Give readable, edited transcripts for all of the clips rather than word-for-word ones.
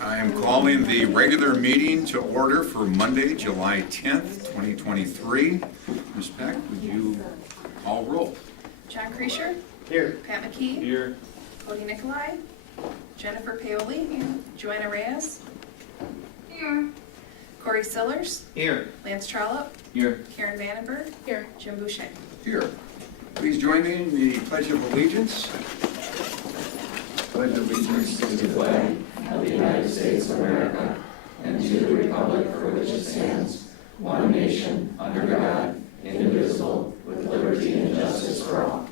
I am calling the regular meeting to order for Monday, July 10th, 2023. Ms. Peck, would you call roll? John Kreischer. Here. Pat McKee. Here. Cody Nicolai. Jennifer Paoli. Joanna Reyes. Here. Corey Sillers. Here. Lance Trollope. Here. Karen Vandenberg. Here. Jim Boucher. Here. Please join me in the Pledge of Allegiance. Pledge allegiance to the flag of the United States of America and to the republic for which it stands, one nation, under God, indivisible, with liberty and justice for all.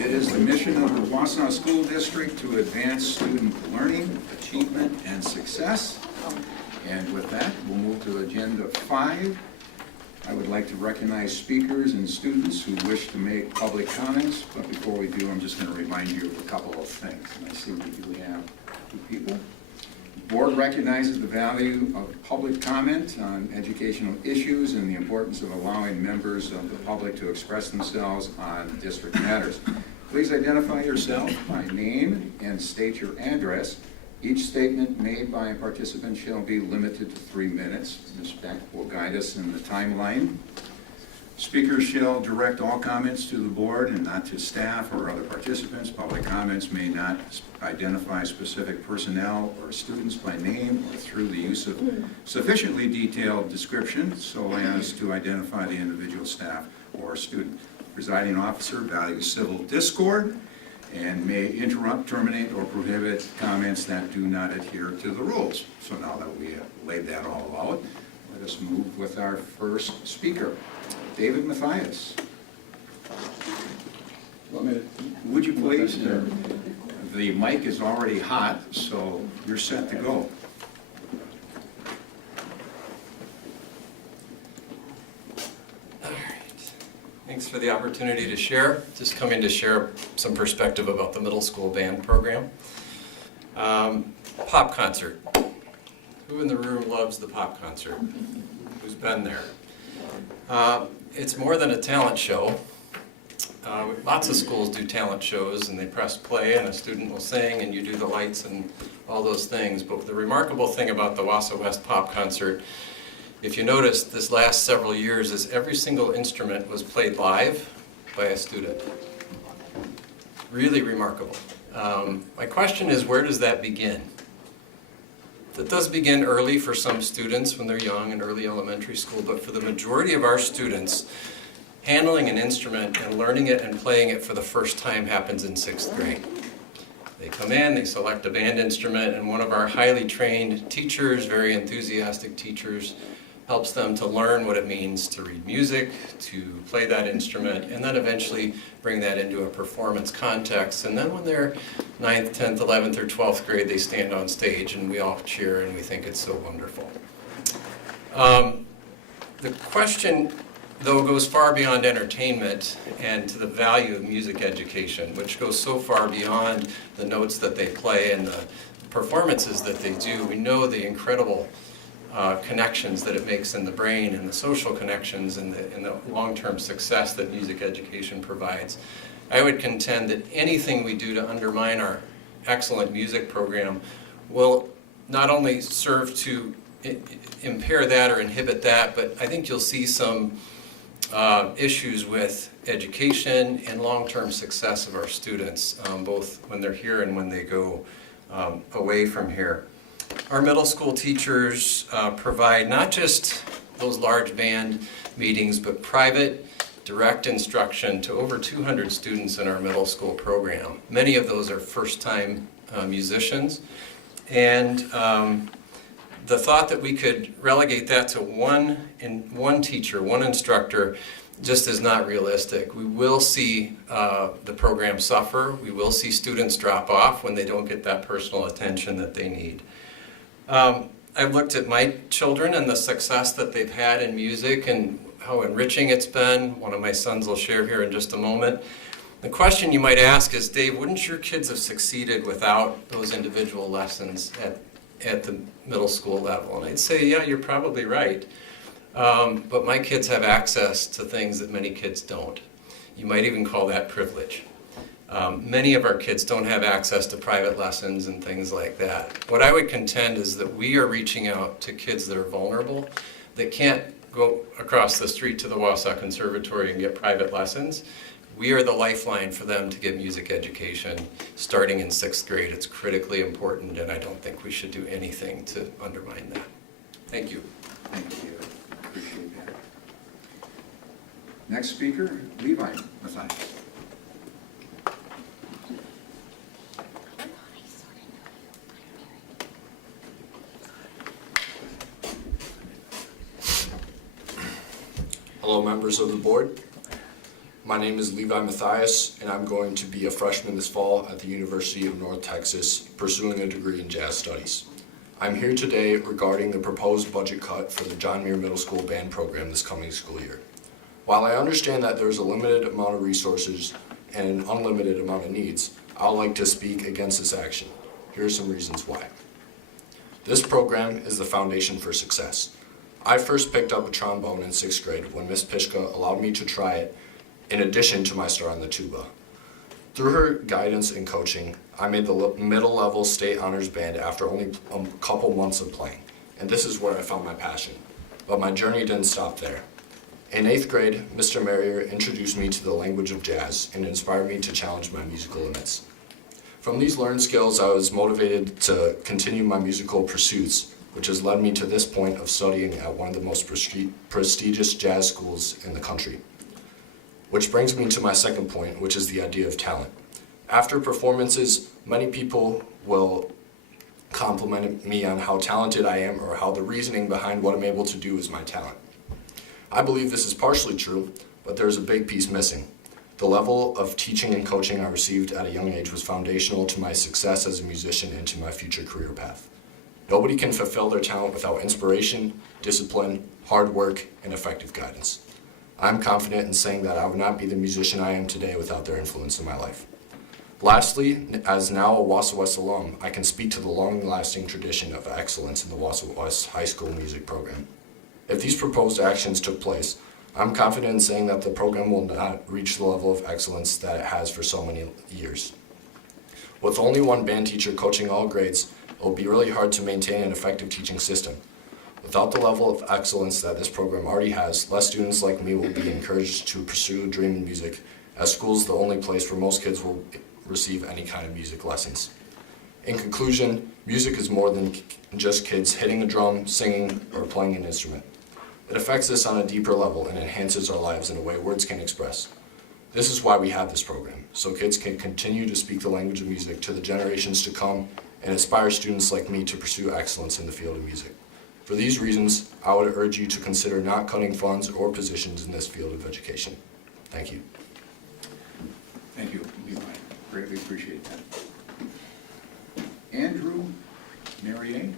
It is the mission of the Wausau School District to advance student learning, achievement, and success. And with that, we'll move to Agenda 5. I would like to recognize speakers and students who wish to make public comments, but before we do, I'm just going to remind you of a couple of things. And I see we have two people. The board recognizes the value of public comment on educational issues and the importance of allowing members of the public to express themselves on district matters. Please identify yourself by name and state your address. Each statement made by a participant shall be limited to 3 minutes. Ms. Beck will guide us in the timeline. Speakers shall direct all comments to the board and not to staff or other participants. Public comments may not identify specific personnel or students by name or through the use of sufficiently detailed description so as to identify the individual staff or student. Presiding officer values civil discord and may interrupt, terminate, or prohibit comments that do not adhere to the rules. So now that we have laid that all out, let us move with our first speaker, David Mathias. Would you please? The mic is already hot, so you're set to go. Thanks for the opportunity to share. Just coming to share some perspective about the middle school band program. Pop concert. Who in the room loves the pop concert? Who's been there? It's more than a talent show. Lots of schools do talent shows and they press play and a student will sing and you do the lights and all those things. But the remarkable thing about the Wausau West Pop Concert, if you notice this last several years, is every single instrument was played live by a student. Really remarkable. My question is, where does that begin? That does begin early for some students when they're young in early elementary school, but for the majority of our students, handling an instrument and learning it and playing it for the first time happens in 6th grade. They come in, they select a band instrument, and one of our highly trained teachers, very enthusiastic teachers, helps them to learn what it means to read music, to play that instrument, and then eventually bring that into a performance context. And then when they're 9th, 10th, 11th, or 12th grade, they stand on stage and we all cheer and we think it's so wonderful. The question, though, goes far beyond entertainment and to the value of music education, which goes so far beyond the notes that they play and the performances that they do. We know the incredible connections that it makes in the brain and the social connections and the long-term success that music education provides. I would contend that anything we do to undermine our excellent music program will not only serve to impair that or inhibit that, but I think you'll see some issues with education and long-term success of our students, both when they're here and when they go away from here. Our middle school teachers provide not just those large band meetings, but private, direct instruction to over 200 students in our middle school program. Many of those are first-time musicians. And the thought that we could relegate that to one teacher, one instructor, just is not realistic. We will see the program suffer. We will see students drop off when they don't get that personal attention that they need. I've looked at my children and the success that they've had in music and how enriching it's been. One of my sons will share here in just a moment. The question you might ask is, Dave, wouldn't your kids have succeeded without those individual lessons at the middle school level? And I'd say, yeah, you're probably right. But my kids have access to things that many kids don't. You might even call that privilege. Many of our kids don't have access to private lessons and things like that. What I would contend is that we are reaching out to kids that are vulnerable, that can't go across the street to the Wausau Conservatory and get private lessons. We are the lifeline for them to get music education starting in 6th grade. It's critically important, and I don't think we should do anything to undermine that. Thank you. Thank you, appreciate that. Next speaker, Levi Matthias. Hello, members of the board. My name is Levi Matthias, and I'm going to be a freshman this fall at the University of North Texas, pursuing a degree in jazz studies. I'm here today regarding the proposed budget cut for the John Muir Middle School band program this coming school year. While I understand that there's a limited amount of resources and an unlimited amount of needs, I'd like to speak against this action. Here are some reasons why. This program is the foundation for success. I first picked up a trombone in 6th grade when Miss Pishka allowed me to try it in addition to my start on the tuba. Through her guidance and coaching, I made the middle level state honors band after only a couple months of playing, and this is where I found my passion. But my journey didn't stop there. In 8th grade, Mr. Merrier introduced me to the language of jazz and inspired me to challenge my musical limits. From these learned skills, I was motivated to continue my musical pursuits, which has led me to this point of studying at one of the most prestigious jazz schools in the country. Which brings me to my second point, which is the idea of talent. After performances, many people will compliment me on how talented I am or how the reasoning behind what I'm able to do is my talent. I believe this is partially true, but there's a big piece missing. The level of teaching and coaching I received at a young age was foundational to my success as a musician and to my future career path. Nobody can fulfill their talent without inspiration, discipline, hard work, and effective guidance. I'm confident in saying that I would not be the musician I am today without their influence in my life. Lastly, as now a Wausau West alum, I can speak to the long-lasting tradition of excellence in the Wausau West High School music program. If these proposed actions took place, I'm confident in saying that the program will not reach the level of excellence that it has for so many years. With only one band teacher coaching all grades, it will be really hard to maintain an effective teaching system. Without the level of excellence that this program already has, less students like me will be encouraged to pursue a dream in music, as school is the only place where most kids will receive any kind of music lessons. In conclusion, music is more than just kids hitting a drum, singing, or playing an instrument. It affects us on a deeper level and enhances our lives in a way words can't express. This is why we have this program, so kids can continue to speak the language of music to the generations to come and inspire students like me to pursue excellence in the field of music. For these reasons, I would urge you to consider not cutting funds or positions in this field of education. Thank you. Thank you, Levi. Greatly appreciate that. Andrew Merrier?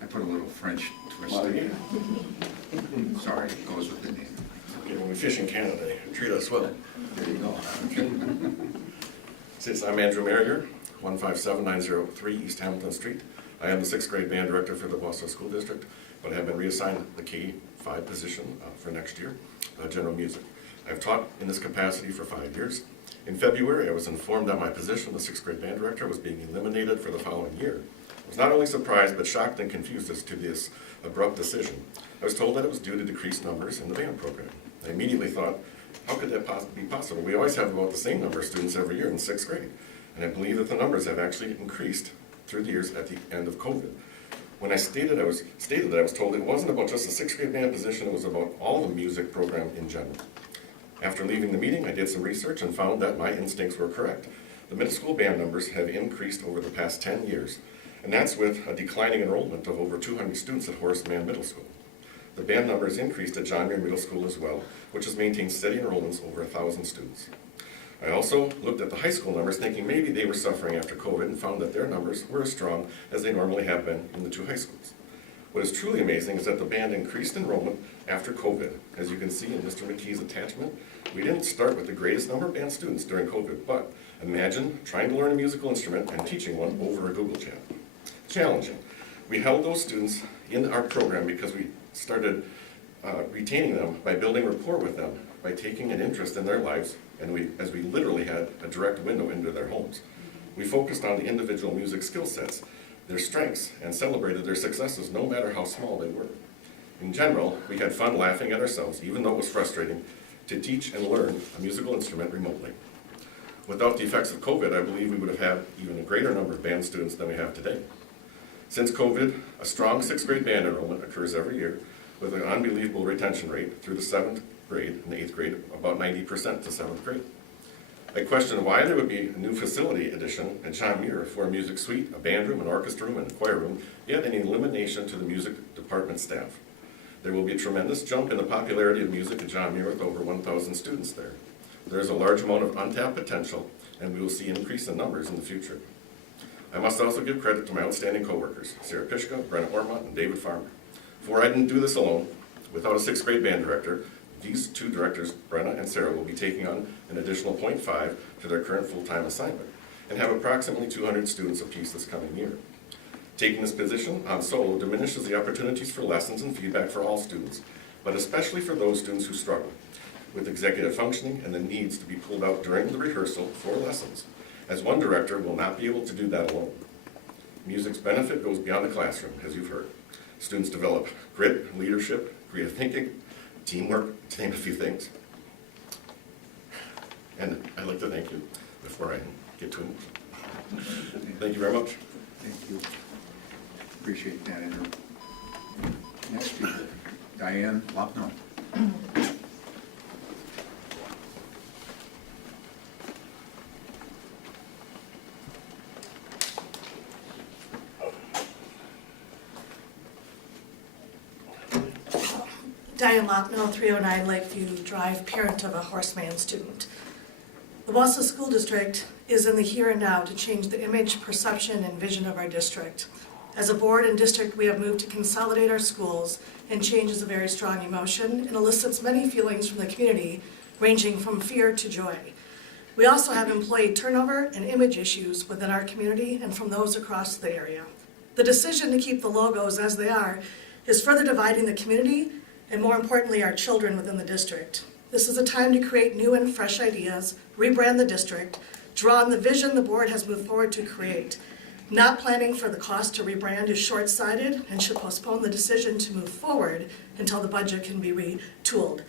I put a little French twist in it. Sorry, it goes with the name. Okay, when we fish in Canada, they treat us well. There you go. Since I'm Andrew Merrier, 157903 East Hamilton Street. I am the 6th grade band director for the Wausau School District, but I have been reassigned the K-5 position for next year, general music. I've taught in this capacity for 5 years. In February, I was informed that my position, the 6th grade band director, was being eliminated for the following year. I was not only surprised, but shocked and confused as to this abrupt decision. I was told that it was due to decreased numbers in the band program. I immediately thought, how could that be possible? We always have about the same number of students every year in 6th grade. And I believe that the numbers have actually increased through the years at the end of COVID. When I stated that I was told it wasn't about just the 6th grade band position, it was about all the music program in general. After leaving the meeting, I did some research and found that my instincts were correct. The middle school band numbers have increased over the past 10 years, and that's with a declining enrollment of over 200 students at Horace Mann Middle School. The band numbers increased at John Muir Middle School as well, which has maintained steady enrollments over 1,000 students. I also looked at the high school numbers, thinking maybe they were suffering after COVID, and found that their numbers were as strong as they normally have been in the 2 high schools. What is truly amazing is that the band increased enrollment after COVID. As you can see in Mr. McKee's attachment, we didn't start with the greatest number of band students during COVID, but imagine trying to learn a musical instrument and teaching one over a Google chat. Challenging. We held those students in our program because we started retaining them by building rapport with them, by taking an interest in their lives, and as we literally had a direct window into their homes. We focused on the individual music skill sets, their strengths, and celebrated their successes no matter how small they were. In general, we had fun laughing at ourselves, even though it was frustrating, to teach and learn a musical instrument remotely. Without the effects of COVID, I believe we would have had even a greater number of band students than we have today. Since COVID, a strong 6th grade band enrollment occurs every year with an unbelievable retention rate through the 7th grade and the 8th grade, about 90% to 7th grade. I question why there would be a new facility addition at John Muir for a music suite, a band room, an orchestra room, and a choir room, yet an elimination to the music department staff. There will be a tremendous jump in the popularity of music at John Muir with over 1,000 students there. There is a large amount of untapped potential, and we will see an increase in numbers in the future. I must also give credit to my outstanding coworkers, Sarah Pishka, Brenna Ormont, and David Farmer. For I didn't do this alone. Without a 6th grade band director, these two directors, Brenna and Sarah, will be taking on an additional 0.5 to their current full-time assignment and have approximately 200 students apiece this coming year. Taking this position on solo diminishes the opportunities for lessons and feedback for all students, but especially for those students who struggle with executive functioning and the needs to be pulled out during the rehearsal for lessons, as one director will not be able to do that alone. Music's benefit goes beyond the classroom, as you've heard. Students develop grit, leadership, creative thinking, teamwork, to name a few things. And I'd like to thank you before I get to it. Thank you very much. Thank you. Appreciate that, Andrew. Next speaker, Diane Lopno. Diane Lopno, 309 Lakeview Drive, parent of a Horace Mann student. The Wausau School District is in the here and now to change the image, perception, and vision of our district. As a board and district, we have moved to consolidate our schools, and change is a very strong emotion and elicits many feelings from the community, ranging from fear to joy. We also have employee turnover and image issues within our community and from those across the area. The decision to keep the logos as they are is further dividing the community and, more importantly, our children within the district. This is a time to create new and fresh ideas, rebrand the district, draw on the vision the board has moved forward to create. Not planning for the cost to rebrand is short-sighted and should postpone the decision to move forward until the budget can be retooled.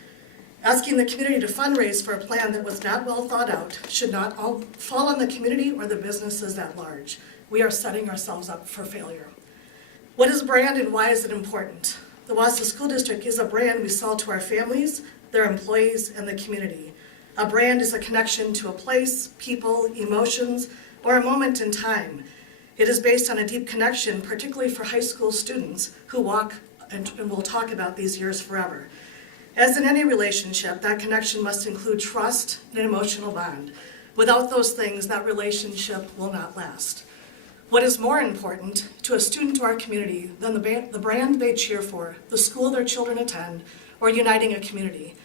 Asking the community to fundraise for a plan that was not well thought out should not all fall on the community or the businesses at large. We are setting ourselves up for failure. What is brand and why is it important? The Wausau School District is a brand we sell to our families, their employees, and the community. A brand is a connection to a place, people, emotions, or a moment in time. It is based on a deep connection, particularly for high school students who walk and will talk about these years forever. As in any relationship, that connection must include trust and an emotional bond. Without those things, that relationship will not last. What is more important to a student to our community than the brand they cheer for, the school their children attend, or uniting a community?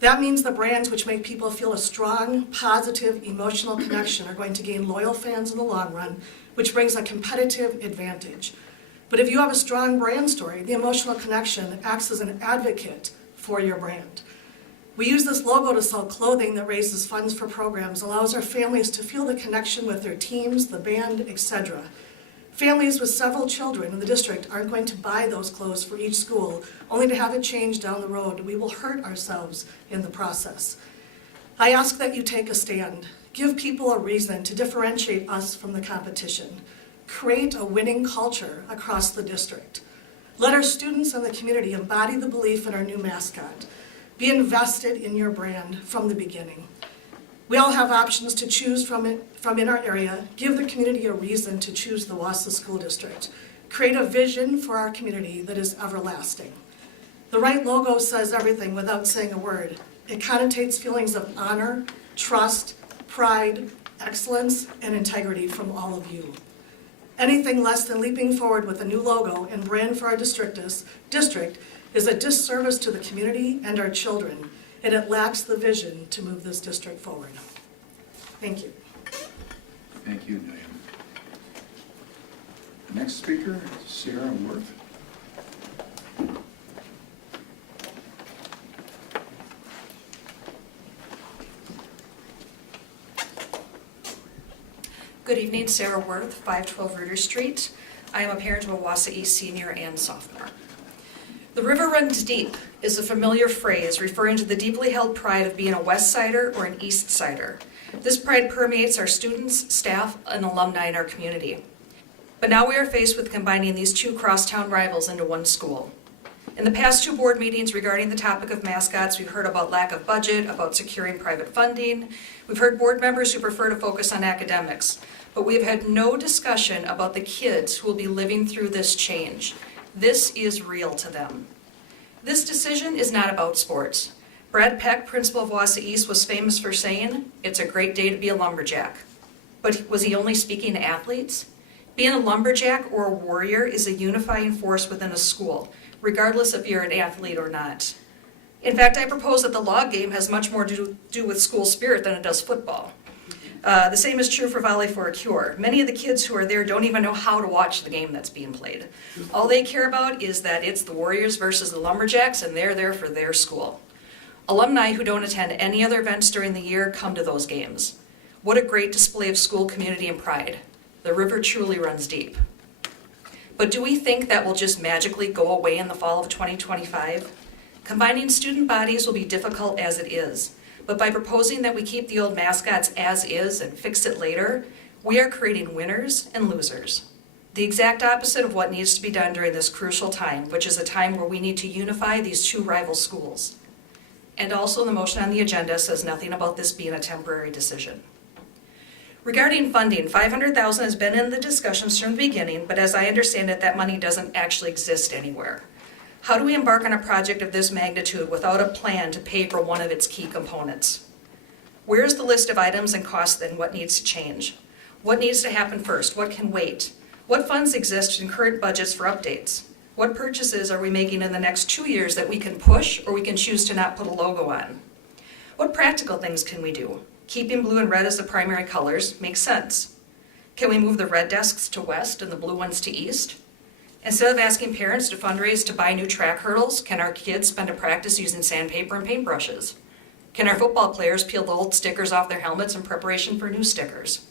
That means the brands which make people feel a strong, positive, emotional connection are going to gain loyal fans in the long run, which brings a competitive advantage. But if you have a strong brand story, the emotional connection acts as an advocate for your brand. We use this logo to sell clothing that raises funds for programs, allows our families to feel the connection with their teams, the band, etc. Families with several children in the district aren't going to buy those clothes for each school, only to have it change down the road. We will hurt ourselves in the process. I ask that you take a stand. Give people a reason to differentiate us from the competition. Create a winning culture across the district. Let our students and the community embody the belief in our new mascot. Be invested in your brand from the beginning. We all have options to choose from in our area. Give the community a reason to choose the Wausau School District. Create a vision for our community that is everlasting. The right logo says everything without saying a word. It connotates feelings of honor, trust, pride, excellence, and integrity from all of you. Anything less than leaping forward with a new logo and brand for our district is a disservice to the community and our children, and it lacks the vision to move this district forward. Thank you. Thank you, Diane. Next speaker, Sarah Worth. Good evening, Sarah Worth, 512 Ritter Street. I am a parent of a Wausau senior and sophomore. The river runs deep is a familiar phrase referring to the deeply held pride of being a West Sider or an East Sider. This pride permeates our students, staff, and alumni in our community. But now we are faced with combining these two crosstown rivals into one school. In the past 2 board meetings regarding the topic of mascots, we've heard about lack of budget, about securing private funding. We've heard board members who prefer to focus on academics, but we've had no discussion about the kids who will be living through this change. This is real to them. This decision is not about sports. Brad Peck, principal of Wausau East, was famous for saying, "It's a great day to be a lumberjack." But was he only speaking to athletes? Being a lumberjack or a warrior is a unifying force within a school, regardless if you're an athlete or not. In fact, I propose that the log game has much more to do with school spirit than it does football. The same is true for Volley for a Cure. Many of the kids who are there don't even know how to watch the game that's being played. All they care about is that it's the Warriors versus the Lumberjacks, and they're there for their school. Alumni who don't attend any other events during the year come to those games. What a great display of school community and pride. The river truly runs deep. But do we think that will just magically go away in the fall of 2025? Combining student bodies will be difficult as it is. But by proposing that we keep the old mascots as is and fix it later, we are creating winners and losers. The exact opposite of what needs to be done during this crucial time, which is a time where we need to unify these 2 rival schools. And also the motion on the agenda says nothing about this being a temporary decision. Regarding funding, $500,000 has been in the discussions from the beginning, but as I understand it, that money doesn't actually exist anywhere. How do we embark on a project of this magnitude without a plan to pay for one of its key components? Where's the list of items and costs and what needs to change? What needs to happen first? What can wait? What funds exist in current budgets for updates? What purchases are we making in the next 2 years that we can push or we can choose to not put a logo on? What practical things can we do? Keeping blue and red as the primary colors makes sense. Can we move the red desks to west and the blue ones to east? Instead of asking parents to fundraise to buy new track hurdles, can our kids spend a practice using sandpaper and paintbrushes? Can our football players peel the old stickers off their helmets in preparation for new stickers?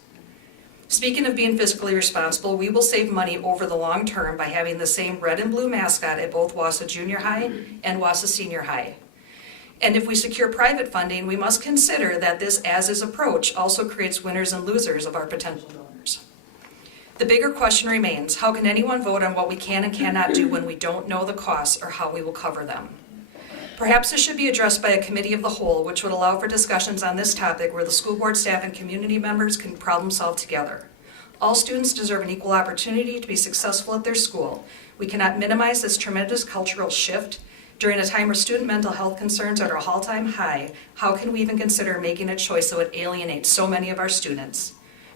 Speaking of being fiscally responsible, we will save money over the long term by having the same red and blue mascot at both Wausau Junior High and Wausau Senior High. And if we secure private funding, we must consider that this as-is approach also creates winners and losers of our potential donors. The bigger question remains, how can anyone vote on what we can and cannot do when we don't know the costs or how we will cover them? Perhaps this should be addressed by a committee of the whole, which would allow for discussions on this topic where the school board staff and community members can problem solve together. All students deserve an equal opportunity to be successful at their school. We cannot minimize this tremendous cultural shift. During a time where student mental health concerns are at an all-time high, how can we even consider making a choice that would alienate so many of our students?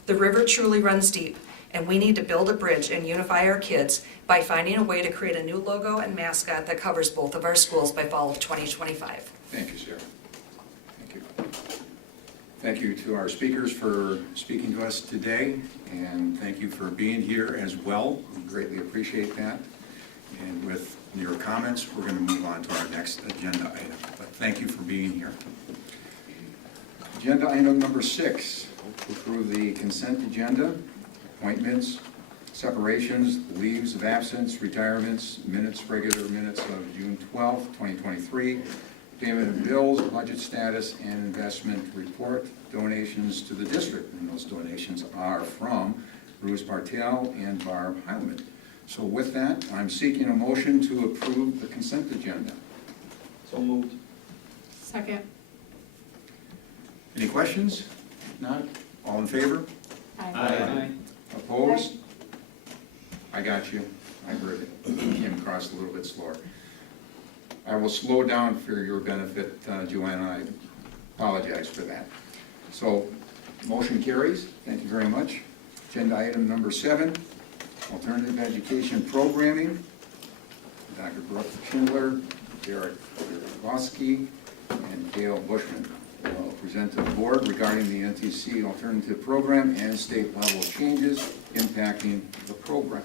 The river truly runs deep, and we need to build a bridge and unify our kids by finding a way to create a new logo and mascot that covers both of our schools by fall of 2025. Thank you, Sarah. Thank you. Thank you to our speakers for speaking to us today, and thank you for being here as well. We greatly appreciate that. And with your comments, we're going to move on to our next agenda item. But thank you for being here. Agenda item number 6, approve the consent agenda, appointments, separations, leaves of absence, retirements, regular minutes of June 12th, 2023, payment of bills, budget status, and investment report, donations to the district. And those donations are from Bruce Bartel and Barb Heilman. So with that, I'm seeking a motion to approve the consent agenda. So moved. Second. Any questions? Not? All in favor? Aye. Opposed? I got you. I heard it. Came across a little bit slower. I will slow down for your benefit, Joanna. I apologize for that. So, motion carries. Thank you very much. Agenda item number 7, alternative education programming. Dr. Brooke Schindler, Derek Voski, and Gail Bushman will present to the board regarding the NTC alternative program and state level changes impacting the program.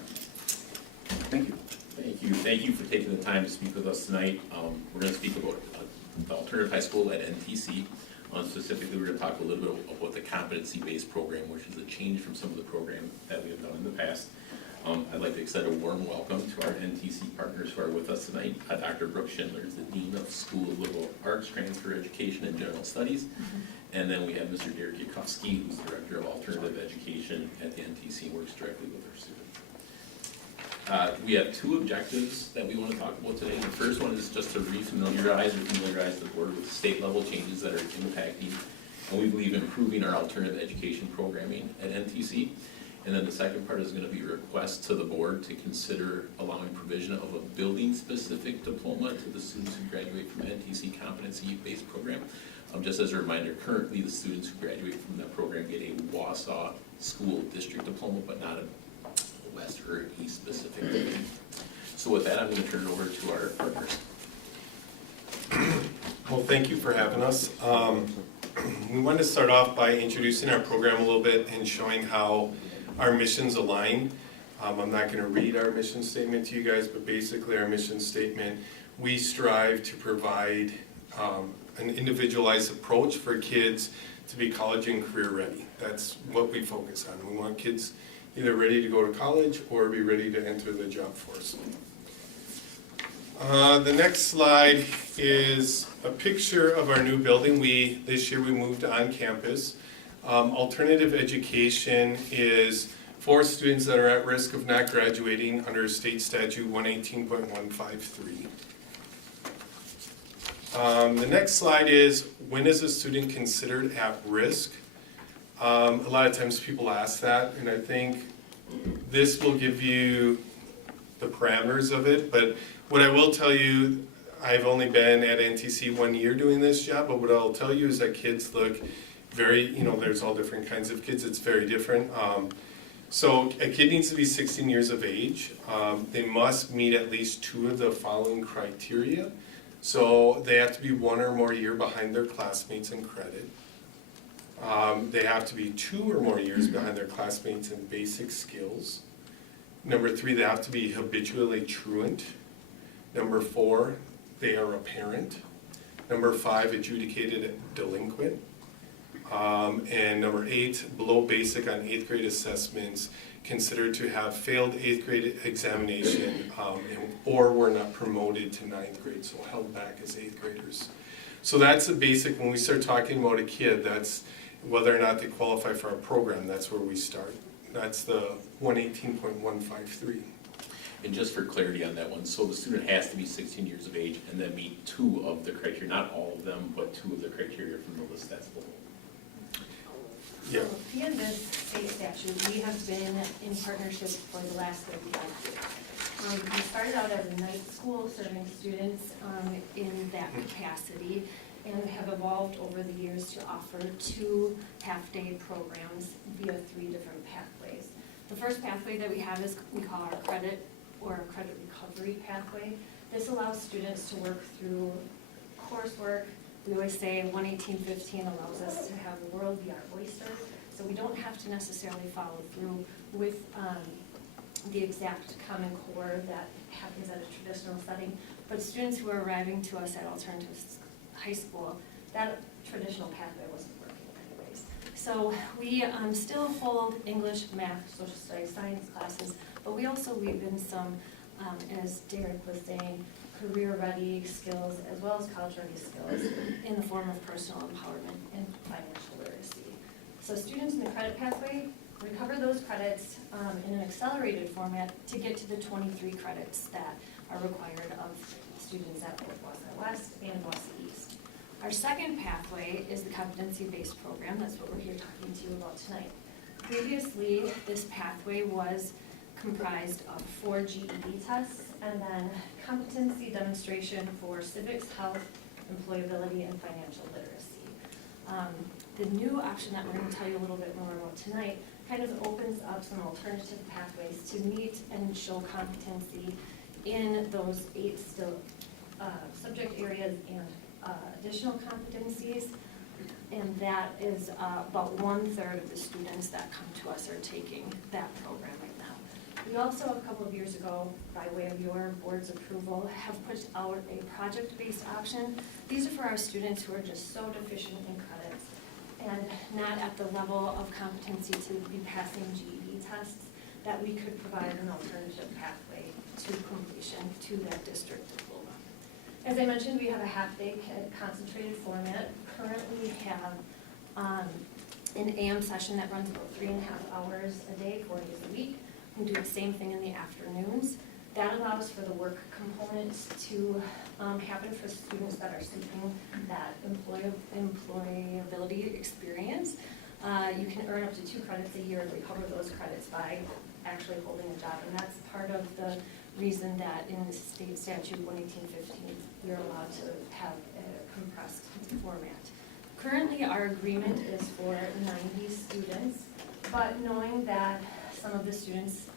Thank you. Thank you. Thank you for taking the time to speak with us tonight. We're going to speak about the alternative high school at NTC. Specifically, we're going to talk a little bit about the competency-based program, which is a change from some of the program that we have done in the past. I'd like to extend a warm welcome to our NTC partners who are with us tonight. Dr. Brooke Schindler is the Dean of School of Liberal Arts, Transfer Education, and General Studies. And then we have Mr. Derek Yakowski, who's the Director of Alternative Education at the NTC and works directly with our students. We have two objectives that we want to talk about today. The first one is just to familiarize the board with state level changes that are impacting, and we believe improving our alternative education programming at NTC. And then the second part is going to be a request to the board to consider allowing provision of a building-specific diploma to the students who graduate from NTC competency-based program. Just as a reminder, currently the students who graduate from that program get a Wausau school district diploma, but not a West or East specific diploma. So with that, I'm going to turn it over to our partners. Well, thank you for having us. We want to start off by introducing our program a little bit and showing how our missions align. I'm not going to read our mission statement to you guys, but basically our mission statement, we strive to provide an individualized approach for kids to be college and career ready. That's what we focus on. We want kids either ready to go to college or be ready to enter the job force. The next slide is a picture of our new building. This year we moved on campus. Alternative education is for students that are at risk of not graduating under State Statute 118.153. The next slide is, when is a student considered at risk? A lot of times people ask that, and I think this will give you the parameters of it, but what I will tell you, I've only been at NTC 1 year doing this job, but what I'll tell you is that kids look very, there's all different kinds of kids, it's very different. So a kid needs to be 16 years of age. They must meet at least 2 of the following criteria. So they have to be 1 or more year behind their classmates in credit. They have to be 2 or more years behind their classmates in basic skills. Number 3, they have to be habitually truant. Number 4, they are a parent. Number 5, adjudicated delinquent. And number 8, below basic on 8th grade assessments, considered to have failed 8th grade examination or were not promoted to 9th grade, so held back as 8th graders. So that's the basic. When we start talking about a kid, that's whether or not they qualify for our program, that's where we start. That's the 118.153. And just for clarity on that one, so the student has to be 16 years of age and then meet 2 of the criteria, not all of them, but 2 of the criteria from the list that's below. Yeah. So via this state statute, we have been in partnership for the last 35 years. We started out as a night school serving students in that capacity and have evolved over the years to offer 2 half-day programs via 3 different pathways. The first pathway that we have is we call our credit or a credit recovery pathway. This allows students to work through coursework. We always say 118.15 allows us to have the world be our oyster, so we don't have to necessarily follow through with the exact common core that happens at a traditional setting. But students who are arriving to us at alternative high school, that traditional pathway wasn't working anyways. So we still hold English, math, social studies, science classes, but we also weave in some, as Derek was saying, career-ready skills as well as college-ready skills in the form of personal empowerment and financial literacy. So students in the credit pathway recover those credits in an accelerated format to get to the 23 credits that are required of students at both Wausau West and Wausau East. Our second pathway is the competency-based program. That's what we're here talking to you about tonight. Previously, this pathway was comprised of 4 GED tests and then competency demonstration for civics, health, employability, and financial literacy. The new option that we're going to tell you a little bit more about tonight kind of opens up some alternative pathways to meet and show competency in those 8 still subject areas and additional competencies. And that is about 1/3 of the students that come to us are taking that program right now. We also, a couple of years ago, by way of your board's approval, have put out a project-based option. These are for our students who are just so deficient in credit and not at the level of competency to be passing GED tests, that we could provide an alternative pathway to completion to that district diploma. As I mentioned, we have a half-day concentrated format. Currently we have an AM session that runs about 3.5 hours a day, 4 days a week. We do the same thing in the afternoons. That allows for the work components to happen for students that are seeking that employability experience. You can earn up to 2 credits a year and recover those credits by actually holding a job. And that's part of the reason that in the state statute 11815, you're allowed to have a compressed format. Currently, our agreement is for 90 students, but knowing that some of the students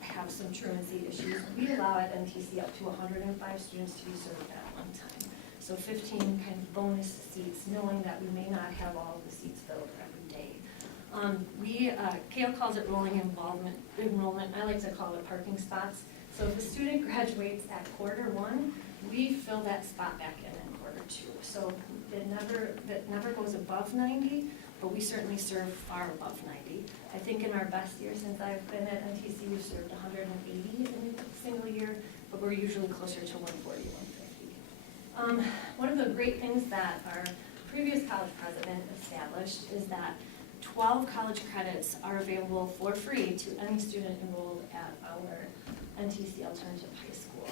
have some truancy issues, we allow at NTC up to 105 students to be served at one time. So 15 kind of bonus seats, knowing that we may not have all of the seats filled every day. Kale calls it rolling enrollment. I like to call it parking spots. So if a student graduates at quarter 1, we fill that spot back in quarter 2. So it never goes above 90, but we certainly serve far above 90. I think in our best year since I've been at NTC, we've served 180 in a single year, but we're usually closer to 140, 150. One of the great things that our previous college president established is that 12 college credits are available for free to any student enrolled at our NTC Alternative High School.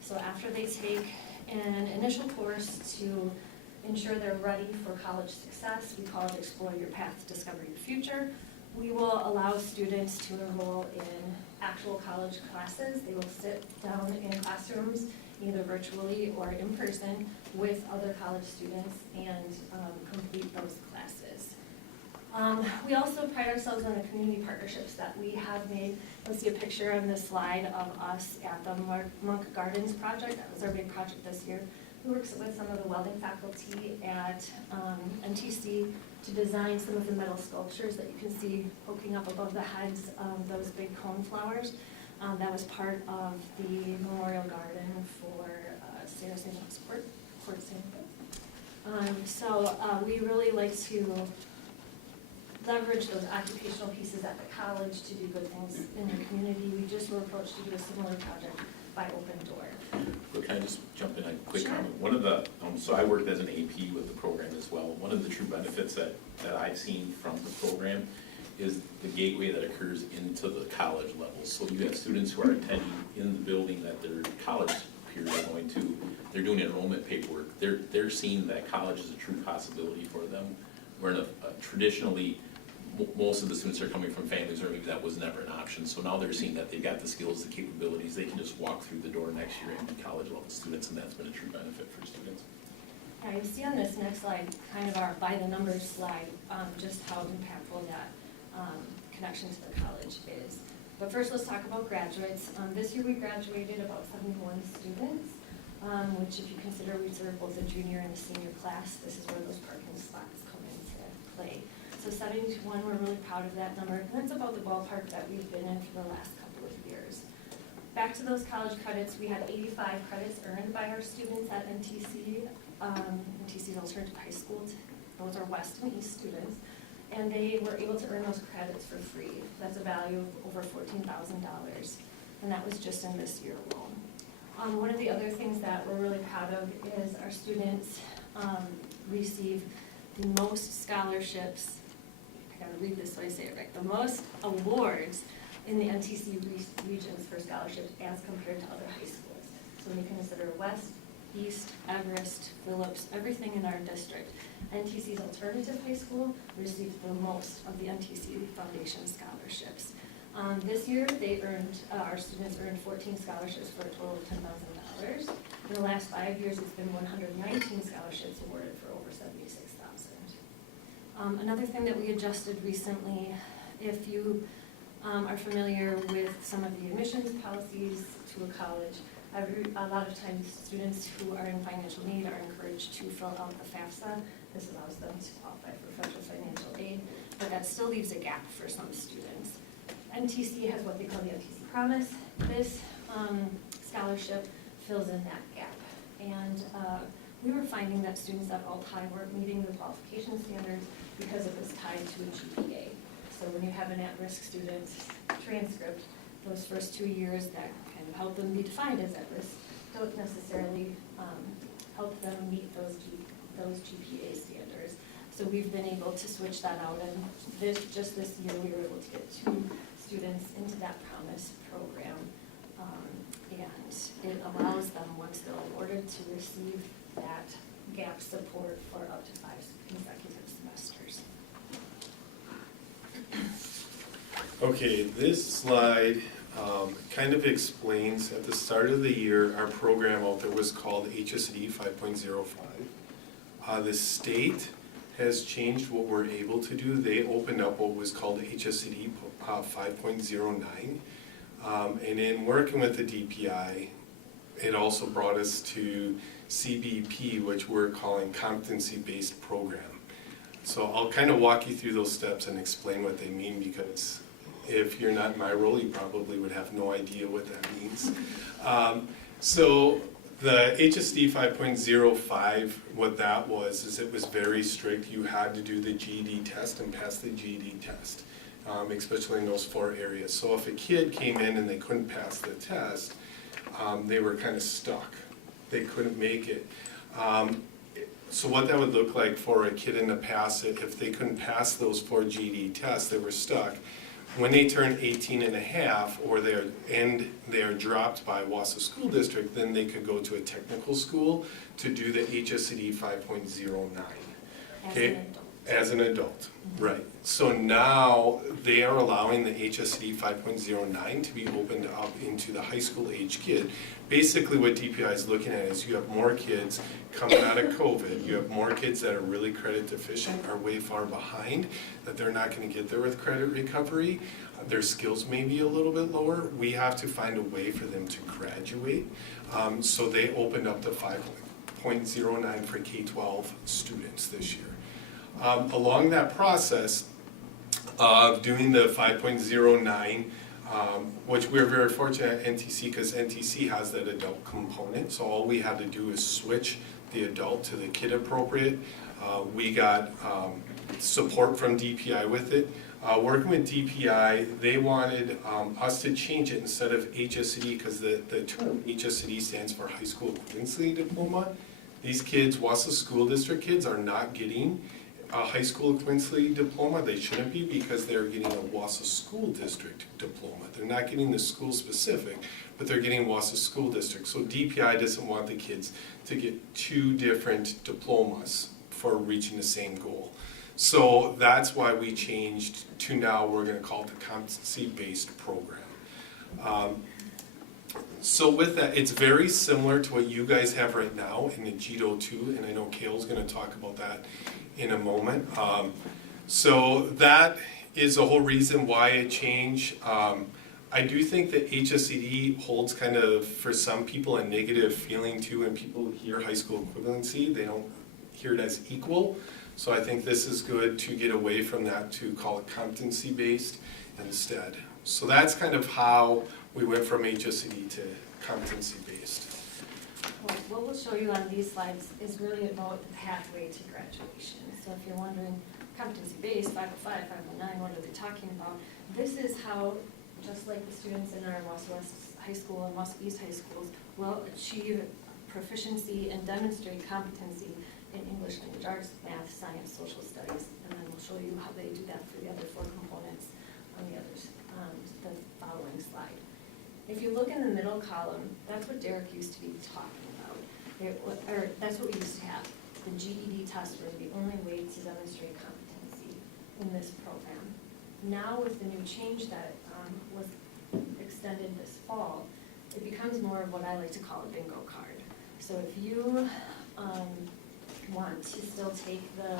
So after they take an initial course to ensure they're ready for college success, we call it Explore Your Path, Discover Your Future. We will allow students to enroll in actual college classes. They will sit down in classrooms, either virtually or in person, with other college students and complete those classes. We also pride ourselves on the community partnerships that we have made. You'll see a picture on this slide of us at the Monk Gardens project. That was our big project this year. We worked with some of the welding faculty at NTC to design some of the metal sculptures that you can see poking up above the heads of those big cone flowers. That was part of the memorial garden for Sarah St. John's Court St. We really like to leverage those occupational pieces at the college to do good things in the community. We just were approached to do a similar project by Open Door. But can I just jump in on a quick Sure. comment? One of the, so I worked as an AP with the program as well. One of the true benefits that I've seen from the program is the gateway that occurs into the college level. So you have students who are attending in the building that their college peers are going to, they're doing enrollment paperwork. They're seeing that college is a true possibility for them. Where in traditionally, most of the students are coming from families where maybe that was never an option. So now they're seeing that they've got the skills, the capabilities, they can just walk through the door next year and be college level students, and that's been a true benefit for students. Yeah, you see on this next slide, kind of our by the numbers slide, just how impactful that connection to the college is. But first, let's talk about graduates. This year we graduated about 71 students, which if you consider we serve both the junior and the senior class, this is where those parking spots come into play. So 71, we're really proud of that number. And that's about the ballpark that we've been in for the last couple of years. Back to those college credits, we had 85 credits earned by our students at NTC, NTC's Alternative High School. Those are West and East students. And they were able to earn those credits for free. That's a value of over $14,000. And that was just in this year alone. One of the other things that we're really proud of is our students receive the most scholarships, I gotta read this so I say it right, the most awards in the NTC regions for scholarships as compared to other high schools. So when you consider West, East, Everest, Phillips, everything in our district, NTC's Alternative High School received the most of the NTC Foundation scholarships. This year, our students earned 14 scholarships for a total of $10,000. In the last 5 years, it's been 119 scholarships awarded for over $76,000. Another thing that we adjusted recently, if you are familiar with some of the admissions policies to a college, a lot of times students who are in financial need are encouraged to fill out the FAFSA. This allows them to qualify for federal financial aid, but that still leaves a gap for some students. NTC has what they call the NTC Promise. This scholarship fills in that gap. And we were finding that students at all-time weren't meeting the qualification standards because it was tied to a GPA. So when you have an at-risk student transcript, those first 2 years that kind of help them be defined as at-risk don't necessarily help them meet those GPA standards. So we've been able to switch that out, and just this year we were able to get 2 students into that Promise program. And it allows them, once they're awarded, to receive that gap support for up to 5 consecutive semesters. Okay, this slide kind of explains, at the start of the year, our program out there was called HSD 5.05. The state has changed what we're able to do. They opened up what was called HSD 5.09. And in working with the DPI, it also brought us to CBP, which we're calling competency-based program. So I'll kind of walk you through those steps and explain what they mean, because if you're not in my role, you probably would have no idea what that means. So the HSD 5.05, what that was, is it was very strict. You had to do the GED test and pass the GED test, especially in those 4 areas. So if a kid came in and they couldn't pass the test, they were kind of stuck. They couldn't make it. So what that would look like for a kid in the past, if they couldn't pass those 4 GED tests, they were stuck. When they turn 18 and a half, or they are dropped by Wausau School District, then they could go to a technical school to do the HSCD 5.09. Okay? As an adult, right. So now they are allowing the HSCD 5.09 to be opened up into the high school age kid. Basically what DPI is looking at is you have more kids coming out of COVID, you have more kids that are really credit deficient, are way far behind, that they're not going to get there with credit recovery. Their skills may be a little bit lower. We have to find a way for them to graduate. So they opened up the 5.09 for K-12 students this year. Along that process of doing the 5.09, which we're very fortunate at NTC, because NTC has that adult component, so all we had to do is switch the adult to the kid appropriate. We got support from DPI with it. Working with DPI, they wanted us to change it instead of HSCD, because the term HSCD stands for High School Equivalency Diploma. These kids, Wausau School District kids, are not getting a high school equivalency diploma. They shouldn't be, because they're getting a Wausau School District diploma. They're not getting the school specific, but they're getting Wausau School District. So DPI doesn't want the kids to get 2 different diplomas for reaching the same goal. So that's why we changed to now we're going to call it the competency-based program. So with that, it's very similar to what you guys have right now in the GEDO 2, and I know Kale's going to talk about that in a moment. So that is the whole reason why it changed. I do think that HSCD holds kind of, for some people, a negative feeling too. When people hear high school equivalency, they don't hear it as equal. So I think this is good to get away from that, to call it competency-based instead. So that's kind of how we went from HSCD to competency-based. Well, what we'll show you on these slides is really about the pathway to graduation. So if you're wondering, competency-based, 505, 509, what are they talking about? This is how, just like the students in our Wausau West High School and Wausau East High Schools, will achieve proficiency and demonstrate competency in English language arts, math, science, social studies, and then we'll show you how they do that for the other 4 components on the following slide. If you look in the middle column, that's what Derek used to be talking about. That's what we used to have. The GED test was the only way to demonstrate competency in this program. Now with the new change that was extended this fall, it becomes more of what I like to call a bingo card. So if you want to still take the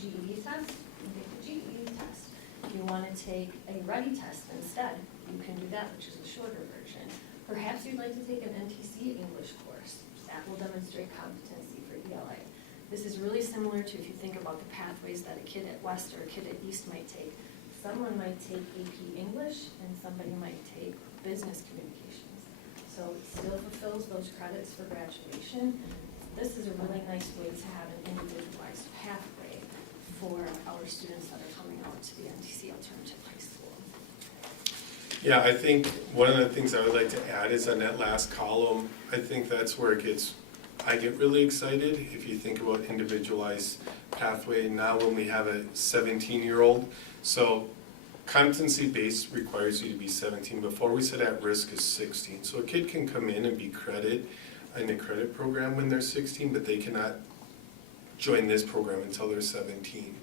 GED test, you take the GED test. If you want to take a ready test instead, you can do that, which is a shorter version. Perhaps you'd like to take an NTC English course. That will demonstrate competency for ELA. This is really similar to if you think about the pathways that a kid at West or a kid at East might take. Someone might take AP English and somebody might take business communications. So it still fulfills those credits for graduation. this is a really nice way to have an individualized pathway for our students that are coming out to the NTC Alternative High School. Yeah, I think one of the things I would like to add is on that last column, I think that's where I get really excited if you think about individualized pathway. Now when we have a 17-year-old, so competency-based requires you to be 17. Before we said at risk is 16. So a kid can come in and be credit in a credit program when they're 16, but they cannot join this program until they're 17.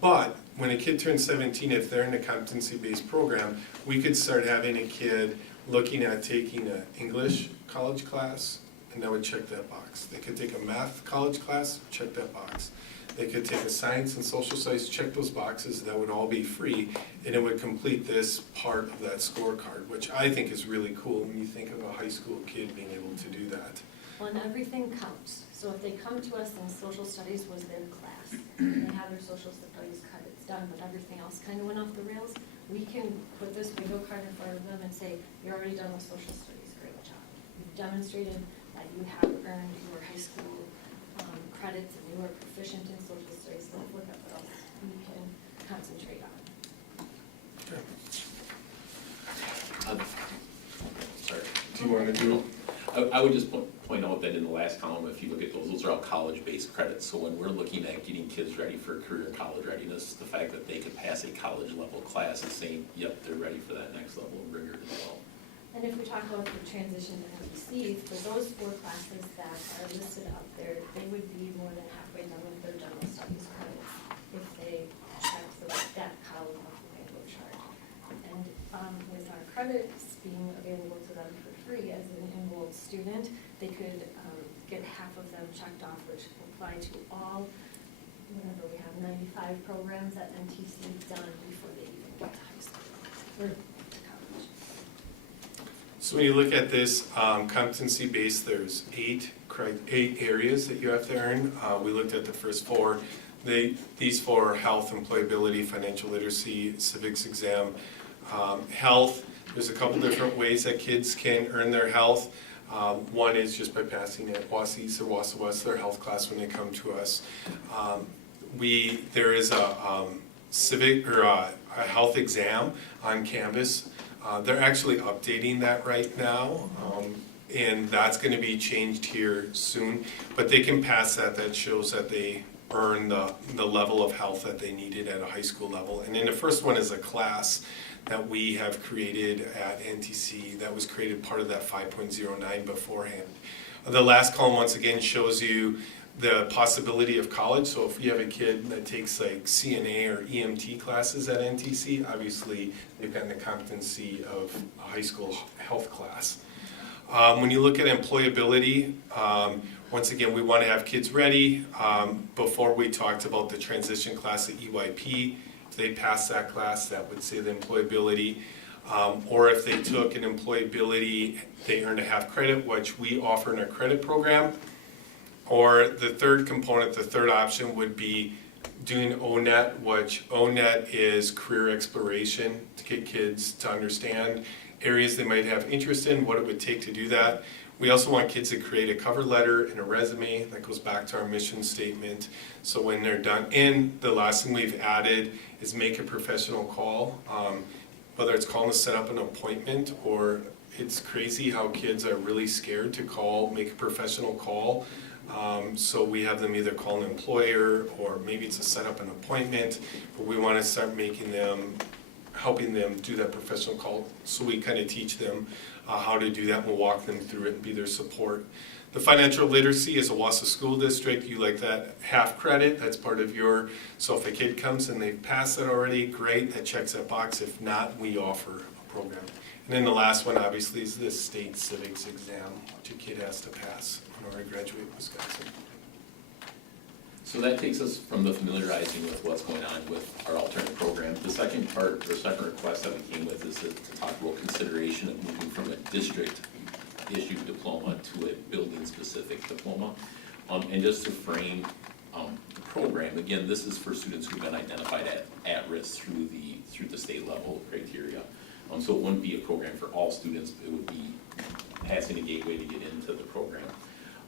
But when a kid turns 17, if they're in a competency-based program, we could start having a kid looking at taking an English college class, and that would check that box. They could take a math college class, check that box. They could take a science and social studies, check those boxes, that would all be free, and it would complete this part of that scorecard, which I think is really cool when you think of a high school kid being able to do that. Well, and everything counts. So if they come to us and social studies was their class, and they have their social studies credits done, but everything else kind of went off the rails, we can put this bingo card in front of them and say, you're already done with social studies, great job. You've demonstrated that you have earned your high school credits and you are proficient in social studies. Let's look at what else we can concentrate on. Sorry. Do you want to do? I would just point out that in the last column, if you look at those are all college-based credits. So when we're looking at getting kids ready for career and college readiness, the fact that they could pass a college-level class is saying, yep, they're ready for that next level of rigor as well. And if we talk about the transition to MBC, for those 4 classes that are listed up there, they would be more than halfway done with their general studies credits if they check that column of the bingo chart. And with our credits being available to them for free as an enrolled student, they could get half of them checked off, which apply to all, remember we have 95 programs at NTC done before they even get to high school or to college. So when you look at this competency base, there's 8 areas that you have to earn. We looked at the first 4. These 4 are health, employability, financial literacy, civics exam, health. There's a couple different ways that kids can earn their health. One is just by passing at Wausau East or Wausau West their health class when they come to us. There is a civic or a health exam on campus. They're actually updating that right now, and that's going to be changed here soon. But they can pass that. That shows that they earn the level of health that they needed at a high school level. And then the first one is a class that we have created at NTC that was created part of that 5.09 beforehand. The last column once again shows you the possibility of college. So if you have a kid that takes like CNA or EMT classes at NTC, obviously they've gotten the competency of a high school health class. When you look at employability, once again, we want to have kids ready. Before we talked about the transition class at EYP, if they passed that class, that would say the employability. Or if they took an employability, they earned a half credit, which we offer in our credit program. Or the third component, the third option would be doing ONET, which ONET is career exploration to get kids to understand areas they might have interest in, what it would take to do that. We also want kids to create a cover letter and a resume that goes back to our mission statement. So when they're done, and the last thing we've added is make a professional call. Whether it's calling to set up an appointment, or it's crazy how kids are really scared to call, make a professional call. So we have them either call an employer, or maybe it's to set up an appointment, but we want to start helping them do that professional call. So we kind of teach them how to do that. We'll walk them through it and be their support. The financial literacy is a Wausau School District. You like that half credit, that's part of your, so if a kid comes and they've passed it already, great, that checks that box. If not, we offer a program. And then the last one obviously is the state civics exam, which a kid has to pass in order to graduate Wisconsin. So that takes us from the familiarizing with what's going on with our alternate program. The second part, or second request that we came with is to talk about consideration of moving from a district-issued diploma to a building-specific diploma. And just to frame the program, again, this is for students who've been identified at risk through the state level criteria. So it wouldn't be a program for all students, it would be passing a gateway to get into the program.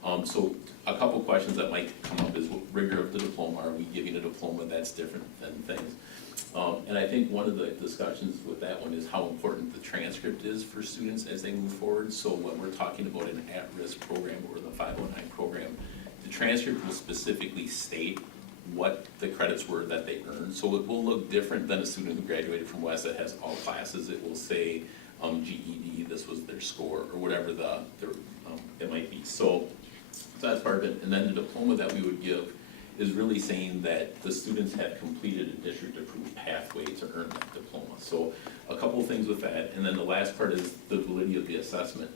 So a couple questions that might come up is what rigor of the diploma. Are we giving a diploma that's different than things? And I think one of the discussions with that one is how important the transcript is for students as they move forward. So when we're talking about an at-risk program or the 509 program, the transcript will specifically state what the credits were that they earned. So it will look different than a student who graduated from West that has all classes. It will say GED, this was their score, or whatever it might be. So that's part of it. And then the diploma that we would give is really saying that the students have completed a district-approved pathway to earn that diploma. So a couple of things with that. And then the last part is the validity of the assessment.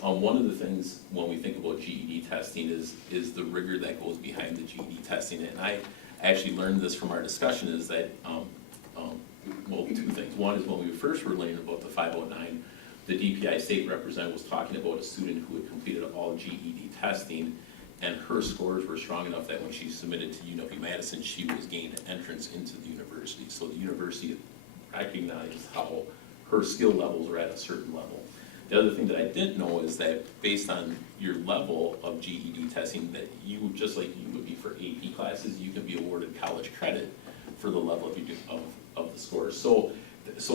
One of the things when we think about GED testing is the rigor that goes behind the GED testing. And I actually learned this from our discussion is that, well, two things. One is when we first were learning about the 509, the DPI state representative was talking about a student who had completed all GED testing, and her scores were strong enough that when she submitted to UW-Madison, she was gained entrance into the university. So the university recognized how her skill levels were at a certain level. The other thing that I didn't know is that based on your level of GED testing, that you, just like you would be for AP classes, you can be awarded college credit for the level of the scores. So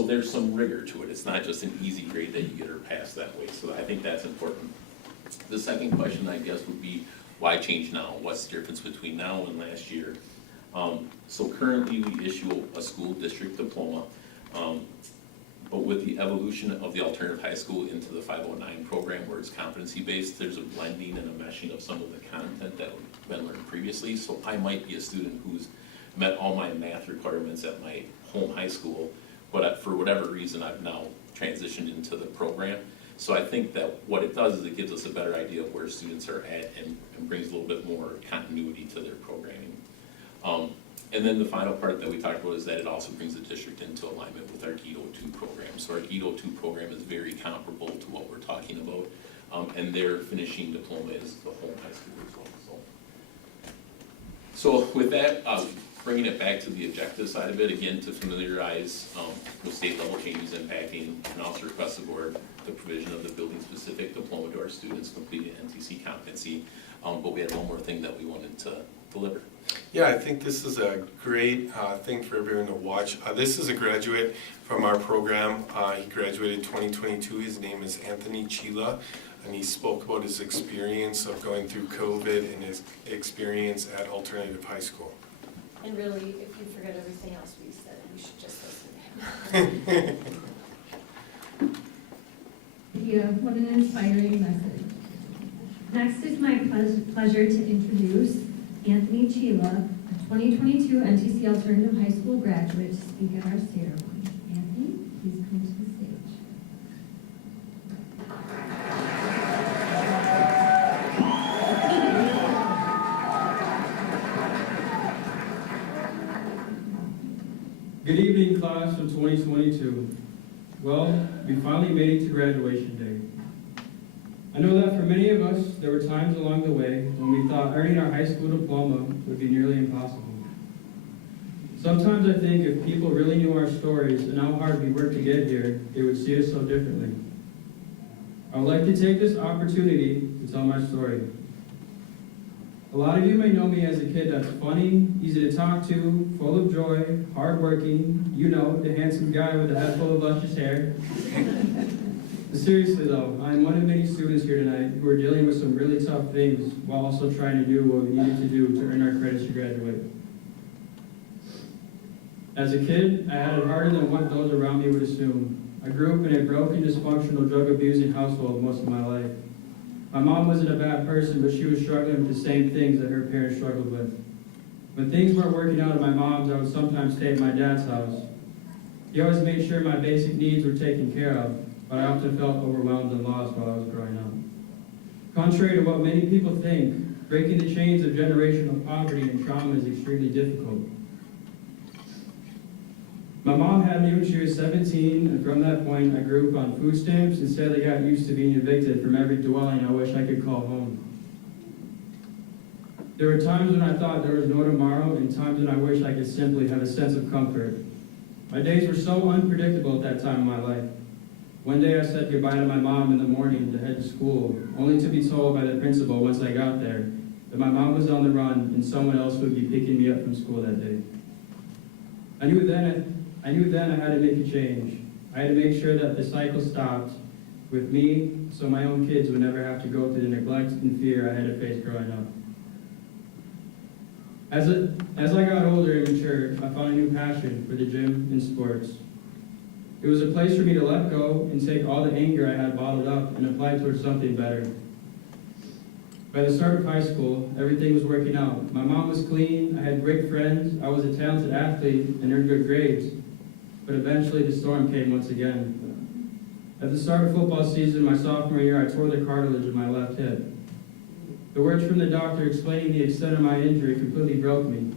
there's some rigor to it. It's not just an easy grade that you get or pass that way. So I think that's important. The second question, I guess, would be, why change now? What's the difference between now and last year? So currently we issue a school district diploma, but with the evolution of the alternative high school into the 509 program where it's competency-based, there's a blending and a meshing of some of the content that had been learned previously. So I might be a student who's met all my math requirements at my home high school, but for whatever reason I've now transitioned into the program. So I think that what it does is it gives us a better idea of where students are at and brings a little bit more continuity to their programming. And then the final part that we talked about is that it also brings the district into alignment with our GEDO 2 program. So our GEDO 2 program is very comparable to what we're talking about, and their finishing diploma is the home high school as well. So with that, bringing it back to the objective side of it, again, to familiarize with state level changes impacting, and also request the board the provision of the building specific diploma to our students completing NTC competency. But we had one more thing that we wanted to deliver. Yeah, I think this is a great thing for everyone to watch. This is a graduate from our program. He graduated 2022. His name is Anthony Chila, and he spoke about his experience of going through COVID and his experience at Alternative High School. And really, if you forget everything else we said, you should just listen to him. Yeah, what an inspiring message. Next, it's my pleasure to introduce Anthony Chila, a 2022 NTC Alternative High School graduate, to speak at our ceremony. Anthony, please come to the stage. Good evening, class of 2022. Well, we finally made it to graduation day. I know that for many of us, there were times along the way when we thought earning our high school diploma would be nearly impossible. Sometimes I think if people really knew our stories and how hard we worked to get here, they would see us so differently. I would like to take this opportunity to tell my story. A lot of you may know me as a kid that's funny, easy to talk to, full of joy, hardworking, you know, the handsome guy with a head full of luscious hair. But seriously though, I am one of many students here tonight who are dealing with some really tough things while also trying to do what we needed to do to earn our credits to graduate. As a kid, I had it harder than what those around me would assume. I grew up in a broken, dysfunctional, drug-abusing household most of my life. My mom wasn't a bad person, but she was struggling with the same things that her parents struggled with. When things weren't working out at my mom's, I would sometimes stay at my dad's house. He always made sure my basic needs were taken care of, but I often felt overwhelmed and lost while I was growing up. Contrary to what many people think, breaking the chains of generational poverty and trauma is extremely difficult. My mom had me when she was 17, and from that point I grew up on food stamps and sadly got used to being evicted from every dwelling I wish I could call home. There were times when I thought there was no tomorrow and times when I wished I could simply have a sense of comfort. My days were so unpredictable at that time in my life. One day I said goodbye to my mom in the morning to head to school, only to be told by the principal once I got there that my mom was on the run and someone else would be picking me up from school that day. I knew then I had to make a change. I had to make sure that the cycle stopped with me so my own kids would never have to go through the neglect and fear I had to face growing up. As I got older and matured, I found a new passion for the gym and sports. It was a place for me to let go and take all the anger I had bottled up and apply it towards something better. By the start of high school, everything was working out. My mom was clean, I had great friends, I was a talented athlete and earned good grades. But eventually the storm came once again. At the start of football season, my sophomore year, I tore the cartilage of my left hip. The words from the doctor explaining the extent of my injury completely broke me.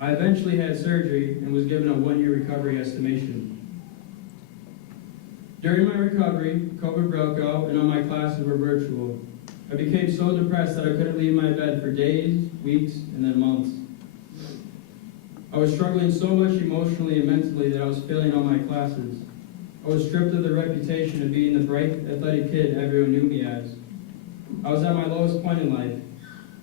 I eventually had surgery and was given a 1-year recovery estimation. During my recovery, COVID broke out and all my classes were virtual. I became so depressed that I couldn't leave my bed for days, weeks, and then months. I was struggling so much emotionally and mentally that I was failing all my classes. I was stripped of the reputation of being the bright, athletic kid everyone knew me as. I was at my lowest point in life.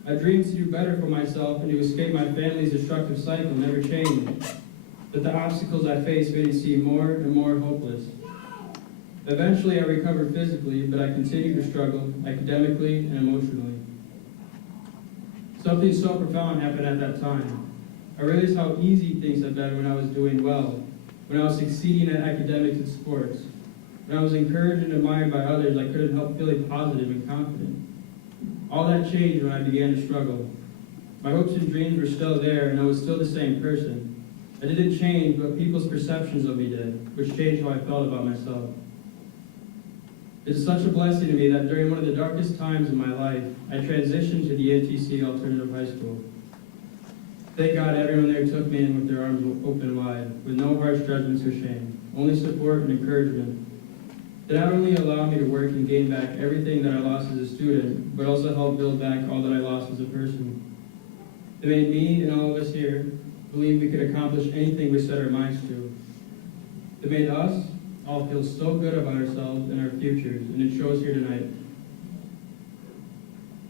I dreamed to do better for myself and to escape my family's destructive cycle never changed. But the obstacles I faced made it seem more and more hopeless. Eventually I recovered physically, but I continued to struggle academically and emotionally. Something so profound happened at that time. I realized how easy things had been when I was doing well, when I was succeeding at academics and sports. When I was encouraged and admired by others, I couldn't help feeling positive and confident. All that changed when I began to struggle. My hopes and dreams were still there, and I was still the same person. I didn't change, but people's perceptions of me did, which changed how I felt about myself. It is such a blessing to me that during one of the darkest times in my life, I transitioned to the NTC Alternative High School. Thank God everyone there took me in with their arms open wide, with no harsh judgments or shame, only support and encouragement. They not only allowed me to work and gain back everything that I lost as a student, but also helped build back all that I lost as a person. They made me and all of us here believe we could accomplish anything we set our minds to. They made us all feel so good about ourselves and our futures, and it shows here tonight.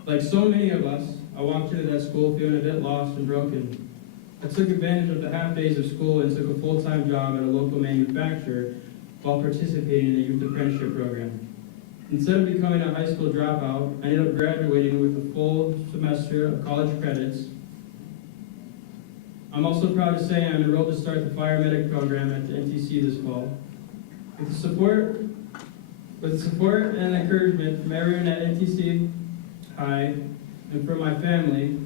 Like so many of us, I walked into that school feeling a bit lost and broken. I took advantage of the half days of school and took a full-time job at a local manufacturer while participating in the youth apprenticeship program. Instead of becoming a high school dropout, I ended up graduating with a full semester of college credits. I'm also proud to say I'm enrolled to start the fire medic program at the NTC this fall. With the support and encouragement from everyone at NTC High and from my family,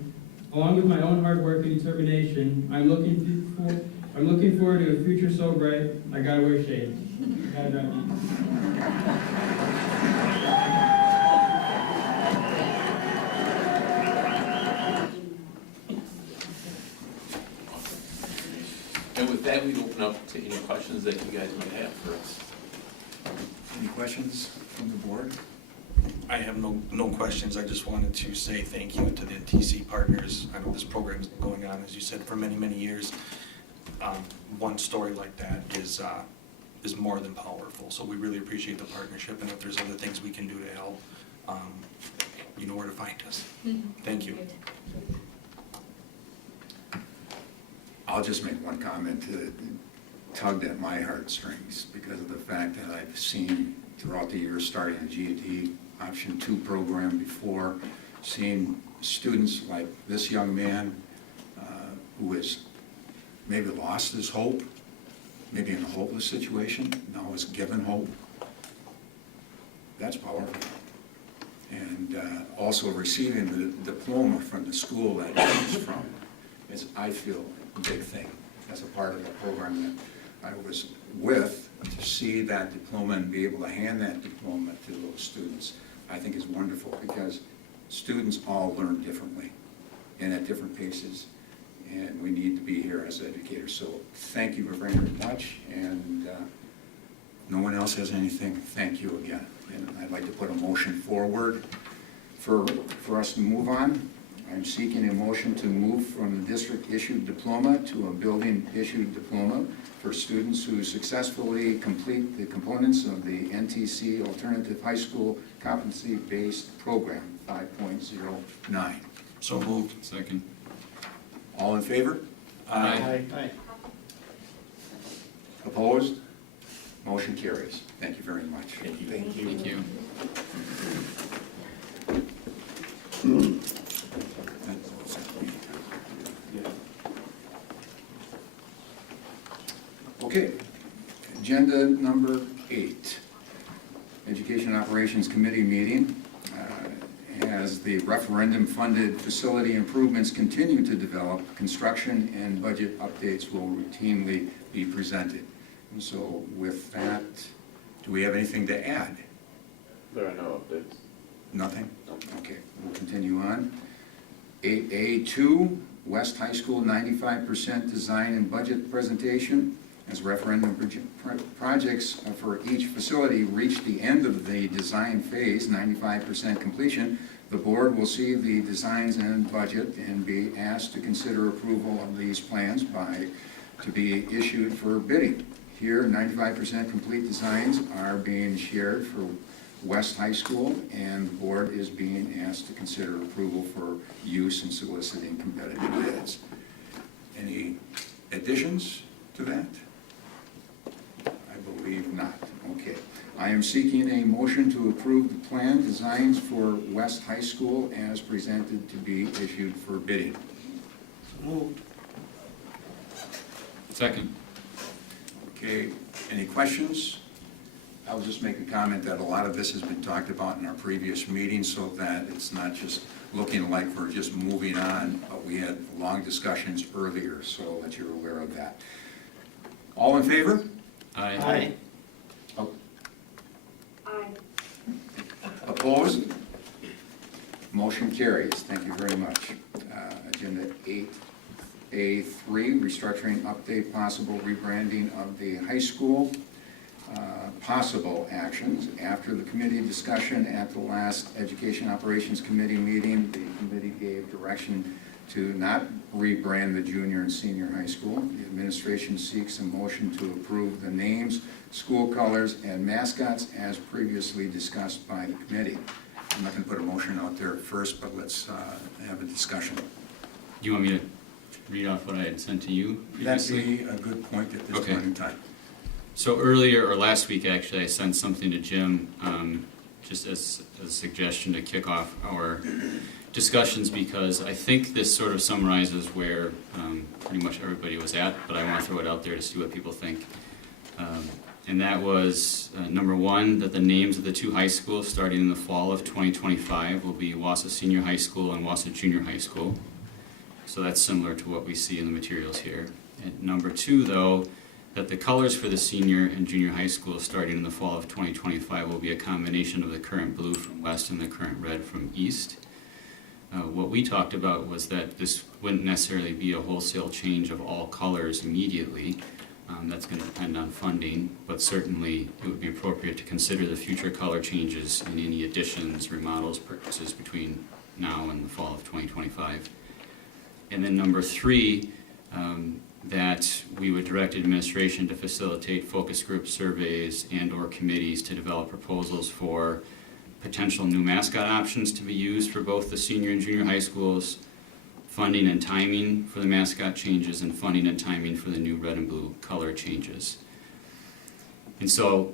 along with my own hard work and determination, I'm looking forward to a future so bright I gotta wear shades. And with that, we open up to any questions that you guys might have for us. Any questions from the board? I have no questions. I just wanted to say thank you to the NTC partners. I know this program's been going on, as you said, for many, many years. One story like that is more than powerful. So we really appreciate the partnership, and if there's other things we can do to help, you know where to find us. Thank you. I'll just make one comment that tugged at my heartstrings because of the fact that I've seen throughout the years, starting a GED Option 2 program before, seeing students like this young man who has maybe lost his hope, maybe in a hopeless situation, now is given hope. That's powerful. And also receiving the diploma from the school that he comes from is, I feel, a big thing as a part of the program that I was with. To see that diploma and be able to hand that diploma to those students, I think is wonderful, because students all learn differently and at different paces, and we need to be here as educators. So thank you very much, and no one else has anything, thank you again. And I'd like to put a motion forward for us to move on. I'm seeking a motion to move from the district-issued diploma to a building-issued diploma for students who successfully complete the components of the NTC Alternative High School Competency-Based Program 5.09. So moved. Second. All in favor? Aye. Opposed? Motion carries. Thank you very much. Thank you. Thank you. Okay, agenda number 8, Education Operations Committee meeting. As the referendum-funded facility improvements continue to develop, construction and budget updates will routinely be presented. And so with that, do we have anything to add? There are no updates. Nothing? Okay, we'll continue on. 8A2, West High School 95% design and budget presentation. As referendum projects for each facility reach the end of the design phase, 95% completion, the board will see the designs and budget and be asked to consider approval of these plans to be issued for bidding. Here, 95% complete designs are being shared for West High School, and the board is being asked to consider approval for use in soliciting competitive bids. Any additions to that? I believe not. Okay. I am seeking a motion to approve the plan designs for West High School as presented to be issued for bidding. Moved. Second. Okay, any questions? I'll just make a comment that a lot of this has been talked about in our previous meetings so that it's not just looking like we're just moving on, but we had long discussions earlier, so that you're aware of that. All in favor? Aye. Oh, Aye. opposed? Motion carries. Thank you very much. Agenda 8A3, restructuring update, possible rebranding of the high school. Possible actions. After the committee discussion at the last Education Operations Committee meeting, the committee gave direction to not rebrand the junior and senior high school. The administration seeks a motion to approve the names, school colors, and mascots as previously discussed by the committee. I'm not going to put a motion out there first, but let's have a discussion. Do you want me to read off what I had sent to you That'd previously? be a good point at this Okay. point in time. So earlier, or last week actually, I sent something to Jim, just as a suggestion to kick off our discussions, because I think this sort of summarizes where pretty much everybody was at, but I want to throw it out there to see what people think. And that was, number one, that the names of the two high schools starting in the fall of 2025 will be Wausau Senior High School and Wausau Junior High School. So that's similar to what we see in the materials here. And number two, though, that the colors for the senior and junior high school starting in the fall of 2025 will be a combination of the current blue from west and the current red from east. What we talked about was that this wouldn't necessarily be a wholesale change of all colors immediately. That's going to depend on funding, but certainly it would be appropriate to consider the future color changes in any additions, remodels, purchases between now and the fall of 2025. And then number three, that we would direct administration to facilitate focus group surveys and/or committees to develop proposals for potential new mascot options to be used for both the senior and junior high schools, funding and timing for the mascot changes, and funding and timing for the new red and blue color changes. And so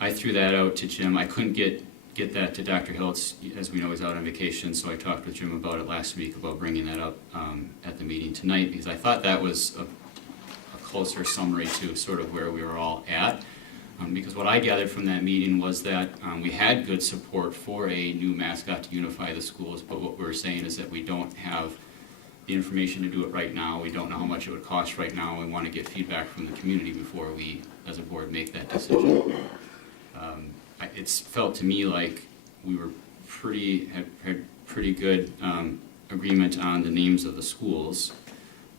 I threw that out to Jim. I couldn't get that to Dr. Hiltz, as we know he's out on vacation, so I talked with Jim about it last week, about bringing that up at the meeting tonight, because I thought that was a closer summary to sort of where we were all at. Because what I gathered from that meeting was that we had good support for a new mascot to unify the schools, but what we're saying is that we don't have the information to do it right now. We don't know how much it would cost right now. We want to get feedback from the community before we, as a board, make that decision. It's felt to me like we were had pretty good agreement on the names of the schools,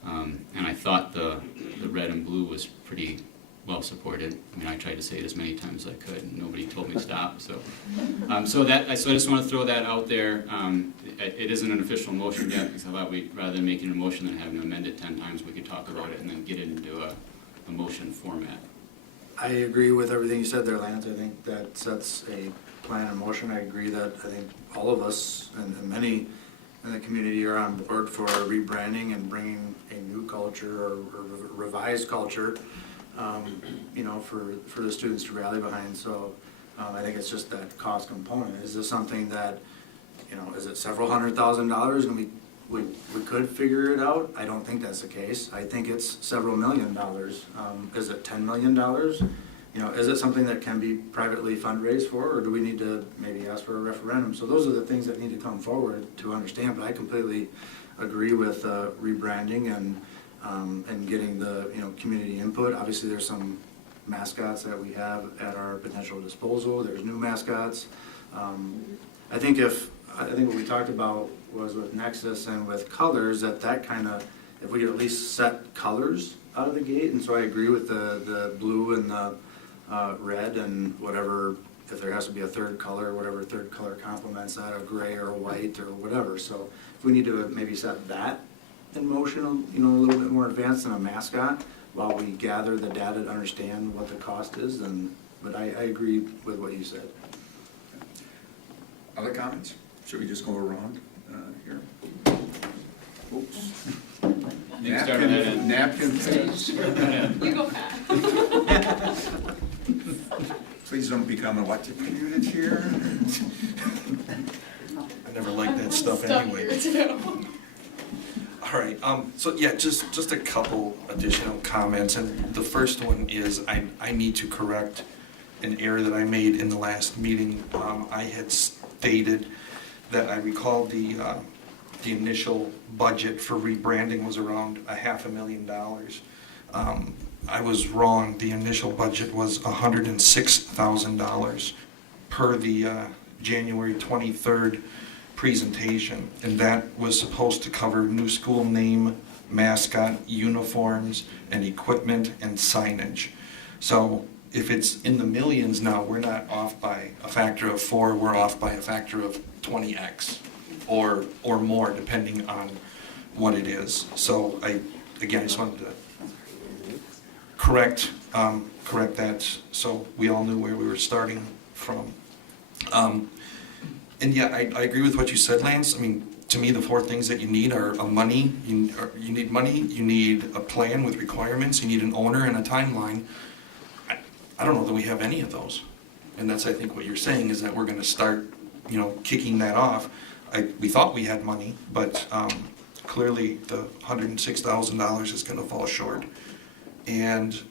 and I thought the red and blue was pretty well supported. I mean, I tried to say it as many times as I could, and nobody told me to stop. So, so I just want to throw that out there. it isn't an official motion yet, because I thought rather than making a motion and having to amend it 10 times, we could talk about it and then get it into a motion format. I agree with everything you said there, Lance. I think that sets a plan in motion. I agree that I think all of us and many in the community are on board for rebranding and bringing a new culture or revised culture, you know, for the students to rally behind. So I think it's just that cost component. Is this something that, you know, is it several $100,000 and we could figure it out? I don't think that's the case. I think it's several $1,000,000. Is it $10 million? You know, is it something that can be privately fundraised for, or do we need to maybe ask for a referendum? So those are the things that need to come forward to understand, but I completely agree with rebranding and getting the, you know, community input. Obviously, there's some mascots that we have at our potential disposal. There's new mascots. I think what we talked about was with Nexus and with colors, that kind of, if we could at least set colors out of the gate, and so I agree with the blue and the red and whatever, if there has to be a third color, whatever third color complements that, a gray or a white or whatever. So if we need to maybe set that in motion, you know, a little bit more advanced than a mascot while we gather the data to understand what the cost is, then, but I agree with what you said. Other comments? Should we just go around here? Oops. You can start on that end. Napkin, please. You go fast. Please don't become elected unit here. I never liked that stuff anyway. All right, so yeah, just a couple additional comments, and the first one is I need to correct an error that I made in the last meeting. I had stated that I recall the initial budget for rebranding was around $500,000. I was wrong. The initial budget was $106,000 per the January 23rd presentation, and that was supposed to cover new school name, mascot, uniforms, and equipment and signage. So if it's in the millions now, we're not off by a factor of 4, we're off by a factor of 20x or more, depending on what it is. So I just wanted to correct that so we all knew where we were starting from. And yeah, I agree with what you said, Lance. I mean, to me, the 4 things that you need are money. You need money. You need a plan with requirements. You need an owner and a timeline. I don't know that we have any of those, and that's, I think, what you're saying is that we're going to start, you know, kicking that off. We thought we had money, but clearly the $106,000 is going to fall short. And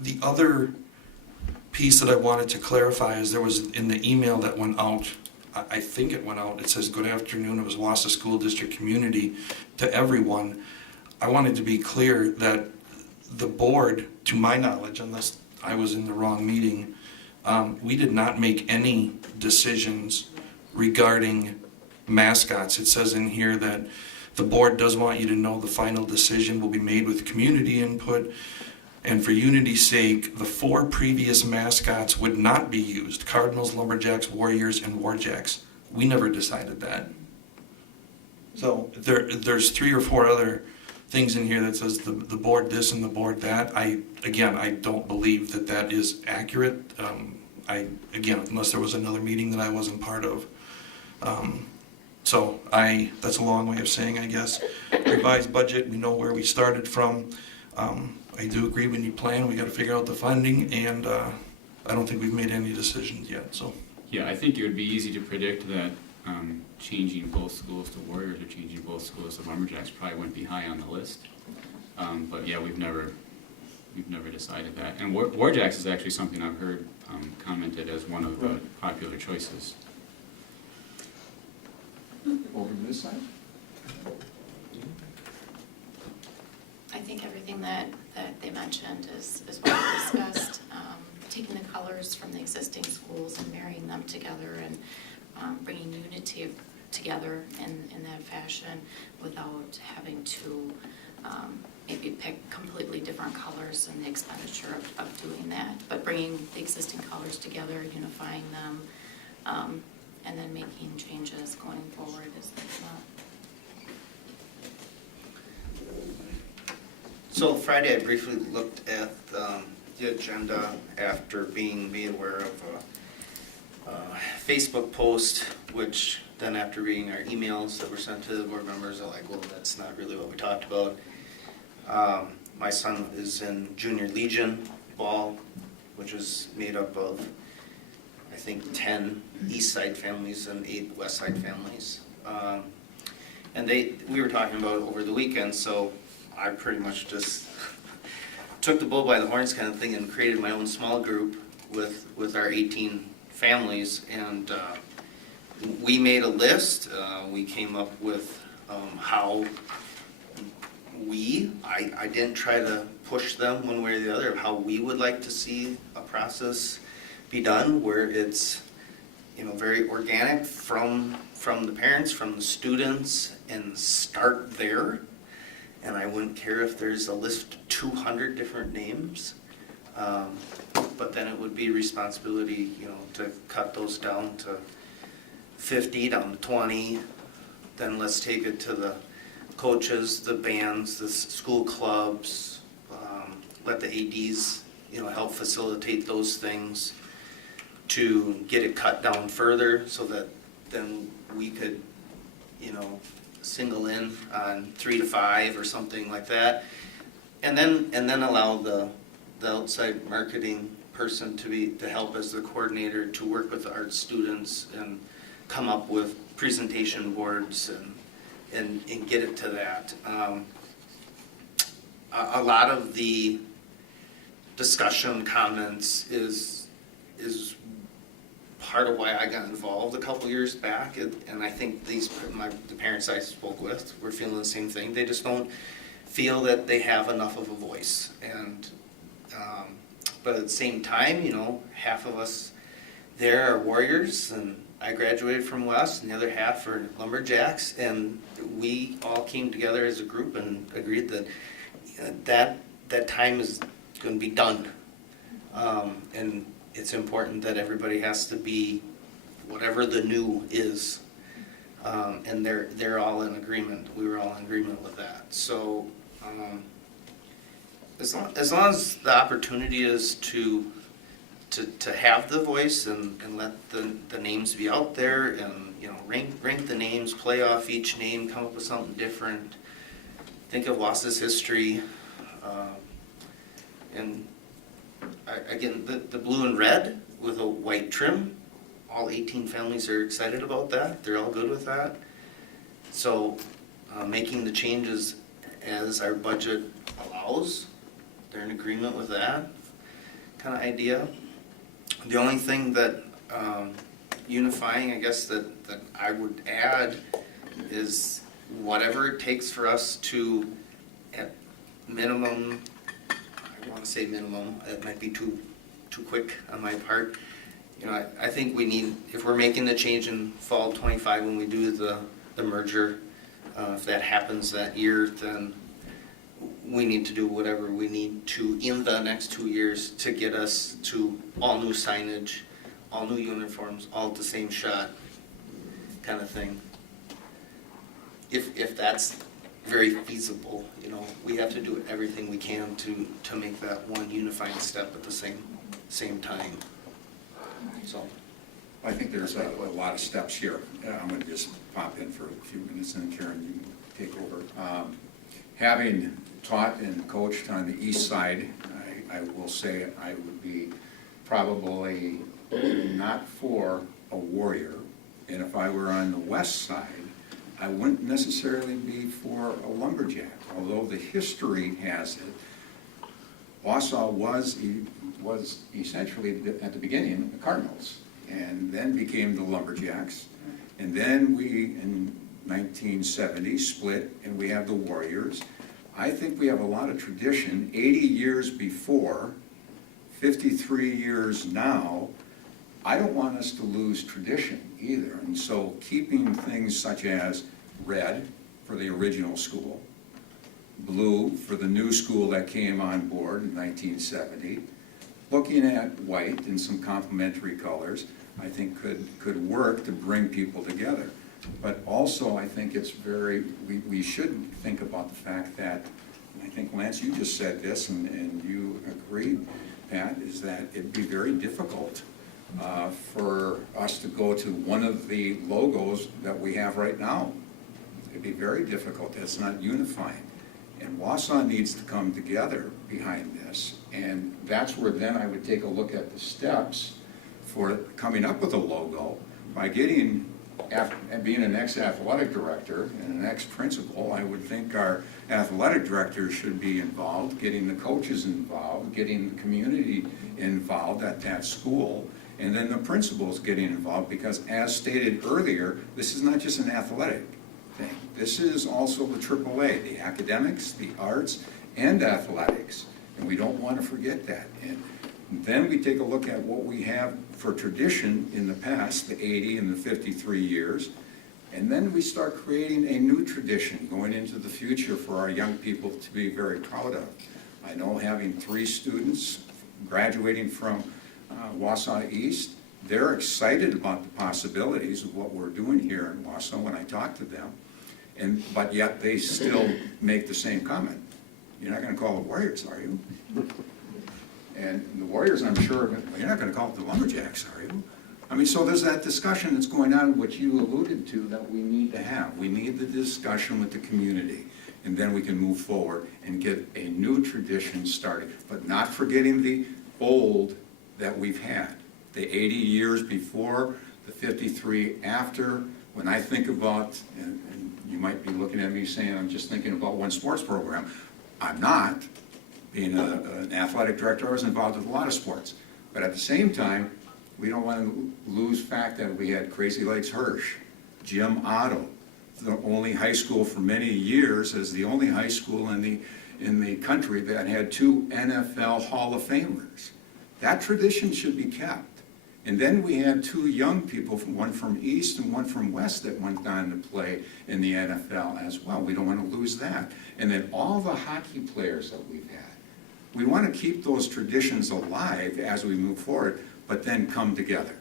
the other piece that I wanted to clarify is there was in the email that went out, I think it went out, it says, "Good afternoon, it was Wausau School District community to everyone." I wanted to be clear that the board, to my knowledge, unless I was in the wrong meeting, we did not make any decisions regarding mascots. It says in here that the board does want you to know the final decision will be made with community input, and for unity's sake, the 4 previous mascots would not be used: Cardinals, Lumberjacks, Warriors, and Warjacks. We never decided that. So there's 3 or 4 other things in here that says the board this and the board that. I don't believe that is accurate. Unless there was another meeting that I wasn't part of. That's a long way of saying, I guess, revised budget, we know where we started from. I do agree when you plan, we got to figure out the funding, and I don't think we've made any decisions yet, so. Yeah, I think it would be easy to predict that changing both schools to Warriors or changing both schools to Lumberjacks probably wouldn't be high on the list. But yeah, we've never decided that. And Warjacks is actually something I've heard commented as one of the popular choices. Over to this side. I think everything that they mentioned is well discussed. Taking the colors from the existing schools and marrying them together and bringing unity together in that fashion without having to maybe pick completely different colors and the expenditure of doing that, but bringing the existing colors together, unifying them, and then making changes going forward as they come up. So Friday, I briefly looked at the agenda after being made aware of a Facebook post, which then after reading our emails that were sent to the board members, I'm like, well, that's not really what we talked about. My son is in Junior Legion ball, which is made up of, I think, 10 East Side families and 8 West Side families. And we were talking about it over the weekend, so I pretty much just took the bull by the horns kind of thing and created my own small group with our 18 families, and we made a list. We came up with how I didn't try to push them one way or the other, of how we would like to see a process be done, where it's, you know, very organic from the parents, from the students, and start there. And I wouldn't care if there's a list of 200 different names, but then it would be responsibility, you know, to cut those down to 50, down to 20. Then let's take it to the coaches, the bands, the school clubs, let the ADs, you know, help facilitate those things to get it cut down further, so that then we could, you know, single in on 3 to 5 or something like that, and then allow the outside marketing person to help as the coordinator, to work with the art students and come up with presentation boards and get it to that. A lot of the discussion comments is part of why I got involved a couple years back, and I think the parents I spoke with were feeling the same thing. They just don't feel that they have enough of a voice, and but at the same time, you know, half of us there are warriors, and I graduated from West, and the other half are lumberjacks, and we all came together as a group and agreed that that time is going to be done, and it's important that everybody has to be whatever the new is, and they're all in agreement. We were all in agreement with that. So as long as the opportunity is to have the voice and let the names be out there, and, you know, rank the names, play off each name, come up with something different, think of Wausau's history, and again, the blue and red with a white trim, all 18 families are excited about that. They're all good with that. So making the changes as our budget allows, they're in agreement with that kind of idea. The only thing that unifying, I guess, that I would add is whatever it takes for us to, at minimum, I want to say minimum, it might be too quick on my part. You know, I think we need, if we're making the change in fall 25 when we do the merger, if that happens that year, then we need to do whatever we need to in the next 2 years to get us to all new signage, all new uniforms, all at the same shot kind of thing. If that's very feasible, you know, we have to do everything we can to make that one unifying step at the same time. So I think there's a lot of steps here. I'm going to just pop in for a few minutes, and Karen, you can take over. Having taught and coached on the east side, I will say I would be probably not for a warrior, and if I were on the west side, I wouldn't necessarily be for a lumberjack, although the history has it. Wausau was essentially, at the beginning, the Cardinals, and then became the Lumberjacks, and then we, in 1970, split, and we have the Warriors. I think we have a lot of tradition. 80 years before, 53 years now, I don't want us to lose tradition either, and so keeping things such as red for the original school, blue for the new school that came on board in 1970, looking at white and some complementary colors, I think could work to bring people together. But also, I think it's we should think about the fact that, and I think Lance, you just said this, and you agreed, Pat, is that it'd be very difficult for us to go to one of the logos that we have right now. It'd be very difficult. It's not unifying. And Wausau needs to come together behind this. And that's where then I would take a look at the steps for coming up with a logo by getting, and being an ex-athletic director and an ex-principal, I would think our athletic directors should be involved, getting the coaches involved, getting the community involved at that school, and then the principals getting involved, because as stated earlier, this is not just an athletic thing. This is also the AAA, the academics, the arts, and athletics, and we don't want to forget that. And then we take a look at what we have for tradition in the past, the 80 and the 53 years, and then we start creating a new tradition going into the future for our young people to be very proud of. I know having 3 students graduating from Wausau East, they're excited about the possibilities of what we're doing here in Wausau when I talk to them, but yet they still make the same comment. You're not going to call it Warriors, are you? And the Warriors, I'm sure, you're not going to call it the Lumberjacks, are you? I mean, so there's that discussion that's going on, which you alluded to, that we need to have. We need the discussion with the community, and then we can move forward and get a new tradition started, but not forgetting the old that we've had. The 80 years before, the 53 after. When I think about, and you might be looking at me saying I'm just thinking about one sports program. I'm not. Being an athletic director, I was involved with a lot of sports. But at the same time, we don't want to lose fact that we had Crazy Legs Hirsch, Jim Otto, the only high school for many years, as the only high school in the country that had 2 NFL Hall of Famers. That tradition should be kept. And then we had 2 young people, one from East and one from West, that went on to play in the NFL as well. We don't want to lose that. And then all the hockey players that we've had. We want to keep those traditions alive as we move forward, but then come together.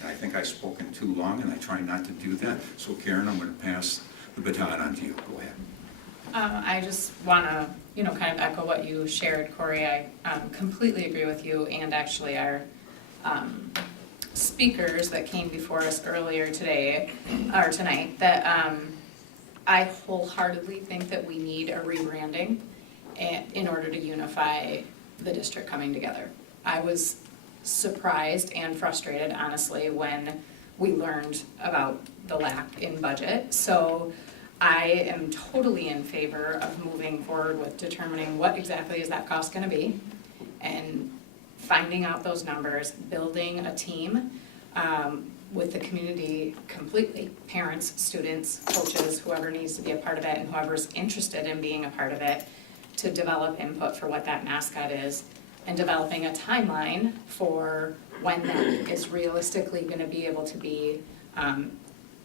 And I think I've spoken too long, and I try not to do that. So Karen, I'm going to pass the baton on to you. Go ahead. I just want to, kind of echo what you shared, Corey. I completely agree with you, and actually our speakers that came before us earlier today, or tonight, that I wholeheartedly think that we need a rebranding in order to unify the district coming together. I was surprised and frustrated, honestly, when we learned about the lack in budget. So I am totally in favor of moving forward with determining what exactly is that cost going to be, and finding out those numbers, building a team with the community completely, parents, students, coaches, whoever needs to be a part of it, and whoever's interested in being a part of it, to develop input for what that mascot is, and developing a timeline for when that is realistically going to be able to be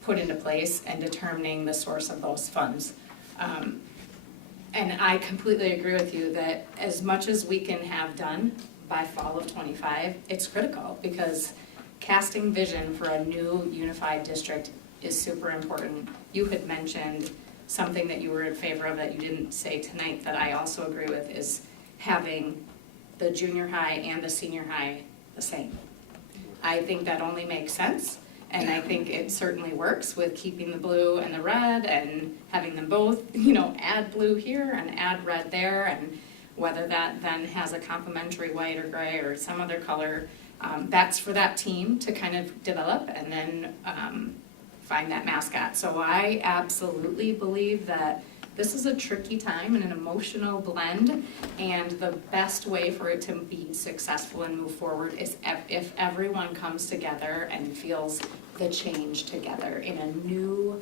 put into place, and determining the source of those funds. And I completely agree with you that as much as we can have done by fall of '25, it's critical, because casting vision for a new unified district is super important. You had mentioned something that you were in favor of that you didn't say tonight that I also agree with, is having the junior high and the senior high the same. I think that only makes sense, and I think it certainly works with keeping the blue and the red and having them both, add blue here and add red there, and whether that then has a complementary white or gray or some other color, that's for that team to kind of develop and then find that mascot. So I absolutely believe that this is a tricky time and an emotional blend, and the best way for it to be successful and move forward is if everyone comes together and feels the change together in a new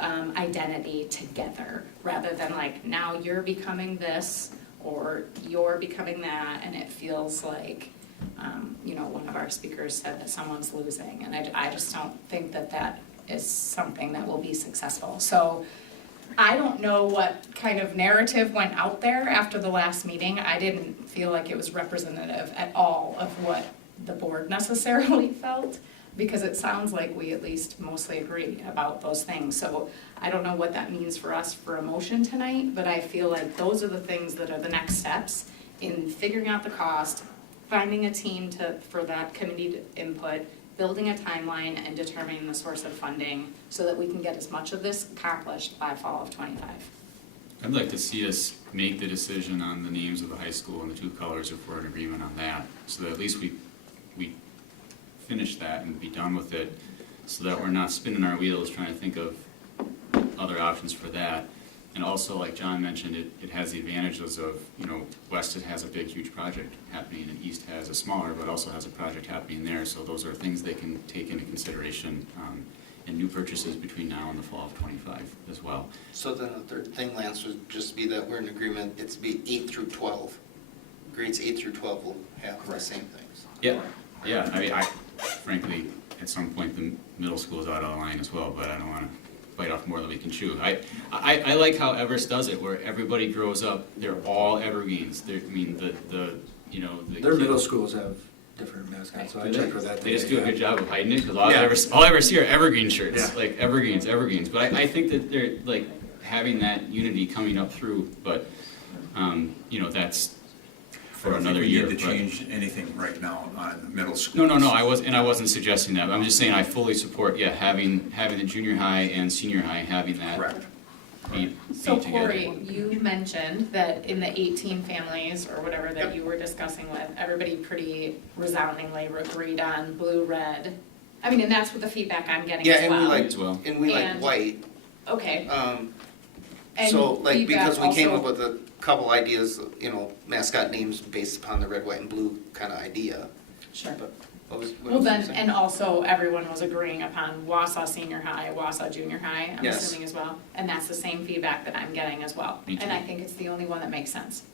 identity together, rather than like, now you're becoming this or you're becoming that, and it feels like one of our speakers said that someone's losing, and I just don't think that is something that will be successful. So I don't know what kind of narrative went out there after the last meeting. I didn't feel like it was representative at all of what the board necessarily felt, because it sounds like we at least mostly agree about those things. So I don't know what that means for us for a motion tonight, but I feel like those are the things that are the next steps in figuring out the cost, finding a team for that committee to input, building a timeline, and determining the source of funding so that we can get as much of this accomplished by fall of '25. I'd like to see us make the decision on the names of the high school and the two colors if we're in agreement on that, so that at least we finish that and be done with it, so that we're not spinning our wheels trying to think of other options for that. And also, like John mentioned, it has the advantages of, West has a big, huge project happening, and East has a smaller, but also has a project happening there. So those are things they can take into consideration in new purchases between now and the fall of '25 as well. So then the third thing, Lance, would just be that we're in agreement, it's be 8 through 12. Grades 8 through 12 will have the same things. Yeah. I mean, I frankly, at some point, the middle school is out of line as well, but I don't want to bite off more than we can chew. I like how Everest does it, where everybody grows up, they're all evergreens. Their middle schools have different mascots, so I checked for that. They just do a good job of hiding it, because all I ever see are evergreen shirts, like evergreens. But I think that they're like having that unity coming up through, but that's for another year. I don't think we need to change anything right now on the middle school. No, I wasn't suggesting that. I'm just saying I fully support, having the junior high and senior high having that be So together. Corey, you mentioned that in the 18 families or whatever that you were discussing with, everybody pretty resoundingly agreed on blue, red. I mean, and that's what the feedback I'm getting as well. And we like white. Okay. And so because we came also- up with a couple ideas, mascot names based upon the red, white, and blue kind of idea. Sure. But what was Well you then, saying? and also everyone was agreeing upon Wausau Senior High, Wausau Junior High, I'm Yes. assuming as well. And that's the same feedback that I'm getting as well. Me too. And I think it's the only one that makes sense.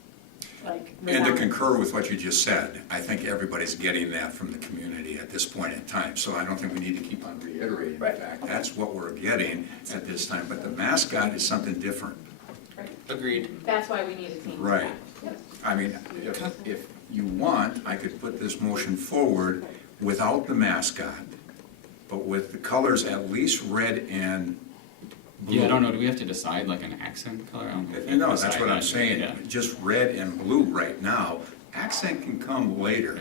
And to resounding. concur with what you just said, I think everybody's getting that from the community at this point in time. So I don't think we need to keep on reiterating the fact. That's what we're getting at this time. But the mascot is something different. Agreed. That's why we need a team. Right. I mean, if you want, I could put this motion forward without the mascot, but with the colors at least red and blue. Yeah, I don't know, do we have to decide like an accent color? I don't know if we have to No, that's decide what I'm that. saying, Yeah. just red and blue right now. Accent can come later.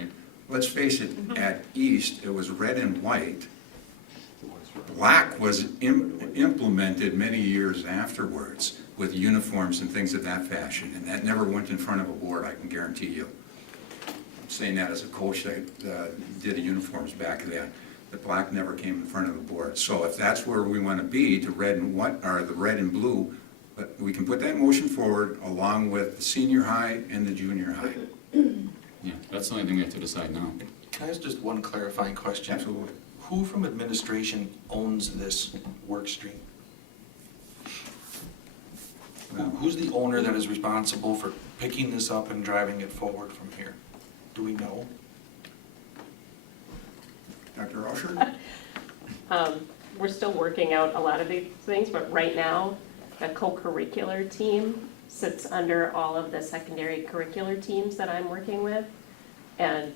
Let's face it, at East, it was red and white. Black was implemented many years afterwards with uniforms and things of that fashion, and that never went in front of a board, I can guarantee you. I'm saying that as a coach that did the uniforms back then. The black never came in front of the board. So if that's where we want to be, to red and white, or the red and blue, but we can put that motion forward along with the senior high and the junior high. Yeah, that's the only thing we have to decide now. Can I ask just one clarifying question? Absolutely. Who from administration owns this work stream? Who's the owner that is responsible for picking this up and driving it forward from here? Do we know? Dr. Rauscher? We're still working out a lot of these things, but right now, the co-curricular team sits under all of the secondary curricular teams that I'm working with. And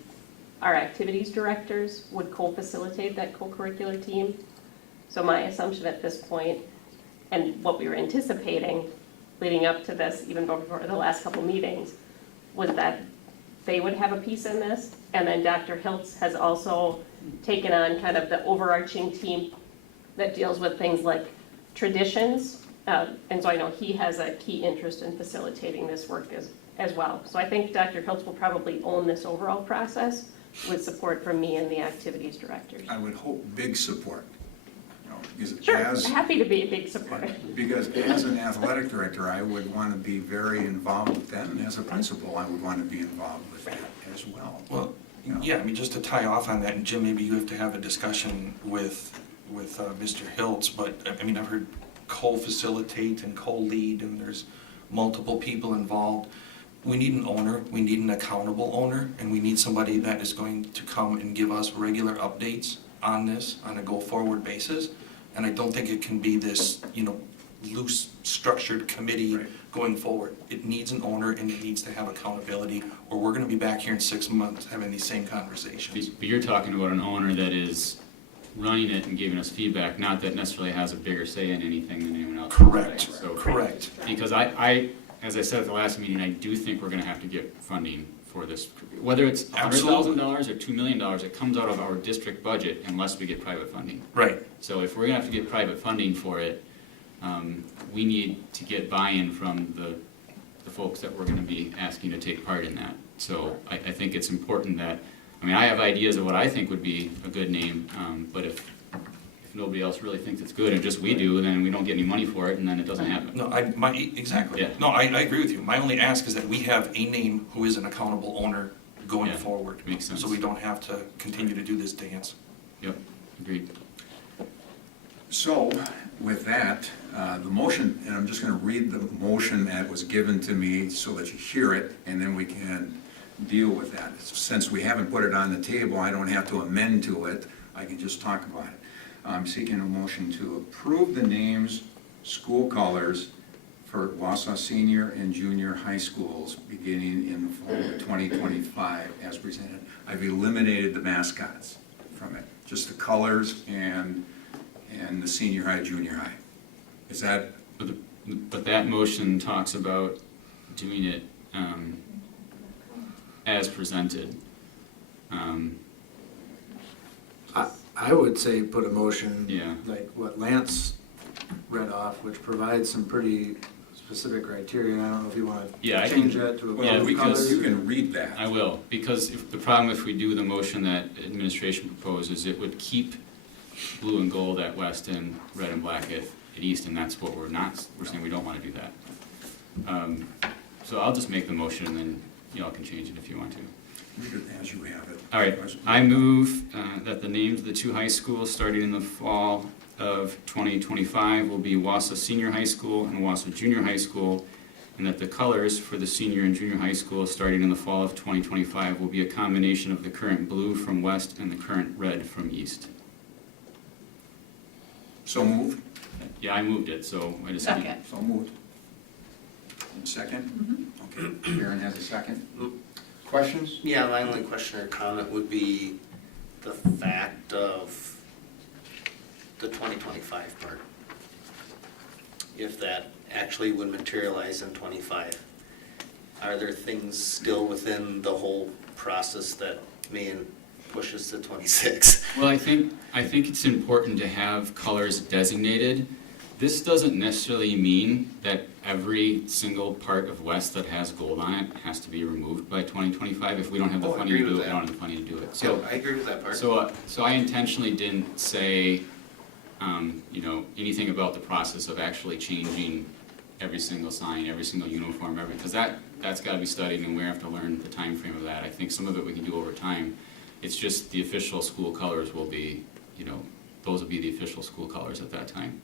our activities directors would co-facilitate that co-curricular team. So my assumption at this point, and what we were anticipating leading up to this, even before the last couple meetings, was that they would have a piece in this. And then Dr. Hiltz has also taken on kind of the overarching team that deals with things like traditions. And so I know he has a key interest in facilitating this work as well. So I think Dr. Hiltz will probably own this overall process with support from me and the activities directors. I would hope big support. Because Sure, as- happy to be a big supporter. Because as an athletic director, I would want to be very involved with that, and as a principal, I would want to be involved with that as well. Well, yeah, I mean, just to tie off on that, and Jim, maybe you have to have a discussion with Mr. Hiltz, but I mean, I've heard co-facilitate and co-lead, and there's multiple people involved. We need an owner, we need an accountable owner, and we need somebody that is going to come and give us regular updates on this on a go-forward basis. And I don't think it can be this, loose structured committee going forward. It needs an owner and it needs to have accountability, or we're gonna be back here in 6 months having these same conversations. But you're talking about an owner that is running it and giving us feedback, not that necessarily has a bigger say in anything than anyone else. Correct, Right? So, correct. Because I, as I said at the last meeting, I do think we're gonna have to get funding for this. Whether it's $100,000 or $2 million, it comes out of our district budget unless we get private funding. Right. So if we're gonna have to get private funding for it, we need to get buy-in from the folks that we're gonna be asking to take part in that. So I think it's important that, I mean, I have ideas of what I think would be a good name, but if nobody else really thinks it's good and just we do, then we don't get any money for it and then it doesn't happen. No, exactly. Yeah. No, I agree with you. My only ask is that we have a name who is an accountable owner going forward. Makes sense. So we don't have to continue to do this dance. Yep, agreed. So, with that, the motion, and I'm just going to read the motion that was given to me so that you hear it, and then we can deal with that. Since we haven't put it on the table, I don't have to amend to it, I can just talk about it. I'm seeking a motion to approve the names, school colors for Wausau senior and junior high schools beginning in the fall of 2025 as presented. I've eliminated the mascots from it, just the colors and the senior high, junior high. Is that? But that motion talks about doing it as presented. I would say put a motion, Yeah. like what Lance read off, which provides some pretty specific criteria. I don't know if you want Yeah, I to change can- that to yeah, a because- You can read that. I will, because the problem if we do the motion that administration proposes, it would keep blue and gold at West and red and black at East, and that's what we're saying we don't want to do that. So I'll just make the motion and then y'all can change it if you want to. Read it as you have it. All right, I move that the names of the two high schools starting in the fall of 2025 will be Wausau Senior High School and Wausau Junior High School, and that the colors for the senior and junior high school starting in the fall of 2025 will be a combination of the current blue from West and the current red from East. So moved? Yeah, I moved it, so I just. Second. So moved. Second? Okay, Karen has a second. Questions? Yeah, my only question or comment would be the fact of the 2025 part. If that actually would materialize in '25, are there things still within the whole process that may push us to '26? Well, I think it's important to have colors designated. This doesn't necessarily mean that every single part of West that has gold on it has to be removed by 2025. If we don't have the Oh, I funding to agree do with it, we that. don't have the funding to do it. So I agree with that part. So I intentionally didn't say, anything about the process of actually changing every single sign, every single uniform, because that's got to be studied, and we have to learn the time frame of that. I think some of it we can do over time. It's just the official school colors will be, those will be the official school colors at that time.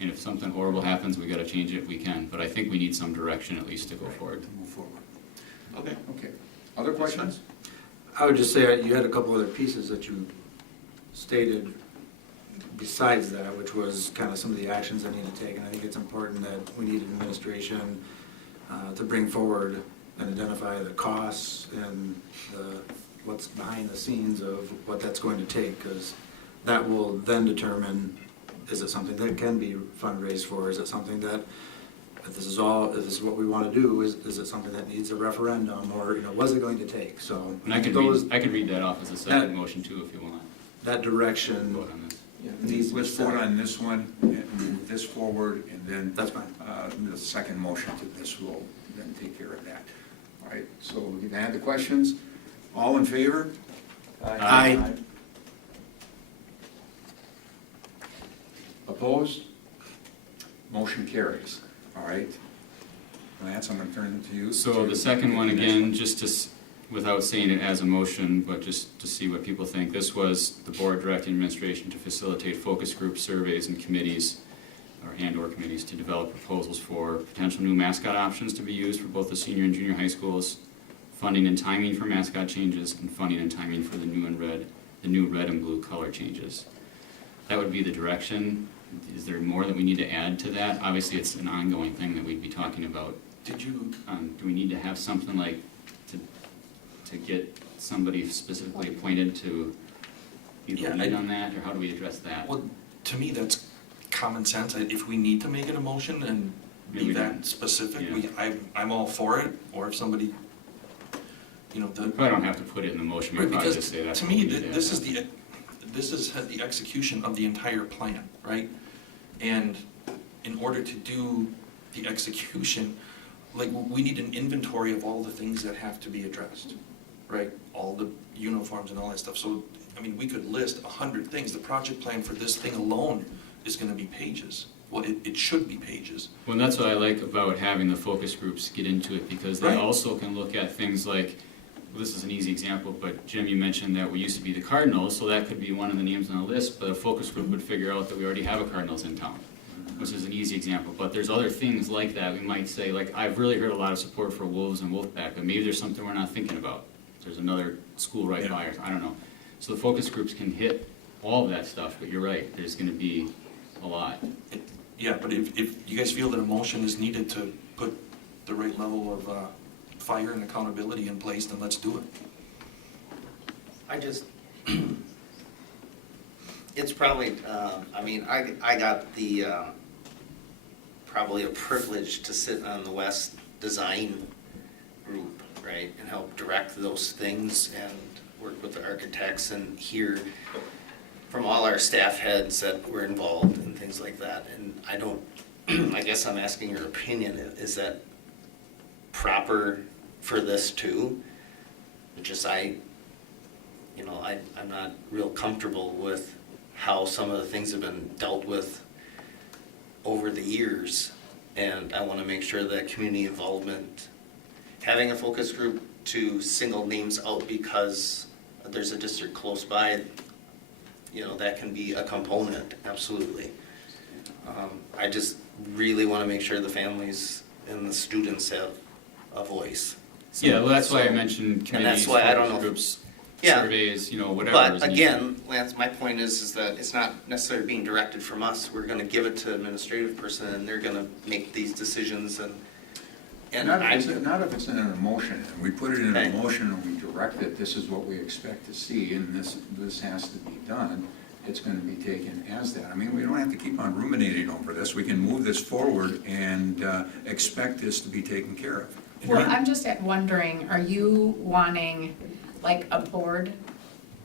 And if something horrible happens, we got to change it, we can. But I think we need some direction at least to go forward. To move forward. Okay. Okay. Other questions? I would just say you had a couple other pieces that you stated besides that, which was kind of some of the actions that need to take. And I think it's important that we need administration to bring forward and identify the costs and what's behind the scenes of what that's going to take, because that will then determine, is it something that can be fundraised for? Is it something that, if this is what we want to do, is it something that needs a referendum, or what's it going to take? So And I can read that off as a second motion too, if you want. that direction Vote on this. needs to be Let's set. vote on this one and move this forward, and then. That's fine. The second motion to this will then take care of that. All right, so you've had the questions? All in favor? Aye. Opposed? Motion carries. All right. Lance, I'm going to turn it to you. So the second one, again, without saying it as a motion, but just to see what people think, this was the board directing administration to facilitate focus group surveys and committees, or committees, to develop proposals for potential new mascot options to be used for both the senior and junior high schools, funding and timing for mascot changes, and funding and timing for the new red and blue color changes. That would be the direction. is there more that we need to add to that? Obviously, it's an ongoing thing that we'd be talking about. Did you, Do we need to have something like to get somebody specifically appointed to be the lead on that, or how do we address that? well, to me, that's common sense. If we need to make it a motion and Maybe be we that don't. specific, Yeah. I'm all for it, or if somebody, We probably don't have to put it in the motion, we Right, probably because just say that's to what we me, need to this have. is the execution of the entire plan, right? And in order to do the execution, like, we need an inventory of all the things that have to be addressed, right? All the uniforms and all that stuff. So, I mean, we could list 100 things. The project plan for this thing alone is gonna be pages. Well, it should be pages. Well, and that's what I like about having the focus groups get into it, because they Right. also can look at things like, well, this is an easy example, but Jim, you mentioned that we used to be the Cardinals, so that could be one of the names on the list, but a focus group would figure out that we already have a Cardinals in town, which is an easy example. But there's other things like that. We might say, like, I've really heard a lot of support for Wolves and Wolfpack, but maybe there's something we're not thinking about. There's another school right by us, I don't know. So the focus groups can hit all of that stuff, but you're right, there's gonna be a lot. Yeah, but if you guys feel that a motion is needed to put the right level of fire and accountability in place, then let's do it. It's probably, I mean, I got the, probably a privilege to sit on the West Design Group, right? And help direct those things and work with the architects and hear from all our staff heads that were involved and things like that. And I don't, I guess I'm asking your opinion, is that proper for this too? Just I'm not real comfortable with how some of the things have been dealt with over the years. And I want to make sure that community involvement, having a focus group to single names out because there's a district close by, that can be a component, absolutely. I just really want to make sure the families and the students have a voice. Yeah, well, that's why I mentioned committees, why I don't focus know. groups, Yeah. surveys, whatever. But is needed. again, Lance, my point is that it's not necessarily being directed from us. We're gonna give it to an administrative person and they're gonna make these decisions and Not if it's in an emotion, and we put it in Okay. an emotion and we direct it, this is what we expect to see, and this has to be done, it's gonna be taken as that. I mean, we don't have to keep on ruminating over this, we can move this forward and expect this to be taken care of. Well, I'm just wondering, are you wanting like a board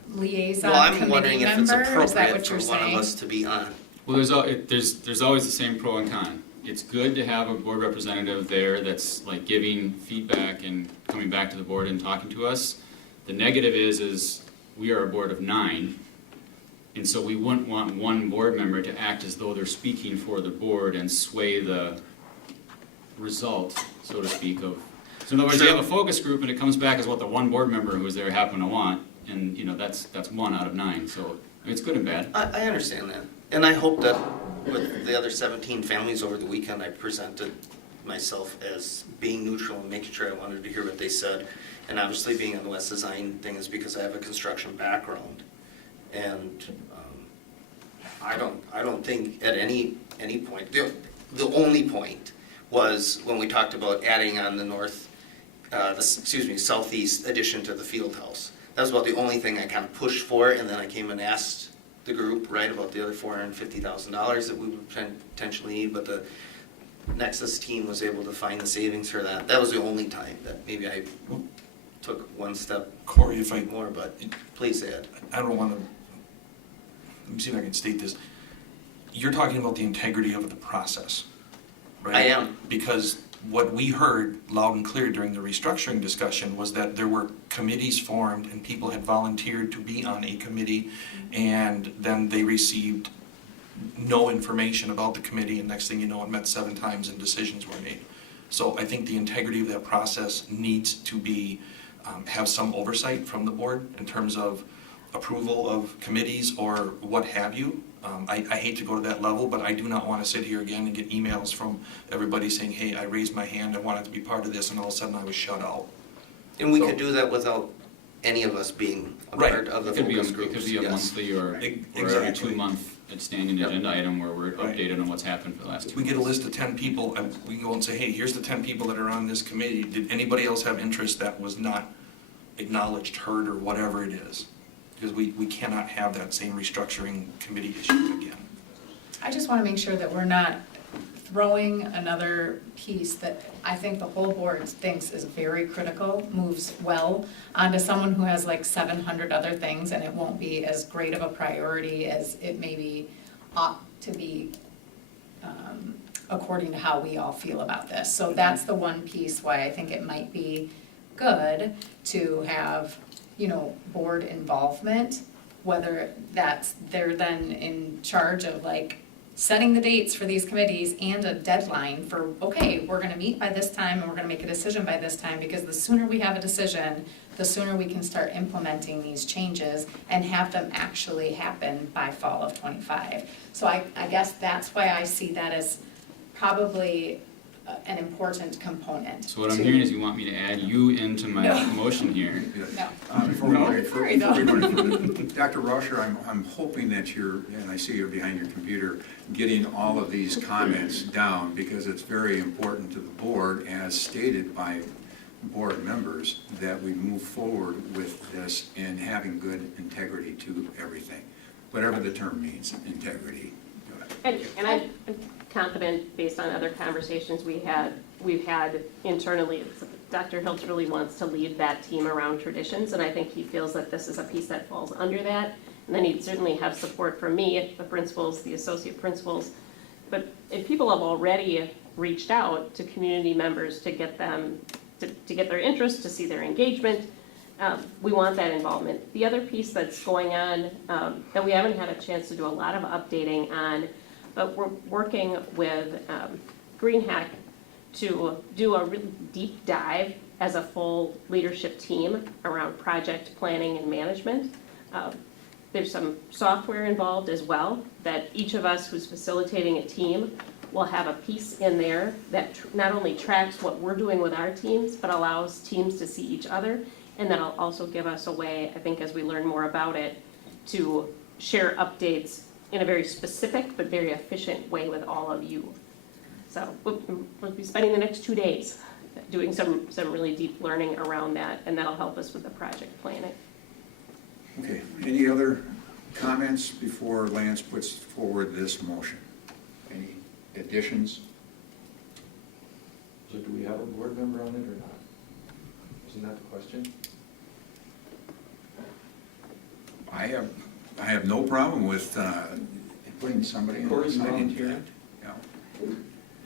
liaison Well, I'm committee wondering if it's member? Is that appropriate what for you're one of saying? us to be on. Well, there's always the same pro and con. It's good to have a board representative there that's like giving feedback and coming back to the board and talking to us. The negative is we are a board of 9, and so we wouldn't want one board member to act as though they're speaking for the board and sway the result, so to speak, of. So in other words, you have a focus group and it comes back as what the one board member who was there happened to want, and that's 1 out of 9, so I mean, it's good and bad. I understand that. And I hope that with the other 17 families over the weekend, I presented myself as being neutral and making sure I wanted to hear what they said. And obviously being on the West Design thing is because I have a construction background. And I don't think at any point, the only point was when we talked about adding on the southeast addition to the field house. That was about the only thing I kind of pushed for, and then I came and asked the group, right, about the other $450,000 that we would potentially need, but the Nexus team was able to find the savings for that. That was the only time that maybe I took one step Corey, if I more, but please add. I don't want to, let me see if I can state this. You're talking about the integrity of the process, right? I am. Because what we heard loud and clear during the restructuring discussion was that there were committees formed and people had volunteered to be on a committee, and then they received no information about the committee, and next thing you know, it met 7 times and decisions were made. So I think the integrity of that process needs to be, have some oversight from the board in terms of approval of committees or what have you. I hate to go to that level, but I do not want to sit here again and get emails from everybody saying, hey, I raised my hand, I wanted to be part of this, and all of a sudden I was shut out. And we could do that without any of us being a part of the focus groups. It could be a yes. monthly or every 2 month standing Yep. agenda item where we're Right. updated on what's happened for the last 2 We months. get a list of 10 people, and we can go and say, hey, here's the 10 people that are on this committee. Did anybody else have interest that was not acknowledged, heard, or whatever it is? Because we cannot have that same restructuring committee issue again. I just want to make sure that we're not throwing another piece that I think the whole board thinks is very critical, moves well, onto someone who has like 700 other things, and it won't be as great of a priority as it maybe ought to be, according to how we all feel about this. So that's the one piece why I think it might be good to have, board involvement, whether that's, they're then in charge of like setting the dates for these committees and a deadline for, okay, we're gonna meet by this time and we're gonna make a decision by this time, because the sooner we have a decision, the sooner we can start implementing these changes and have them actually happen by fall of '25. So I guess that's why I see that as probably an important component. So what I'm hearing is you want me to add you into my No. motion here. No. Before we go any Sorry, further, though. Dr. Rauscher, I'm hoping that you're, and I see you're behind your computer, getting all of these comments down, because it's very important to the board, as stated by board members, that we move forward with this and having good integrity to everything, whatever the term means, integrity. And I'm confident, based on other conversations we've had internally, Dr. Hiltz really wants to lead that team around traditions, and I think he feels that this is a piece that falls under that. And then he'd certainly have support from me, the principals, the associate principals. And people have already reached out to community members to get them, to get their interest, to see their engagement. We want that involvement. The other piece that's going on, that we haven't had a chance to do a lot of updating on, but we're working with GreenHack to do a really deep dive as a full leadership team around project planning and management. There's some software involved as well, that each of us who's facilitating a team will have a piece in there that not only tracks what we're doing with our teams, but allows teams to see each other. And that'll also give us a way, I think, as we learn more about it, to share updates in a very specific but very efficient way with all of you. So we'll be spending the next 2 days doing some really deep learning around that, and that'll help us with the project planning. Okay, any other comments before Lance puts forward this motion? Any additions? So do we have a board member on it or not? Isn't that the question? I have no problem with putting somebody in. Corey's that. volunteering? Yeah.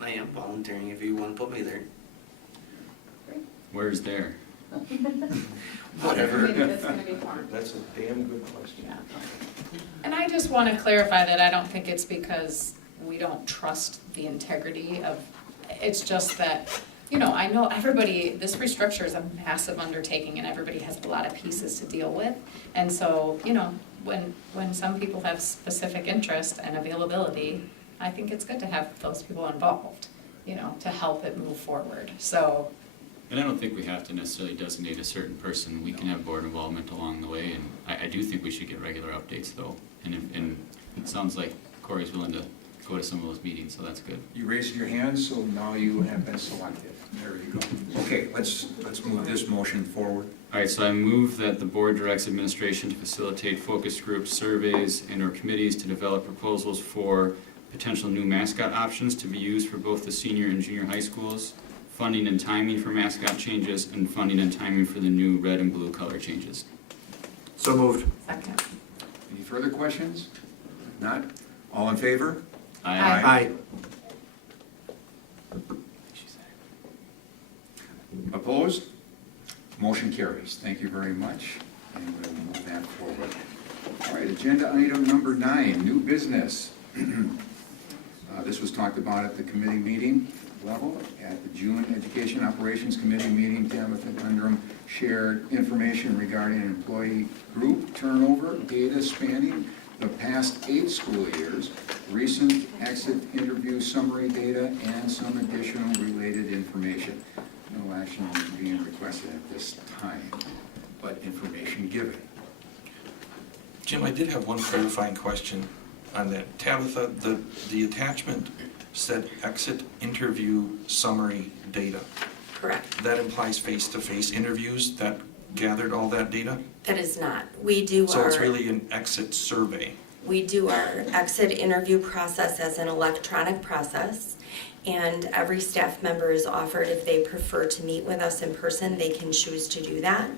I am volunteering if you want to put me there. Where's there? Whatever. Maybe that's gonna be fun. That's a damn good question. And I just want to clarify that I don't think it's because we don't trust the integrity of, it's just that, I know everybody, this restructure is a massive undertaking and everybody has a lot of pieces to deal with. And so, when some people have specific interest and availability, I think it's good to have those people involved, to help it move forward. So, And I don't think we have to necessarily designate a certain person. We can have board involvement along the way, and I do think we should get regular updates though. And it sounds like Corey's willing to go to some of those meetings, so that's good. You raised your hand, so now you have been selected. There you go. Okay, let's move this motion forward. All right, so I move that the board directs administration to facilitate focus groups, surveys, and/or committees to develop proposals for potential new mascot options to be used for both the senior and junior high schools, funding and timing for mascot changes, and funding and timing for the new red and blue color changes. So moved. second. Any further questions? If not, all in favor? Aye. Opposed? Motion carries. Thank you very much, and we'll move that forward. All right, agenda item number 9, new business. This was talked about at the committee meeting level. At the June Education Operations Committee meeting, Tabitha Gundrum shared information regarding employee group turnover data spanning the past 8 school years, recent exit interview summary data, and some additional related information. No action is being requested at this time, but information given. Jim, I did have one clarifying question. on that. Tabitha, the attachment said exit interview summary data. Correct. That implies face-to-face interviews that gathered all that data? That is not. We do So our, it's really an exit survey. we do our exit interview process as an electronic process, and every staff member is offered, if they prefer to meet with us in person, they can choose to do that.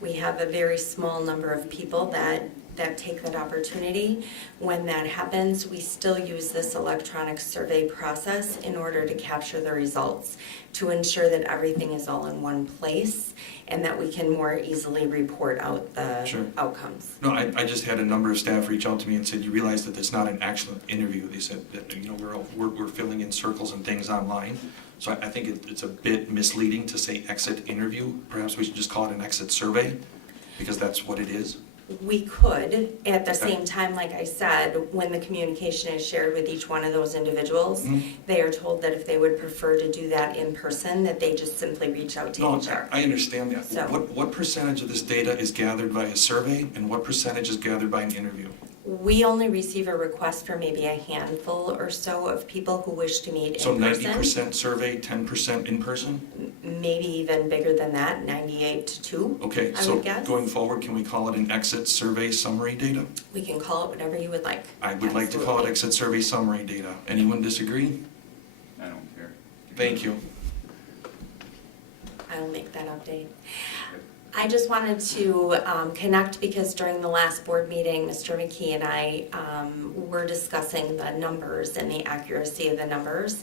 We have a very small number of people that take that opportunity. When that happens, we still use this electronic survey process in order to capture the results, to ensure that everything is all in one place and that we can more easily report out the Sure. outcomes. No, I just had a number of staff reach out to me and said, you realize that it's not an actual interview. They said that, you know, we're filling in circles and things online. So I think it's a bit misleading to say exit interview. Perhaps we should just call it an exit survey, because that's what it is. We could, at the same time, like I said, when the communication is shared with each one of those individuals, they are told that if they would prefer to do that in person, that they just simply reach out to No, HR. I understand that. So- What percentage of this data is gathered by a survey, and what percentage is gathered by an interview? We only receive a request for maybe a handful or so of people who wish to meet So in person. 90% survey, 10% in person? Maybe even bigger than that, 98 to 2, Okay, I so would guess. going forward, can we call it an exit survey summary data? We can call it whatever you would like. I would like to call it exit survey summary data. Anyone disagree? I don't care. Thank you. I'll make that update. I just wanted to connect because during the last board meeting, Mr. McKee and I were discussing the numbers and the accuracy of the numbers.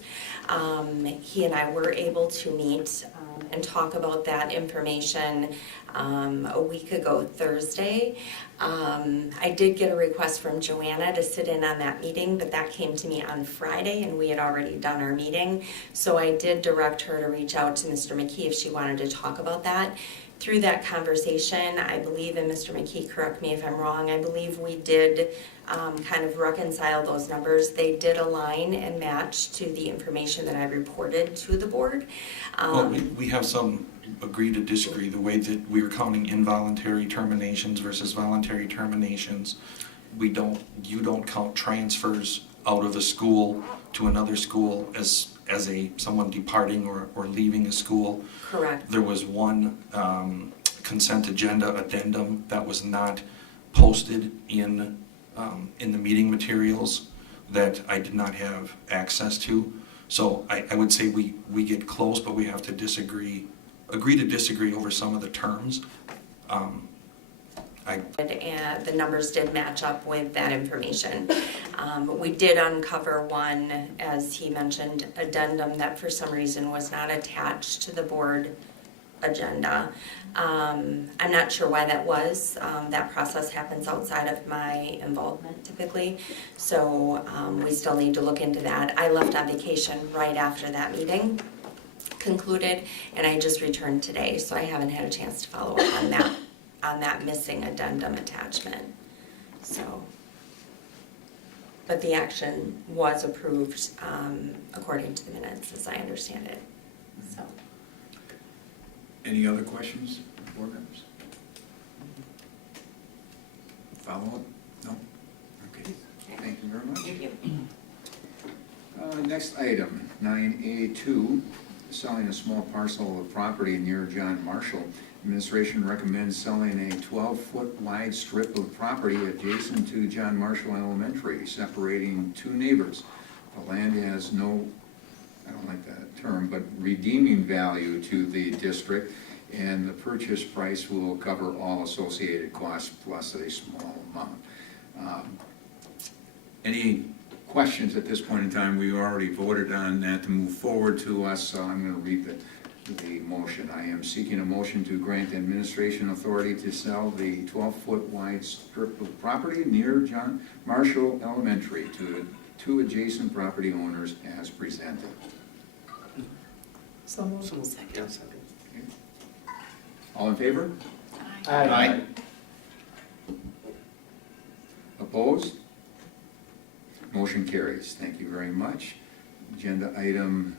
He and I were able to meet and talk about that information a week ago Thursday. I did get a request from Joanna to sit in on that meeting, but that came to me on Friday and we had already done our meeting. So I did direct her to reach out to Mr. McKee if she wanted to talk about that. Through that conversation, I believe, and Mr. McKee, correct me if I'm wrong, I believe we did kind of reconcile those numbers. They did align and match to the information that I reported to the board. Well, we have some agree to disagree. The way that we were counting involuntary terminations versus voluntary terminations, you don't count transfers out of a school to another school as someone departing or leaving a school. Correct. There was one consent agenda addendum that was not posted in the meeting materials that I did not have access to. So I would say we get close, but we have to agree to disagree over some of the terms. And the numbers did match up with that information. We did uncover one, as he mentioned, addendum that for some reason was not attached to the board agenda. I'm not sure why that was. That process happens outside of my involvement typically. So we still need to look into that. I left on vacation right after that meeting concluded, and I just returned today, so I haven't had a chance to follow up on that missing addendum attachment. So, but the action was approved according to the minutes, as I understand it. So, Any other questions, board members? Follow up? No? Okay, thank you very much. thank you. Next item, 9A2, selling a small parcel of property near John Marshall. Administration recommends selling a 12-foot wide strip of property adjacent to John Marshall Elementary, separating two neighbors. The land has no, I don't like that term, but redeeming value to the district, and the purchase price will cover all associated costs plus a small amount. Any questions at this point in time? We already voted on that to move forward to us, so I'm going to read the motion. I am seeking a motion to grant administration authority to sell the 12-foot wide strip of property near John Marshall Elementary to two adjacent property owners as presented. So moved. Second. Okay. All in favor? Aye. Opposed? Motion carries. Thank you very much. Agenda item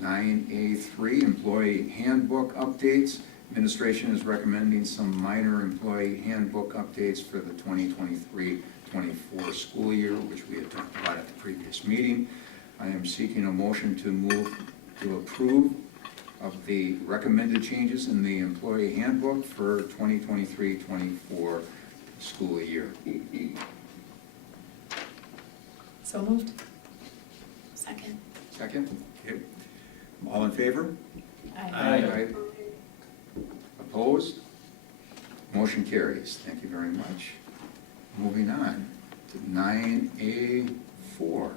9A3, employee handbook updates. Administration is recommending some minor employee handbook updates for the 24 school year, which we had talked about at the previous meeting. I am seeking a motion to move to approve of the recommended changes in the employee handbook for 2023-24 school year. So moved. Second. Second? Okay. All in favor? Aye. Opposed? Motion carries. Thank you very much. Moving on to 9A4,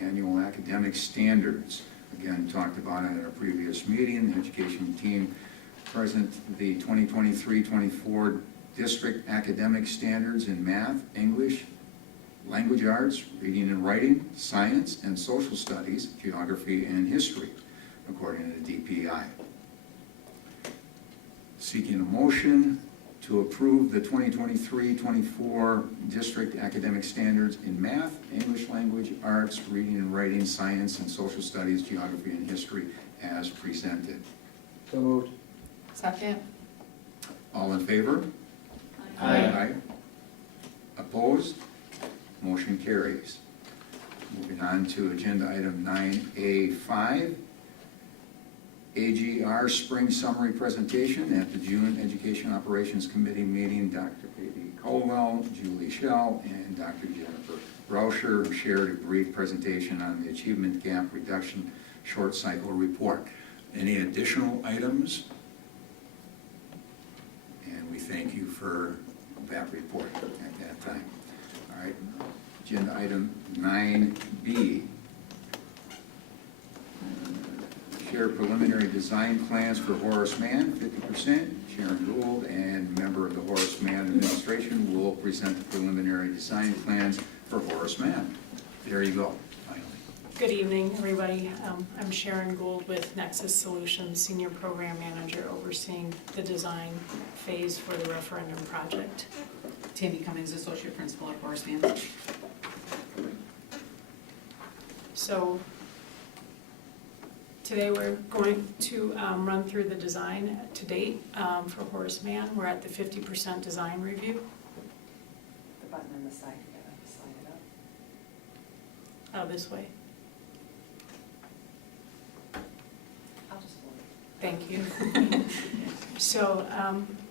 Annual Academic Standards. Again, talked about it at our previous meeting. The education team present the 2023-24 district academic standards in math, English, language arts, reading and writing, science and social studies, geography and history, according to the DPI. Seeking a motion to approve the 2023-24 district academic standards in math, English language, arts, reading and writing, science and social studies, geography and history as presented. So moved. Second. All in favor? Aye. Opposed? Motion carries. Moving on to agenda item 9A5, AGR Spring Summary Presentation at the June Education Operations Committee meeting. Dr. A.B. Colwell, Julie Schell, and Dr. Jennifer Rauscher shared a brief presentation on the Achievement Gap Reduction Short Cycle Report. Any additional items? And we thank you for that report at that time. All right, agenda item 9B. Share preliminary design plans for Horace Mann, 50%. Sharon Gould, and member of the Horace Mann administration, will present the preliminary design plans for Horace Mann. There you go, finally. Good evening, everybody. I'm Sharon Gould with Nexus Solutions, Senior Program Manager overseeing the design phase for the referendum project. Tammy Cummings, Associate Principal at Horace Mann. So today we're going to run through the design to date for Horace Mann. We're at the 50% design review. The button on the side, you gotta slide it up. Oh, this way. I'll just hold it. Thank you. So,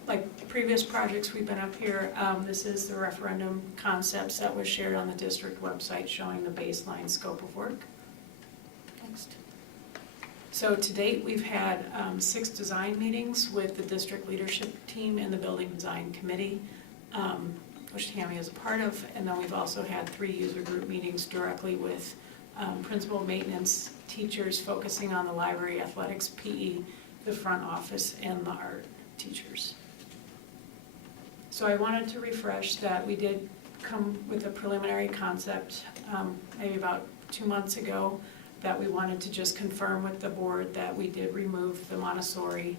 like previous projects, we've been up here. This is the referendum concepts that was shared on the district website showing the baseline scope of work. Next. So to date, we've had 6 design meetings with the district leadership team and the building design committee, which Tammy is a part of. And then we've also had 3 user group meetings directly with principal, maintenance, teachers focusing on the library, athletics, PE, the front office, and the art teachers. So I wanted to refresh that we did come with a preliminary concept maybe about 2 months ago that we wanted to just confirm with the board that we did remove the Montessori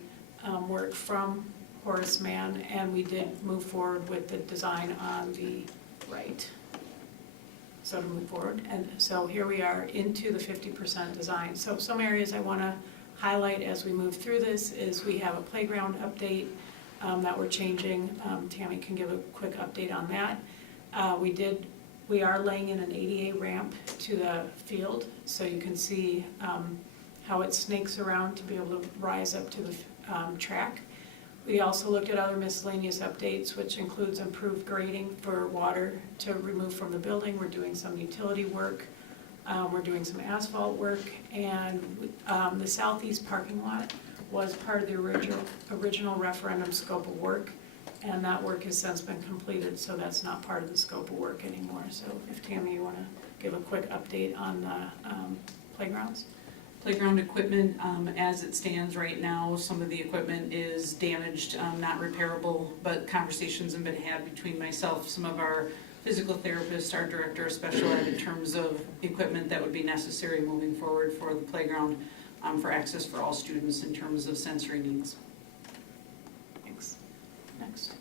work from Horace Mann, and we did move forward with the design on the right. So to move forward, and so here we are into the 50% design. So some areas I want to highlight as we move through this is we have a playground update that we're changing. Tammy can give a quick update on that. We are laying in an ADA ramp to the field, so you can see how it snakes around to be able to rise up to the track. We also looked at other miscellaneous updates, which includes improved grading for water to remove from the building. We're doing some utility work. We're doing some asphalt work, and the southeast parking lot was part of the original referendum scope of work, and that work has since been completed, so that's not part of the scope of work anymore. So if Tammy, you want to give a quick update on the playgrounds? Playground equipment, as it stands right now, some of the equipment is damaged, not repairable, but conversations have been had between myself, some of our physical therapists, our director of special ed, in terms of equipment that would be necessary moving forward for the playground for access for all students in terms of sensory needs. Thanks. Next.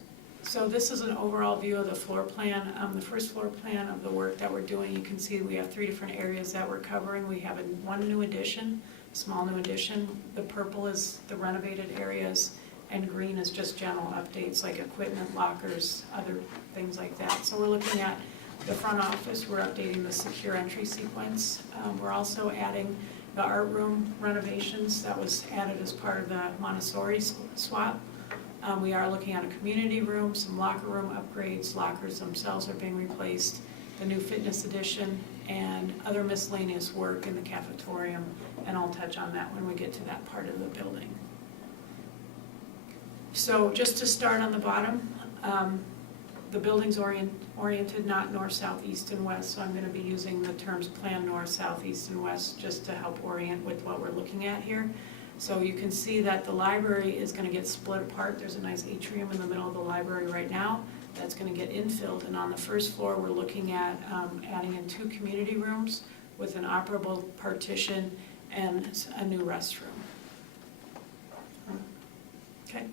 So this is an overall view of the floor plan. The first floor plan of the work that we're doing, you can see we have 3 different areas that we're covering. We have one new addition, small new addition. The purple is the renovated areas, and green is just general updates like equipment, lockers, other things like that. So we're looking at the front office, we're updating the secure entry sequence. We're also adding the art room renovations that was added as part of the Montessori swap. We are looking at a community room, some locker room upgrades, lockers themselves are being replaced, the new fitness edition, and other miscellaneous work in the cafetorium, and I'll touch on that when we get to that part of the building. So just to start on the bottom, the building's oriented not north, south, east, and west, so I'm going to be using the terms plan north, south, east, and west just to help orient with what we're looking at here. So you can see that the library is going to get split apart. There's a nice atrium in the middle of the library right now that's going to get infilled, and on the first floor we're looking at adding in 2 community rooms with an operable partition and a new restroom. Okay,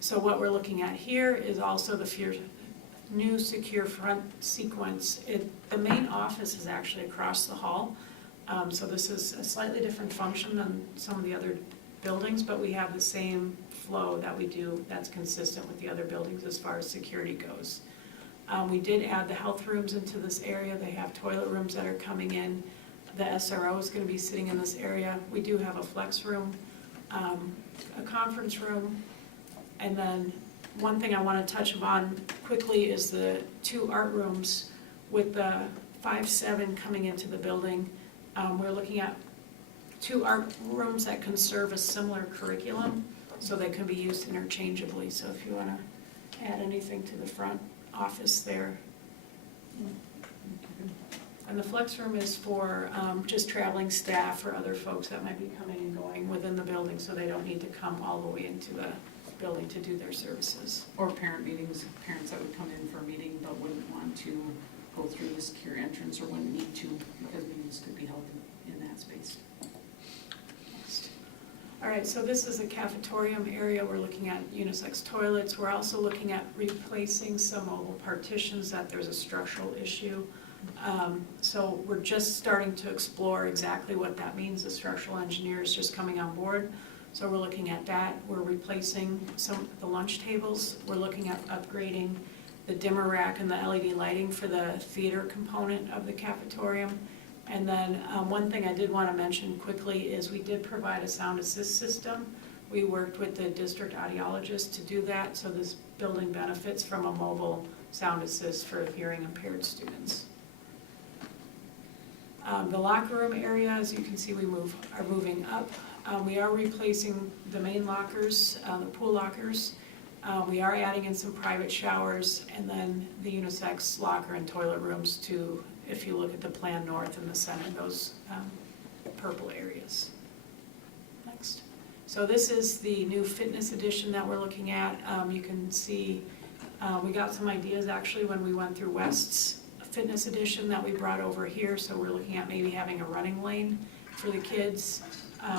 so what we're looking at here is also the new secure front sequence. The main office is actually across the hall, so this is a slightly different function than some of the other buildings, but we have the same flow that we do that's consistent with the other buildings as far as security goes. We did add the health rooms into this area. They have toilet rooms that are coming in. The SRO is going to be sitting in this area. We do have a flex room, a conference room, and then one thing I want to touch upon quickly is the 2 art rooms with the 5-7 coming into the building. We're looking at 2 art rooms that can serve a similar curriculum, so they can be used interchangeably. So if you want to add anything to the front office there. And the flex room is for just traveling staff or other folks that might be coming and going within the building, so they don't need to come all the way into the building to do their services. Or parent meetings, parents that would come in for a meeting but wouldn't want to go through the secure entrance or wouldn't need to because meetings could be held in that space. Next. All right, so this is a cafetorium area. We're looking at unisex toilets. We're also looking at replacing some mobile partitions that there's a structural issue. So we're just starting to explore exactly what that means. The structural engineer is just coming on board. So we're looking at that. We're replacing some of the lunch tables. We're looking at upgrading the dimmer rack and the LED lighting for the theater component of the cafetorium. And then one thing I did want to mention quickly is we did provide a sound assist system. We worked with the district audiologist to do that, so this building benefits from a mobile sound assist for hearing impaired students. The locker room area, as you can see, we are moving up. We are replacing the main lockers, the pool lockers. We are adding in some private showers, and then the unisex locker and toilet rooms to, if you look at the plan north in the center, those purple areas. Next. So this is the new fitness edition that we're looking at. You can see we got some ideas actually when we went through West's fitness edition that we brought over here. So we're looking at maybe having a running lane for the kids.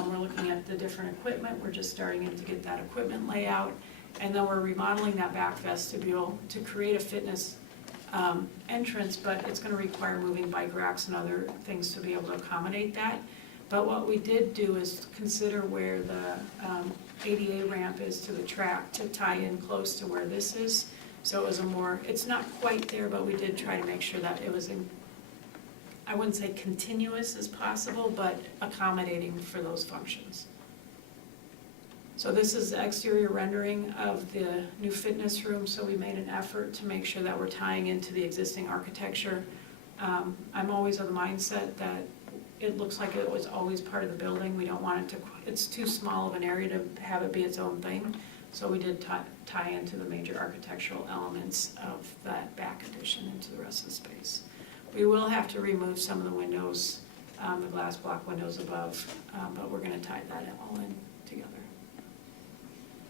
We're looking at the different equipment. We're just starting to get that equipment layout. And then we're remodeling that back vestibule to create a fitness entrance, but it's going to require moving bike racks and other things to be able to accommodate that. But what we did do is consider where the ADA ramp is to the track to tie in close to where this is. So it was it's not quite there, but we did try to make sure that it was I wouldn't say continuous as possible, but accommodating for those functions. So this is the exterior rendering of the new fitness room, so we made an effort to make sure that we're tying into the existing architecture. I'm always of the mindset that it looks like it was always part of the building. We don't want it to, it's too small of an area to have it be its own thing. So we did tie into the major architectural elements of that back addition into the rest of the space. We will have to remove some of the windows, the glass block windows above, but we're going to tie that all in together.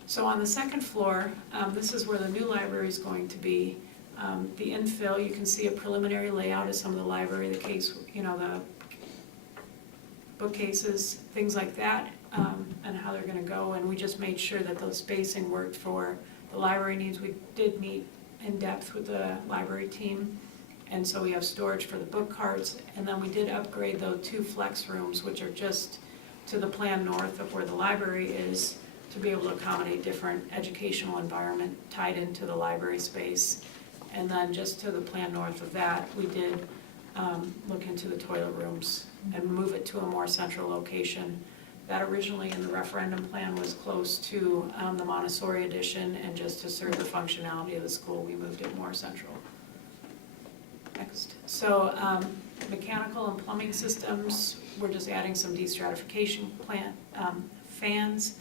So on the second floor, this is where the new library is going to be. The infill, you can see a preliminary layout of some of the library, the case, the bookcases, things like that, and how they're going to go. And we just made sure that the spacing worked for the library needs. We did meet in depth with the library team. And so we have storage for the book carts, and then we did upgrade those 2 flex rooms, which are just to the plan north of where the library is, to be able to accommodate different educational environment tied into the library space. And then just to the plan north of that, we did look into the toilet rooms and move it to a more central location. That originally in the referendum plan was close to the Montessori addition, and just to serve the functionality of the school, we moved it more central. Next. So mechanical and plumbing systems, we're just adding some destratification plant fans.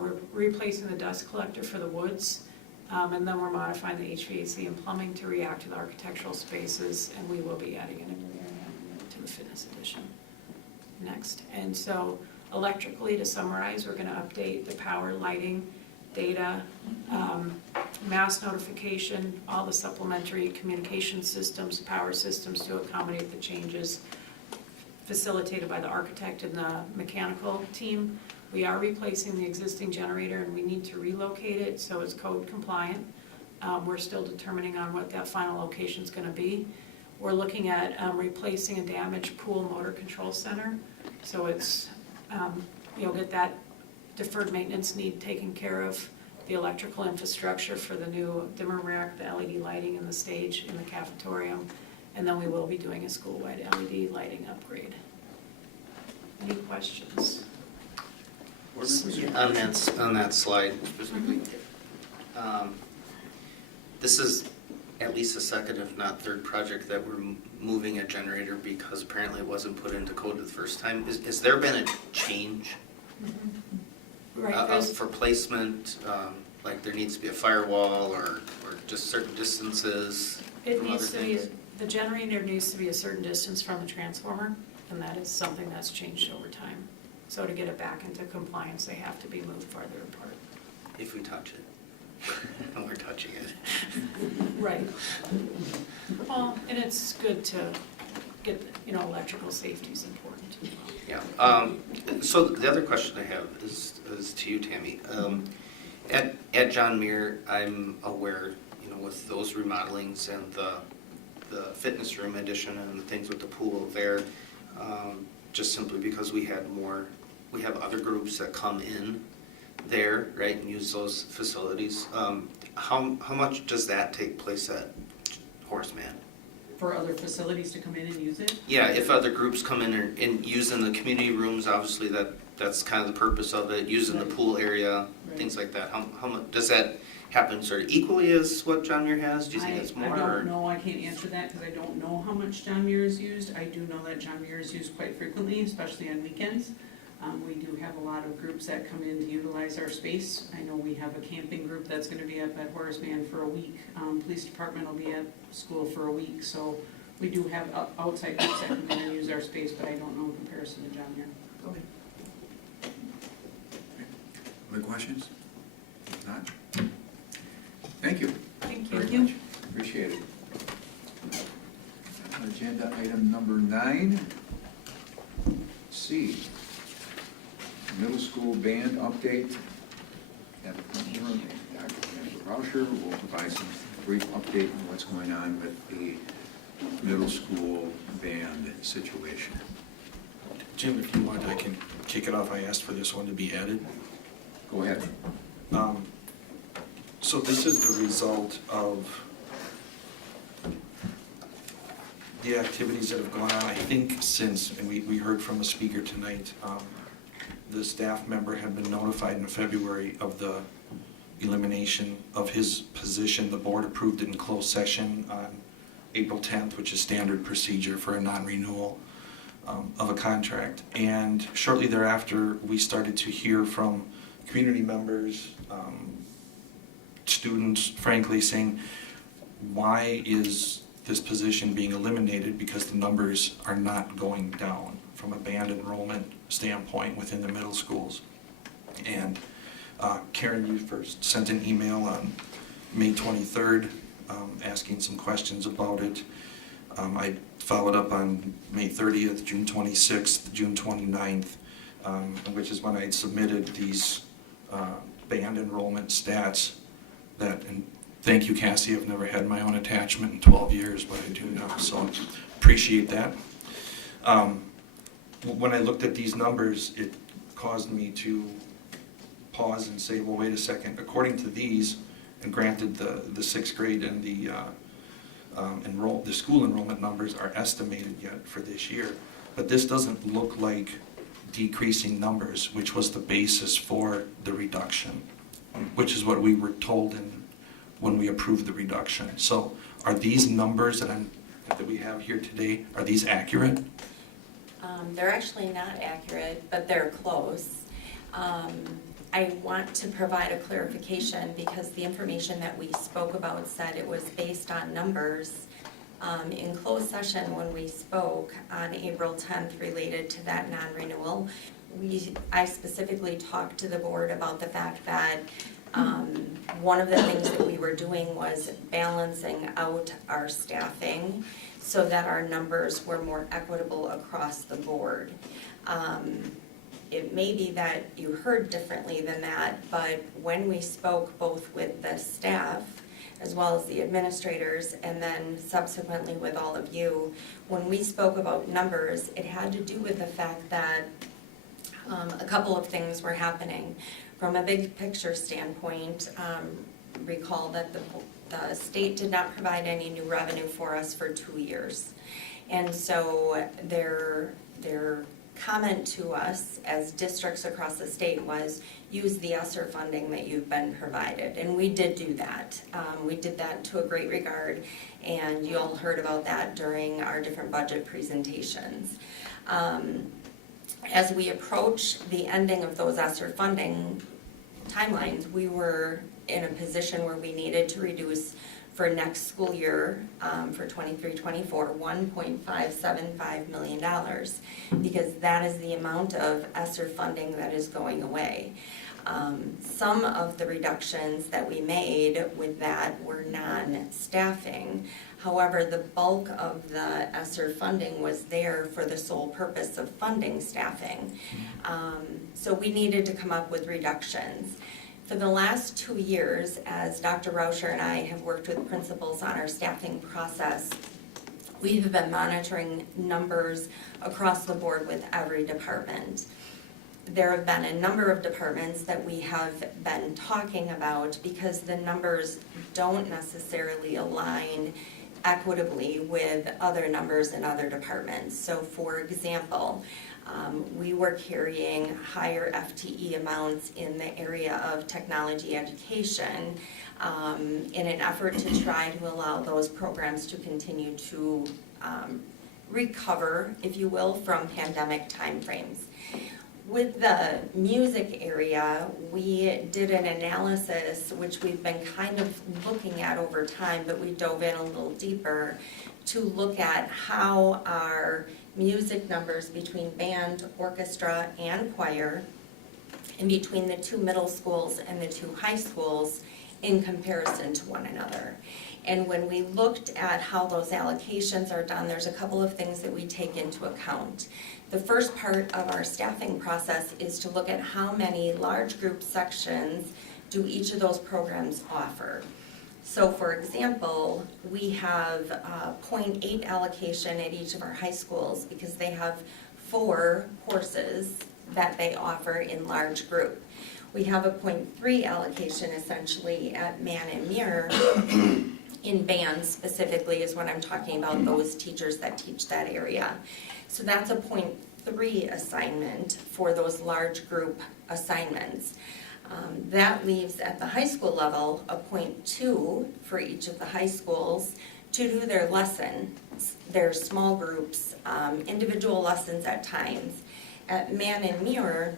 We're replacing the dust collector for the woods, and then we're modifying the HVAC and plumbing to react to the architectural spaces, and we will be adding an area to the fitness addition. Next. And so electrically, to summarize, we're going to update the power, lighting, data, mass notification, all the supplementary communication systems, power systems to accommodate the changes facilitated by the architect and the mechanical team. We are replacing the existing generator, and we need to relocate it so it's code compliant. We're still determining on what that final location is going to be. We're looking at replacing a damaged pool motor control center. So it's, you'll get that deferred maintenance need taken care of, the electrical infrastructure for the new dimmer rack, the LED lighting in the stage in the cafetorium, and then we will be doing a school-wide LED lighting upgrade. Any questions? On that slide specifically, this is at least the second, if not third project that we're moving a generator because apparently it wasn't put into code the first time. Has there been a change Right, for placement? Like there needs to be a firewall or just certain distances? it from needs other to be, things? the generator needs to be a certain distance from the transformer, and that is something that's changed over time. So to get it back into compliance, they have to be moved farther apart. If we touch it. And we're touching it. Right. Well, and it's good to get, electrical safety is important. Yeah. So the other question I have is to you, Tammy. At John Muir, I'm aware, with those remodelings and the fitness room addition and the things with the pool there, just simply because we have other groups that come in there, right, and use those facilities. How much does that take place at Horace Mann? For other facilities to come in and use it? Yeah, if other groups come in and using the community rooms, obviously that's kind of the purpose of it, using the pool area, things like that. How much does that happen sort of equally as what John Muir has? Do you think it's more? I don't know, I can't answer that because I don't know how much John Muir is used. I do know that John Muir is used quite frequently, especially on weekends. We do have a lot of groups that come in to utilize our space. I know we have a camping group that's going to be up at Horace Mann for a week. Police department will be at school for a week. So we do have outside groups that come in and use our space, but I don't know in comparison to John Muir. Okay. Other questions? If not, thank you. Thank you. Very much. Appreciate it. Agenda item number 9, C. Middle school band update. Dr. Rauscher will provide some brief update on what's going on with the middle school band situation. Jim, if you want, I can kick it off. I asked for this one to be added. Go ahead. So this is the result of the activities that have gone on, I think, since, and we heard from a speaker tonight, the staff member had been notified in February of the elimination of his position. The board approved it in closed session on April 10th, which is standard procedure for a non-renewal of a contract. And shortly thereafter, we started to hear from community members, students, frankly, saying, why is this position being eliminated? Because the numbers are not going down from a band enrollment standpoint within the middle schools. And Karen, you first sent an email on May 23rd asking some questions about it. I followed up on May 30th, June 26th, June 29th, which is when I submitted these band enrollment stats that, and thank you, Cassie, I've never had my own attachment in 12 years, but I do now, so appreciate that. When I looked at these numbers, it caused me to pause and say, well, wait a second, according to these, And granted, the sixth grade and the school enrollment numbers are estimated yet for this year, but this doesn't look like decreasing numbers, which was the basis for the reduction, which is what we were told when we approved the reduction. So are these numbers that we have here today, are these accurate? They're actually not accurate, but they're close. I want to provide a clarification because the information that we spoke about said it was based on numbers. In closed session, when we spoke on April 10th related to that non-renewal, I specifically talked to the board about the fact that one of the things that we were doing was balancing out our staffing so that our numbers were more equitable across the board. It may be that you heard differently than that, but when we spoke both with the staff as well as the administrators and then subsequently with all of you, when we spoke about numbers, it had to do with the fact that a couple of things were happening. From a big picture standpoint, recall that the state did not provide any new revenue for us for 2 years. And so their comment to us as districts across the state was use the ESSER funding that you've been provided. And we did do that. We did that to a great regard, and you all heard about that during our different budget presentations. As we approach the ending of those ESSER funding timelines, we were in a position where we needed to reduce for next school year, for 23-24, $1.575 million, because that is the amount of ESSER funding that is going away. Some of the reductions that we made with that were non-staffing. However, the bulk of the ESSER funding was there for the sole purpose of funding staffing. So we needed to come up with reductions. For the last 2 years, as Dr. Rauscher and I have worked with principals on our staffing process, we have been monitoring numbers across the board with every department. There have been a number of departments that we have been talking about because the numbers don't necessarily align equitably with other numbers in other departments. So for example, we were carrying higher FTE amounts in the area of technology education in an effort to try to allow those programs to continue to recover, if you will, from pandemic timeframes. With the music area, we did an analysis, which we've been kind of looking at over time, but we dove in a little deeper to look at how our music numbers between band, orchestra, and choir, and between the 2 middle schools and the 2 high schools in comparison to one another. And when we looked at how those allocations are done, there's a couple of things that we take into account. The first part of our staffing process is to look at how many large group sections do each of those programs offer. So for example, we have 0.8 allocation at each of our high schools because they have 4 courses that they offer in large group. We have a 0.3 allocation essentially at Man and Mirror in band specifically is what I'm talking about, those teachers that teach that area. So that's a 0.3 assignment for those large group assignments. That leaves at the high school level a 0.2 for each of the high schools to do their lessons, their small groups, individual lessons at times. At Man and Mirror,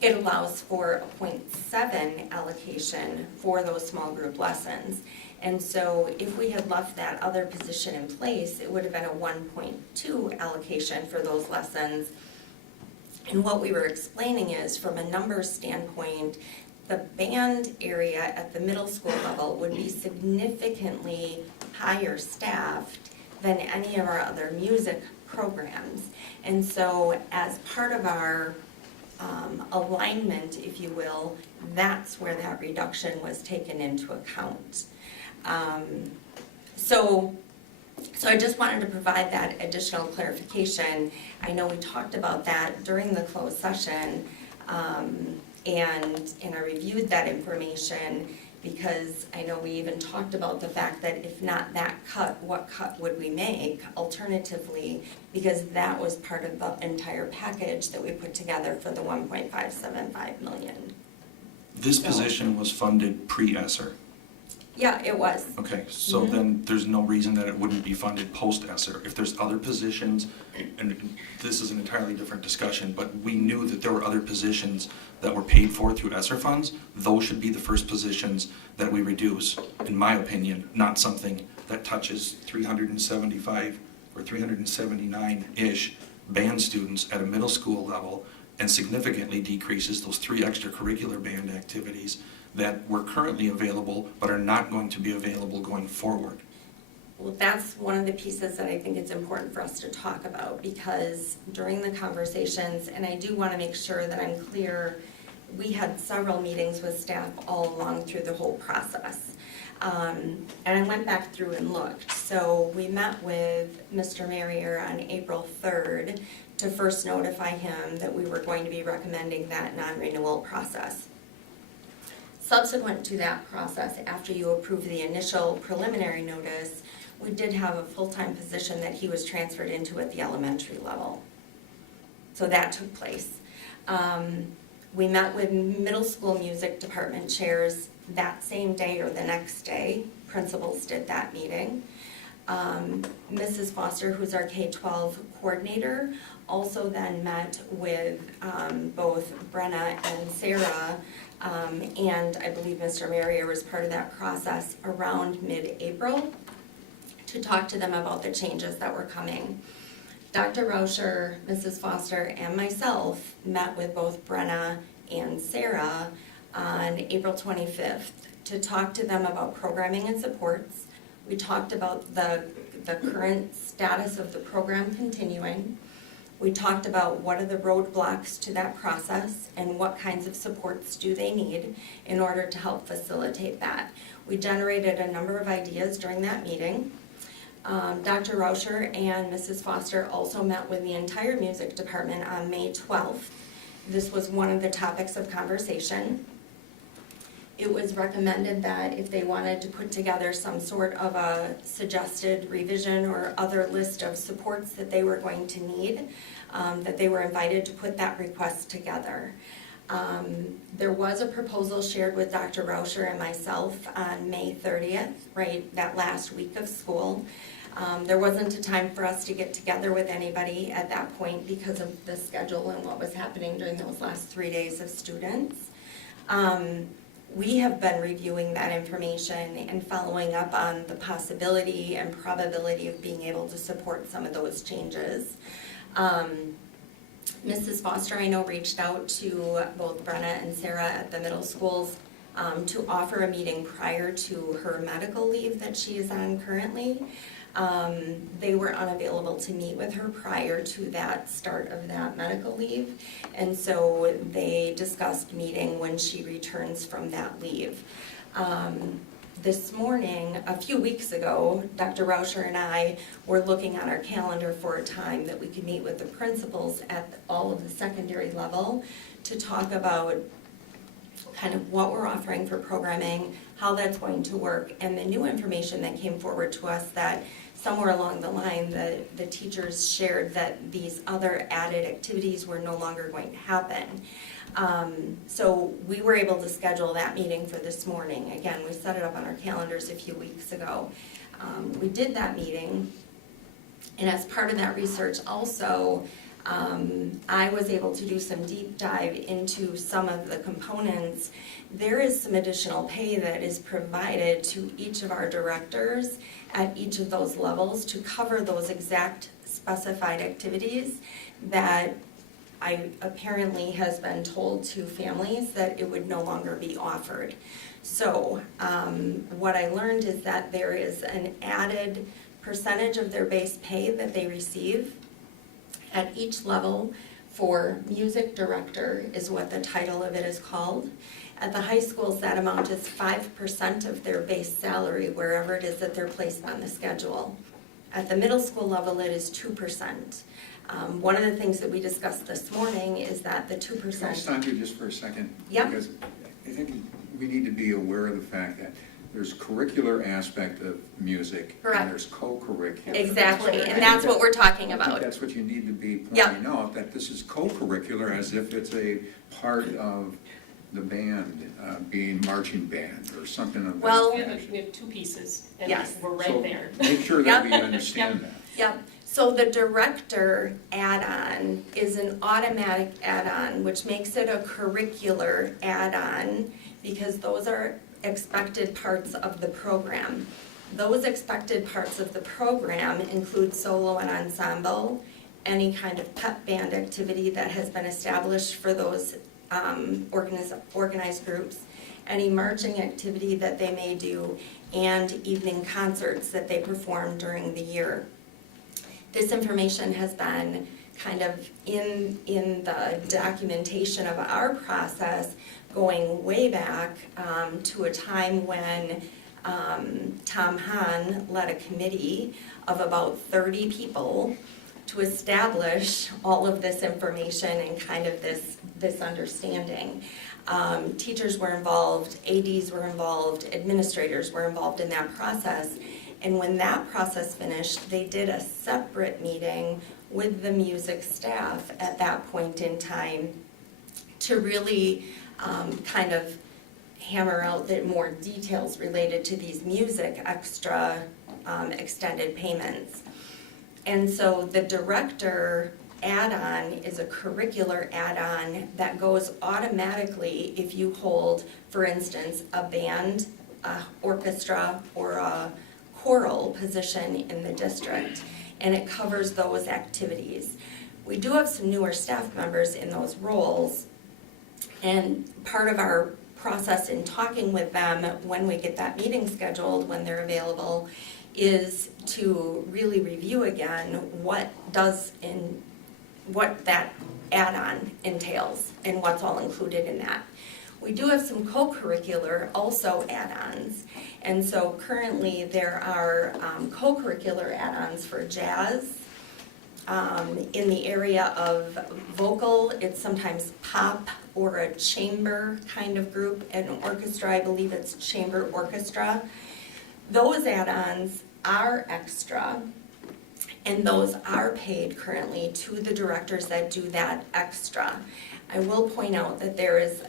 it allows for a 0.7 allocation for those small group lessons. And so if we had left that other position in place, it would have been a 1.2 allocation for those lessons. And what we were explaining is, from a numbers standpoint, the band area at the middle school level would be significantly higher staffed than any of our other music programs. And so as part of our alignment, if you will, that's where that reduction was taken into account. So I just wanted to provide that additional clarification. I know we talked about that during the closed session, and I reviewed that information because I know we even talked about the fact that if not that cut, what cut would we make alternatively? Because that was part of the entire package that we put together for the 1.575 million. This So- position was funded pre-ESSER. Yeah, it was. Okay, so then there's no reason that it wouldn't be funded post-ESSER. If there's other positions, and this is an entirely different discussion, but we knew that there were other positions that were paid for through ESSER funds, those should be the first positions that we reduce, in my opinion, not something that touches 375 or 379-ish band students at a middle school level and significantly decreases those 3 extracurricular band activities that were currently available but are not going to be available going forward. Well, that's one of the pieces that I think it's important for us to talk about, because during the conversations, and I do want to make sure that I'm clear, we had several meetings with staff all along through the whole process. And I went back through and looked. So we met with Mr. Marrier on April 3rd to first notify him that we were going to be recommending that non-renewal process. Subsequent to that process, after you approved the initial preliminary notice, we did have a full-time position that he was transferred into at the elementary level. So that took place. We met with middle school music department chairs that same day or the next day. Principals did that meeting. Mrs. Foster, who's our K-12 coordinator, also then met with both Brenna and Sarah, and I believe Mr. Marrier was part of that process around mid-April to talk to them about the changes that were coming. Dr. Rauscher, Mrs. Foster, and myself met with both Brenna and Sarah on April 25th to talk to them about programming and supports. We talked about the current status of the program continuing. We talked about what are the roadblocks to that process and what kinds of supports do they need in order to help facilitate that. We generated a number of ideas during that meeting. Dr. Rauscher and Mrs. Foster also met with the entire music department on May 12th. This was one of the topics of conversation. It was recommended that if they wanted to put together some sort of a suggested revision or other list of supports that they were going to need, that they were invited to put that request together. There was a proposal shared with Dr. Rauscher and myself on May 30th, right, that last week of school. There wasn't a time for us to get together with anybody at that point because of the schedule and what was happening during those last 3 days of students. We have been reviewing that information and following up on the possibility and probability of being able to support some of those changes. Mrs. Foster, I know, reached out to both Brenna and Sarah at the middle schools to offer a meeting prior to her medical leave that she is on currently. They were unavailable to meet with her prior to that start of that medical leave, and so they discussed meeting when she returns from that leave. This morning, a few weeks ago, Dr. Rauscher and I were looking on our calendar for a time that we could meet with the principals at all of the secondary level to talk about kind of what we're offering for programming, how that's going to work, and the new information that came forward to us that somewhere along the line the teachers shared that these other added activities were no longer going to happen. So we were able to schedule that meeting for this morning. Again, we set it up on our calendars a few weeks ago. We did that meeting, and as part of that research also, I was able to do some deep dive into some of the components. There is some additional pay that is provided to each of our directors at each of those levels to cover those exact specified activities that I apparently has been told to families that it would no longer be offered. So what I learned is that there is an added percentage of their base pay that they receive at each level for music director is what the title of it is called. At the high schools, that amount is 5% of their base salary wherever it is that they're placed on the schedule. At the middle school level, it is 2%. One of the things that we discussed this morning is that the 2%... Can I stop you just for a second? Yep. Because I think we need to be aware of the fact that there's curricular aspect of music. Correct. And there's co-curricular. Exactly, and that's what we're talking I think about. that's what you need to be Yep. pointing out, that this is co-curricular as if it's a part of the band, being marching band or something of that Well- We fashion. have 2 pieces, and Yes. we're So right there. make sure that we Yep. understand that. Yep, so the director add-on is an automatic add-on, which makes it a curricular add-on because those are expected parts of the program. Those expected parts of the program include solo and ensemble, any kind of pep band activity that has been established for those organized groups, any marching activity that they may do, and evening concerts that they perform during the year. This information has been kind of in the documentation of our process going way back to a time when Tom Hahn led a committee of about 30 people to establish all of this information and kind of this understanding. Teachers were involved, ADs were involved, administrators were involved in that process. And when that process finished, they did a separate meeting with the music staff at that point in time to really kind of hammer out the more details related to these music extra extended payments. And so the director add-on is a curricular add-on that goes automatically if you hold, for instance, a band, a orchestra, or a choral position in the district, and it covers those activities. We do have some newer staff members in those roles, and part of our process in talking with them when we get that meeting scheduled, when they're available, is to really review again what that add-on entails and what's all included in that. We do have some co-curricular also add-ons, and so currently there are co-curricular add-ons for jazz. In the area of vocal, it's sometimes pop or a chamber kind of group, an orchestra, I believe it's chamber orchestra. Those add-ons are extra, and those are paid currently to the directors that do that extra. I will point out that there is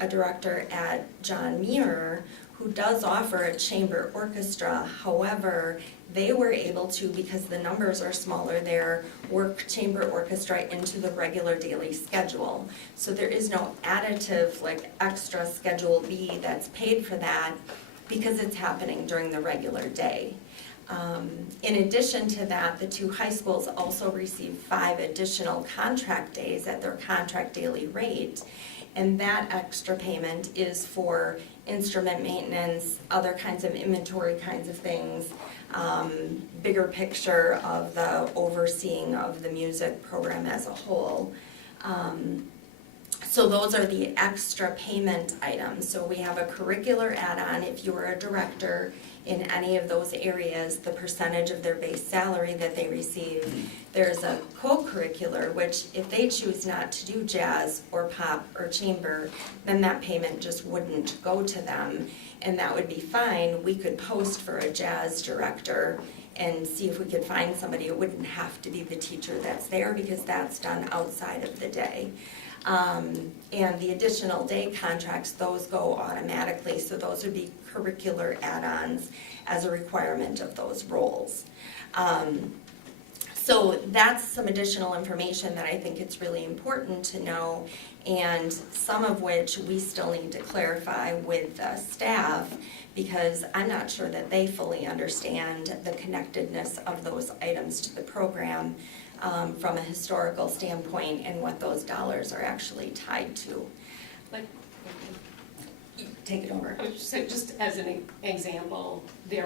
a director at John Muir who does offer a chamber orchestra. However, they were able to, because the numbers are smaller there, work chamber orchestra into the regular daily schedule. So there is no additive, like extra Schedule B that's paid for that because it's happening during the regular day. In addition to that, the 2 high schools also receive 5 additional contract days at their contract daily rate. And that extra payment is for instrument maintenance, other kinds of inventory kinds of things, bigger picture of the overseeing of the music program as a whole. So those are the extra payment items. So we have a curricular add-on if you are a director in any of those areas, the percentage of their base salary that they receive. There's a co-curricular, which if they choose not to do jazz or pop or chamber, then that payment just wouldn't go to them, and that would be fine. We could post for a jazz director and see if we could find somebody. It wouldn't have to be the teacher that's there because that's done outside of the day. And the additional day contracts, those go automatically, so those would be curricular add-ons as a requirement of those roles. So that's some additional information that I think it's really important to know, and some of which we still need to clarify with the staff because I'm not sure that they fully understand the connectedness of those items to the program from a historical standpoint and what those dollars are actually tied to. Like, Take it over. so just as an example,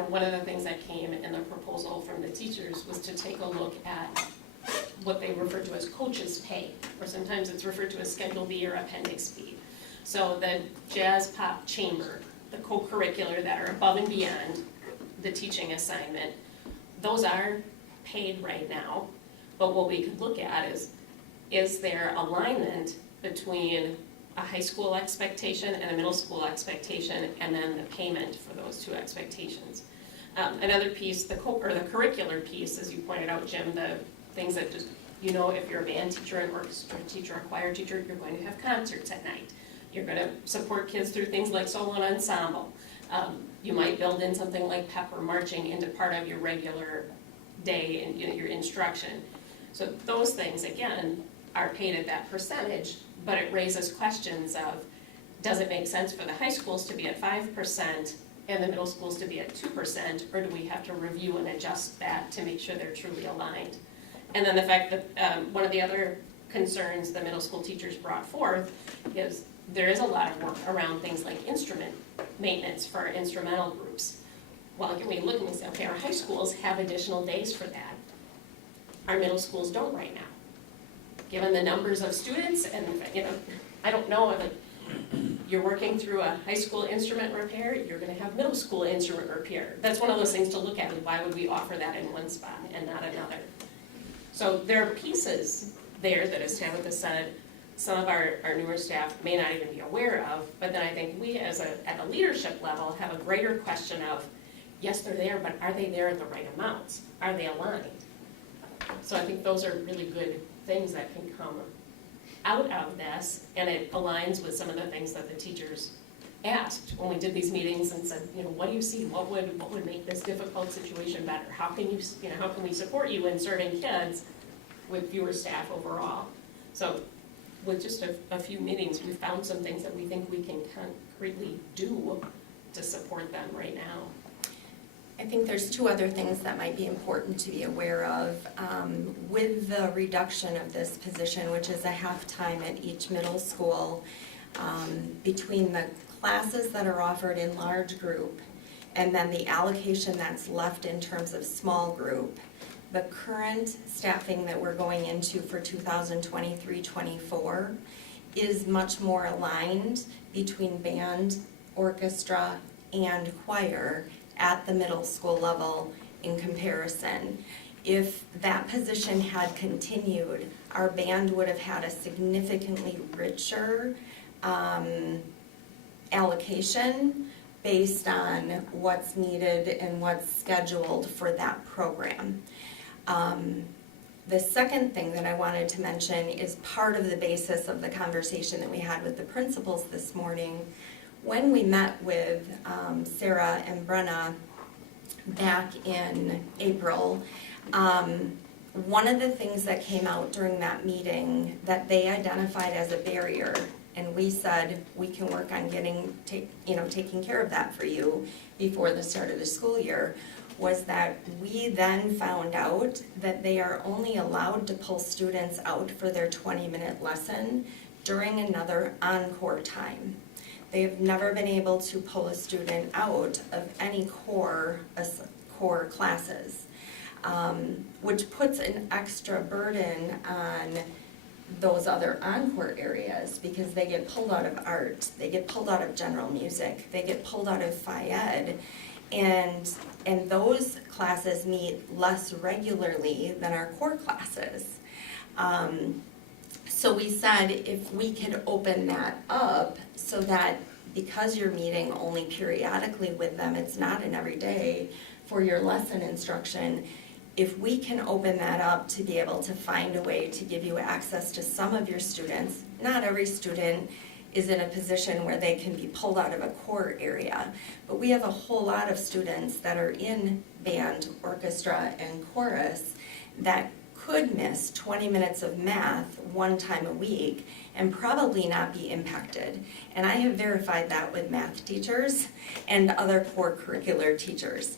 one of the things that came in the proposal from the teachers was to take a look at what they refer to as coaches' pay, or sometimes it's referred to as Schedule B or Appendix B. So the jazz, pop, chamber, the co-curricular that are above and beyond the teaching assignment, those are paid right now. But what we could look at is there alignment between a high school expectation and a middle school expectation, and then the payment for those two expectations. Another piece, the curricular piece, as you pointed out, Jim, the things that just, you know, if you're a band teacher, an orchestra teacher, a choir teacher, you're going to have concerts at night. You're going to support kids through things like solo and ensemble. You might build in something like pep or marching into part of your regular day and, you know, your instruction. So those things, again, are paid at that percentage, but it raises questions of, does it make sense for the high schools to be at 5% and the middle schools to be at 2%, or do we have to review and adjust that to make sure they're truly aligned? And then the fact that one of the other concerns the middle school teachers brought forth is there is a lot of work around things like instrument maintenance for our instrumental groups. Well, again, we look and we say, okay, our high schools have additional days for that. Our middle schools don't right now. Given the numbers of students and, you know, I don't know, like, you're working through a high school instrument repair, you're gonna have middle school instrument repair. That's one of those things to look at, is why would we offer that in one spot and not another? So there are pieces there that, as Tabitha said, some of our newer staff may not even be aware of, but then I think we at a leadership level have a greater question of, yes, they're there, but are they there at the right amounts? Are they aligned? So I think those are really good things that can come out of this, and it aligns with some of the things that the teachers asked when we did these meetings and said, you know, what do you see? What would make this difficult situation better? How can how can we support you in serving kids with fewer staff overall? So with just a few meetings, we found some things that we think we can concretely do to support them right now. I think there's two other things that might be important to be aware of. With the reduction of this position, which is a half-time at each middle school, between the classes that are offered in large group and then the allocation that's left in terms of small group, the current staffing that we're going into for 2023-24 is much more aligned between band, orchestra, and choir at the middle school level in comparison. If that position had continued, our band would have had a significantly richer allocation based on what's needed and what's scheduled for that program. The second thing that I wanted to mention is part of the basis of the conversation that we had with the principals this morning. When we met with Sarah and Brenna back in April, one of the things that came out during that meeting that they identified as a barrier, and we said we can work on taking care of that for you before the start of the school year, was that we then found out that they are only allowed to pull students out for their 20-minute lesson during another encore time. They have never been able to pull a student out of any core classes, which puts an extra burden on those other encore areas because they get pulled out of art, they get pulled out of general music, they get pulled out of Phi Ed, and those classes meet less regularly than our core classes. So we said if we could open that up so that because you're meeting only periodically with them, it's not an everyday for your lesson instruction, if we can open that up to be able to find a way to give you access to some of your students, not every student is in a position where they can be pulled out of a core area, but we have a whole lot of students that are in band, orchestra, and chorus that could miss 20 minutes of math one time a week and probably not be impacted. And I have verified that with math teachers and other core curricular teachers.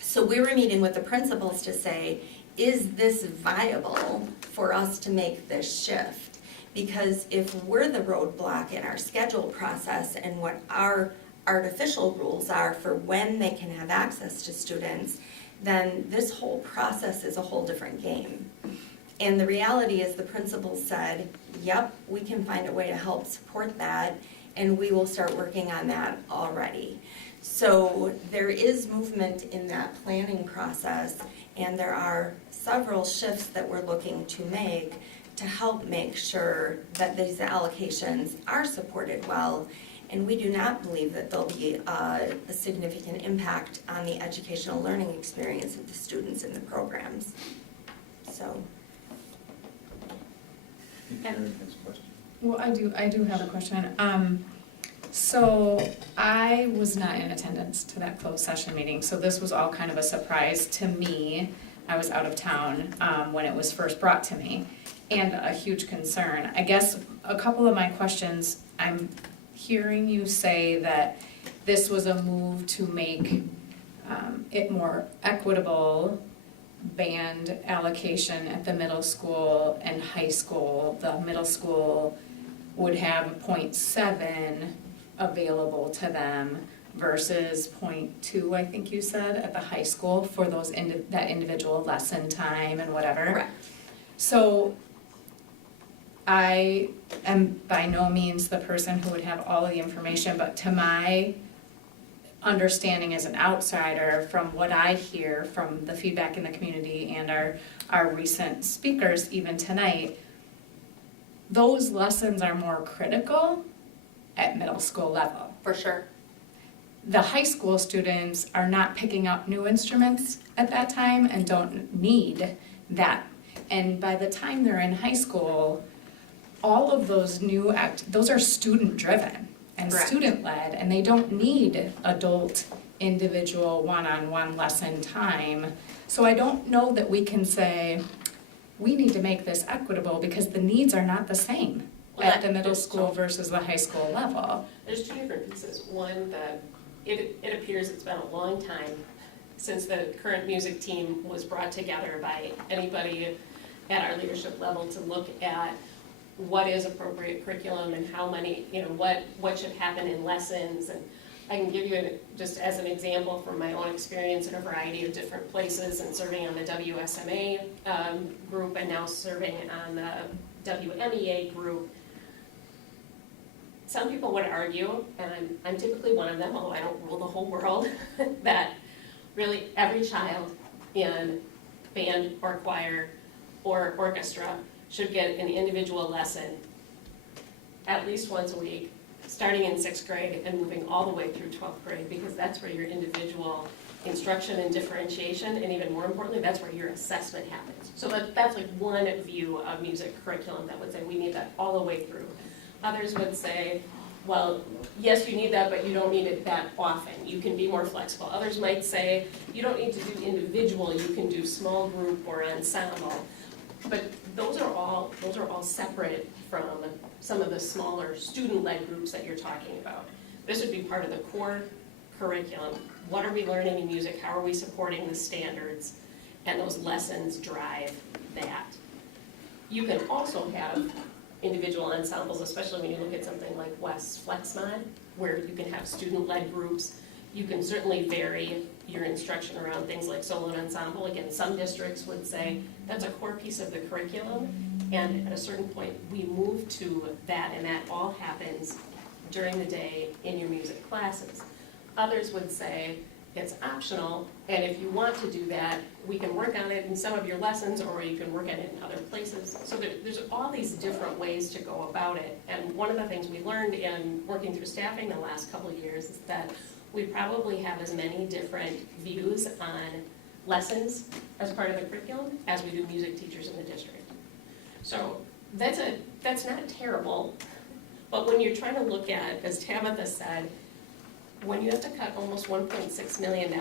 So we were meeting with the principals to say, is this viable for us to make this shift? Because if we're the roadblock in our schedule process and what our artificial rules are for when they can have access to students, then this whole process is a whole different game. And the reality is the principal said, yep, we can find a way to help support that, and we will start working on that already. So there is movement in that planning process, and there are several shifts that we're looking to make to help make sure that these allocations are supported well. And we do not believe that there'll be a significant impact on the educational learning experience of the students in the programs. So. Well, I do have a question. So I was not in attendance to that closed session meeting, so this was all kind of a surprise to me. I was out of town when it was first brought to me, and a huge concern. I guess a couple of my questions, I'm hearing you say that this was a move to make it more equitable band allocation at the middle school and high school. The middle school would have 0.7 available to them versus 0.2, I think you said, at the high school for those that individual lesson time and whatever. Correct. So I am by no means the person who would have all of the information, but to my understanding as an outsider, from what I hear from the feedback in the community and our recent speakers even tonight, those lessons are more critical at middle school level. For sure. The high school students are not picking up new instruments at that time and don't need that. And by the time they're in high school, all of those those are student driven and Correct. student led, and they don't need adult individual one-on-one lesson time. So I don't know that we can say, we need to make this equitable because the needs are not the same at the middle school versus the high school level. There's two different pieces. One, that it appears it's been a long time since the current music team was brought together by anybody at our leadership level to look at what is appropriate curriculum and how many, what should happen in lessons. And I can give you just as an example from my own experience in a variety of different places and serving on the WSMA group and now serving on the WMEA group. Some people would argue, and I'm typically one of them, although I don't rule the whole world, that really every child in band or choir or orchestra should get an individual lesson at least once a week, starting in 6th grade and moving all the way through 12th grade, because that's where your individual instruction and differentiation, and even more importantly, that's where your assessment happens. So that's like one view of music curriculum that would say we need that all the way through. Others would say, well, yes, you need that, but you don't need it that often. You can be more flexible. Others might say, you don't need to do individual, you can do small group or ensemble. But those are all separate from some of the smaller student-led groups that you're talking about. This would be part of the core curriculum. What are we learning in music? How are we supporting the standards? And those lessons drive that. You can also have individual ensembles, especially when you look at something like West FlexMod, where you can have student-led groups. You can certainly vary your instruction around things like solo and ensemble. Again, some districts would say that's a core piece of the curriculum, and at a certain point we move to that, and that all happens during the day in your music classes. Others would say it's optional, and if you want to do that, we can work on it in some of your lessons, or you can work on it in other places. So there's all these different ways to go about it, and one of the things we learned in working through staffing the last couple of years is that we probably have as many different views on lessons as part of the curriculum as we do music teachers in the district. So that's not terrible, but when you're trying to look at, as Tabitha said, when you have to cut almost $1.6 million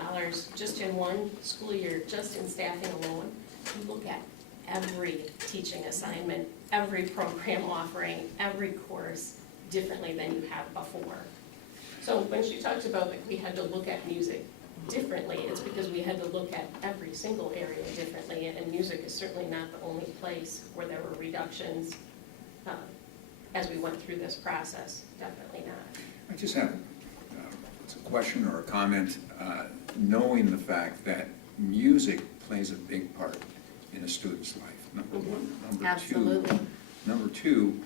just in one school year, just in staffing alone, you look at every teaching assignment, every program offering, every course differently than you have before. So when she talks about that we had to look at music differently, it's because we had to look at every single area differently, and music is certainly not the only place where there were reductions as we went through this process, definitely not. I just have a question or a comment, knowing the fact that music plays a big part in a student's life, number one. Absolutely. Number two,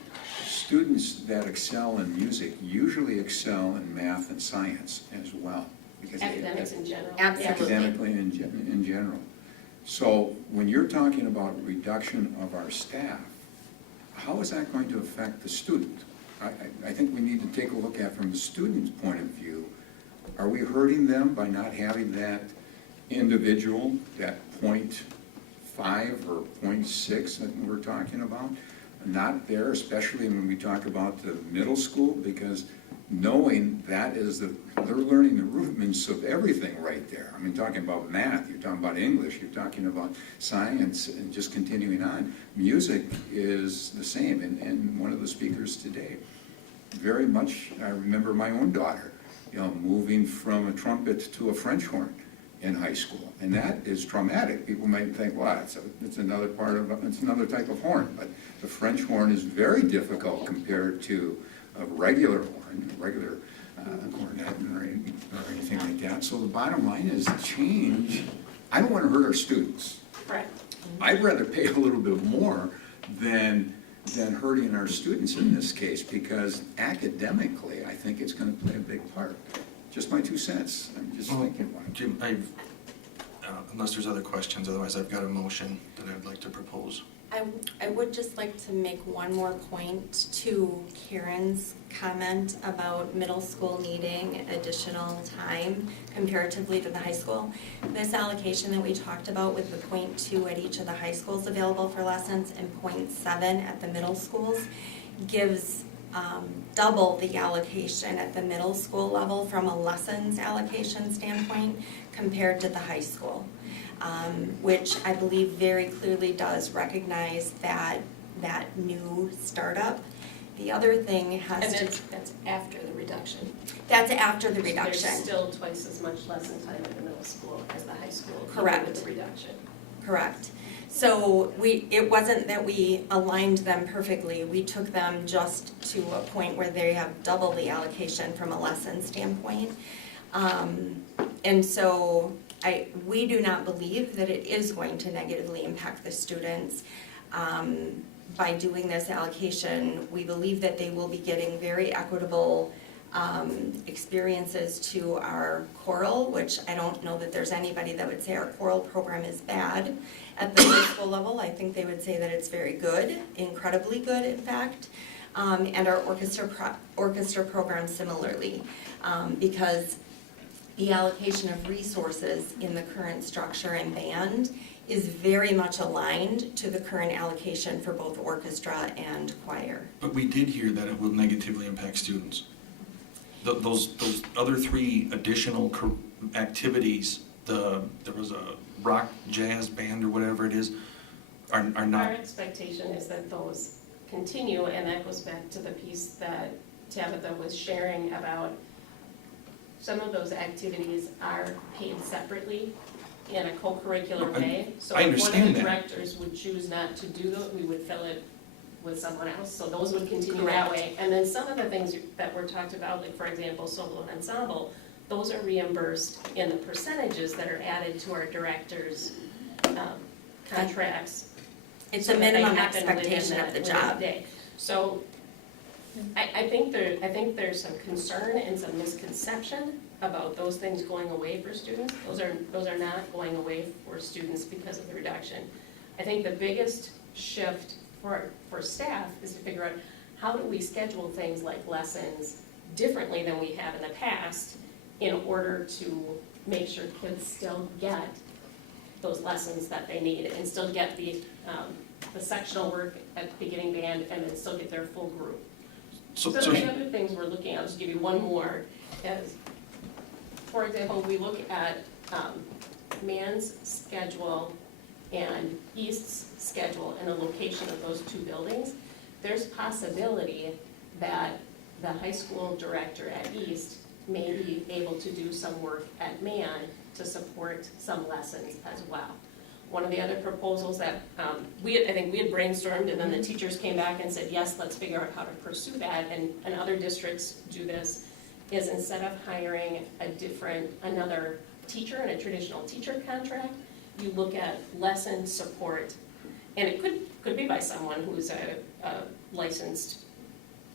students that excel in music usually excel in math and science as well. Because Academics in general. Absolutely. Academically in general. So when you're talking about reduction of our staff, how is that going to affect the student? I think we need to take a look at from the student's point of view. Are we hurting them by not having that individual, that 0.5 or 0.6 that we're talking about? Not there, especially when we talk about the middle school, because knowing that is they're learning the rudiments of everything right there. I mean, talking about math, you're talking about English, you're talking about science, and just continuing on. Music is the same, and one of the speakers today, very much, I remember my own daughter, moving from a trumpet to a French horn in high school, and that is traumatic. People might think, well, it's another type of horn, but the French horn is very difficult compared to a regular horn, a regular cornet or anything like that. So the bottom line is change. I don't want to hurt our students. Right. I'd rather pay a little bit more than hurting our students in this case, because academically, I think it's going to play a big part. Just my 2 cents. I'm just thinking about it. Jim, unless there's other questions, otherwise I've got a motion that I'd like to propose. I would just like to make one more point to Karen's comment about middle school needing additional time comparatively to the high school. This allocation that we talked about with the 0.2 at each of the high schools available for lessons and 0.7 at the middle schools gives double the allocation at the middle school level from a lessons allocation standpoint compared to the high school. Which I believe very clearly does recognize that new startup. The other thing has And to... that's after the reduction. That's after the So reduction. there's still twice as much lesson time at the middle school as the high school. even Correct. With the reduction. Correct. So it wasn't that we aligned them perfectly. We took them just to a point where they have double the allocation from a lesson standpoint. And so we do not believe that it is going to negatively impact the students. By doing this allocation, we believe that they will be getting very equitable experiences to our choral, which I don't know that there's anybody that would say our choral program is bad at the middle school level. I think they would say that it's very good, incredibly good, in fact. And our orchestra program similarly, because the allocation of resources in the current structure and band is very much aligned to the current allocation for both orchestra and choir. But we did hear that it will negatively impact students. Those other 3 additional activities, there was a rock jazz band or whatever it is, are not. Our expectation is that those continue, and that goes back to the piece that Tabitha was sharing about some of those activities are paid separately in a co-curricular way. So I if one of understand the that. directors would choose not to do those, we would fill it with someone else, so those would continue Correct. that way. And then some of the things that were talked about, like for example, solo and ensemble, those are reimbursed in the percentages that are added to our directors' contracts. It's so a that they minimum happen within expectation of the within job. day. So I think there's some concern and some misconception about those things going away for students. Those are not going away for students because of the reduction. I think the biggest shift for staff is to figure out how do we schedule things like lessons differently than we have in the past in order to make sure kids still get those lessons that they need and still get the sectional work at the beginning band and then still get their full group. So Some of the other things we're looking at, I'll just give you one more, is, for example, we look at Mann's schedule and East's schedule and the location of those 2 buildings. There's possibility that the high school director at East may be able to do some work at Mann to support some lessons as well. One of the other proposals that I think we had brainstormed, and then the teachers came back and said, yes, let's figure out how to pursue that, and other districts do this, is instead of hiring another teacher in a traditional teacher contract, you look at lesson support, and it could be by someone who's a licensed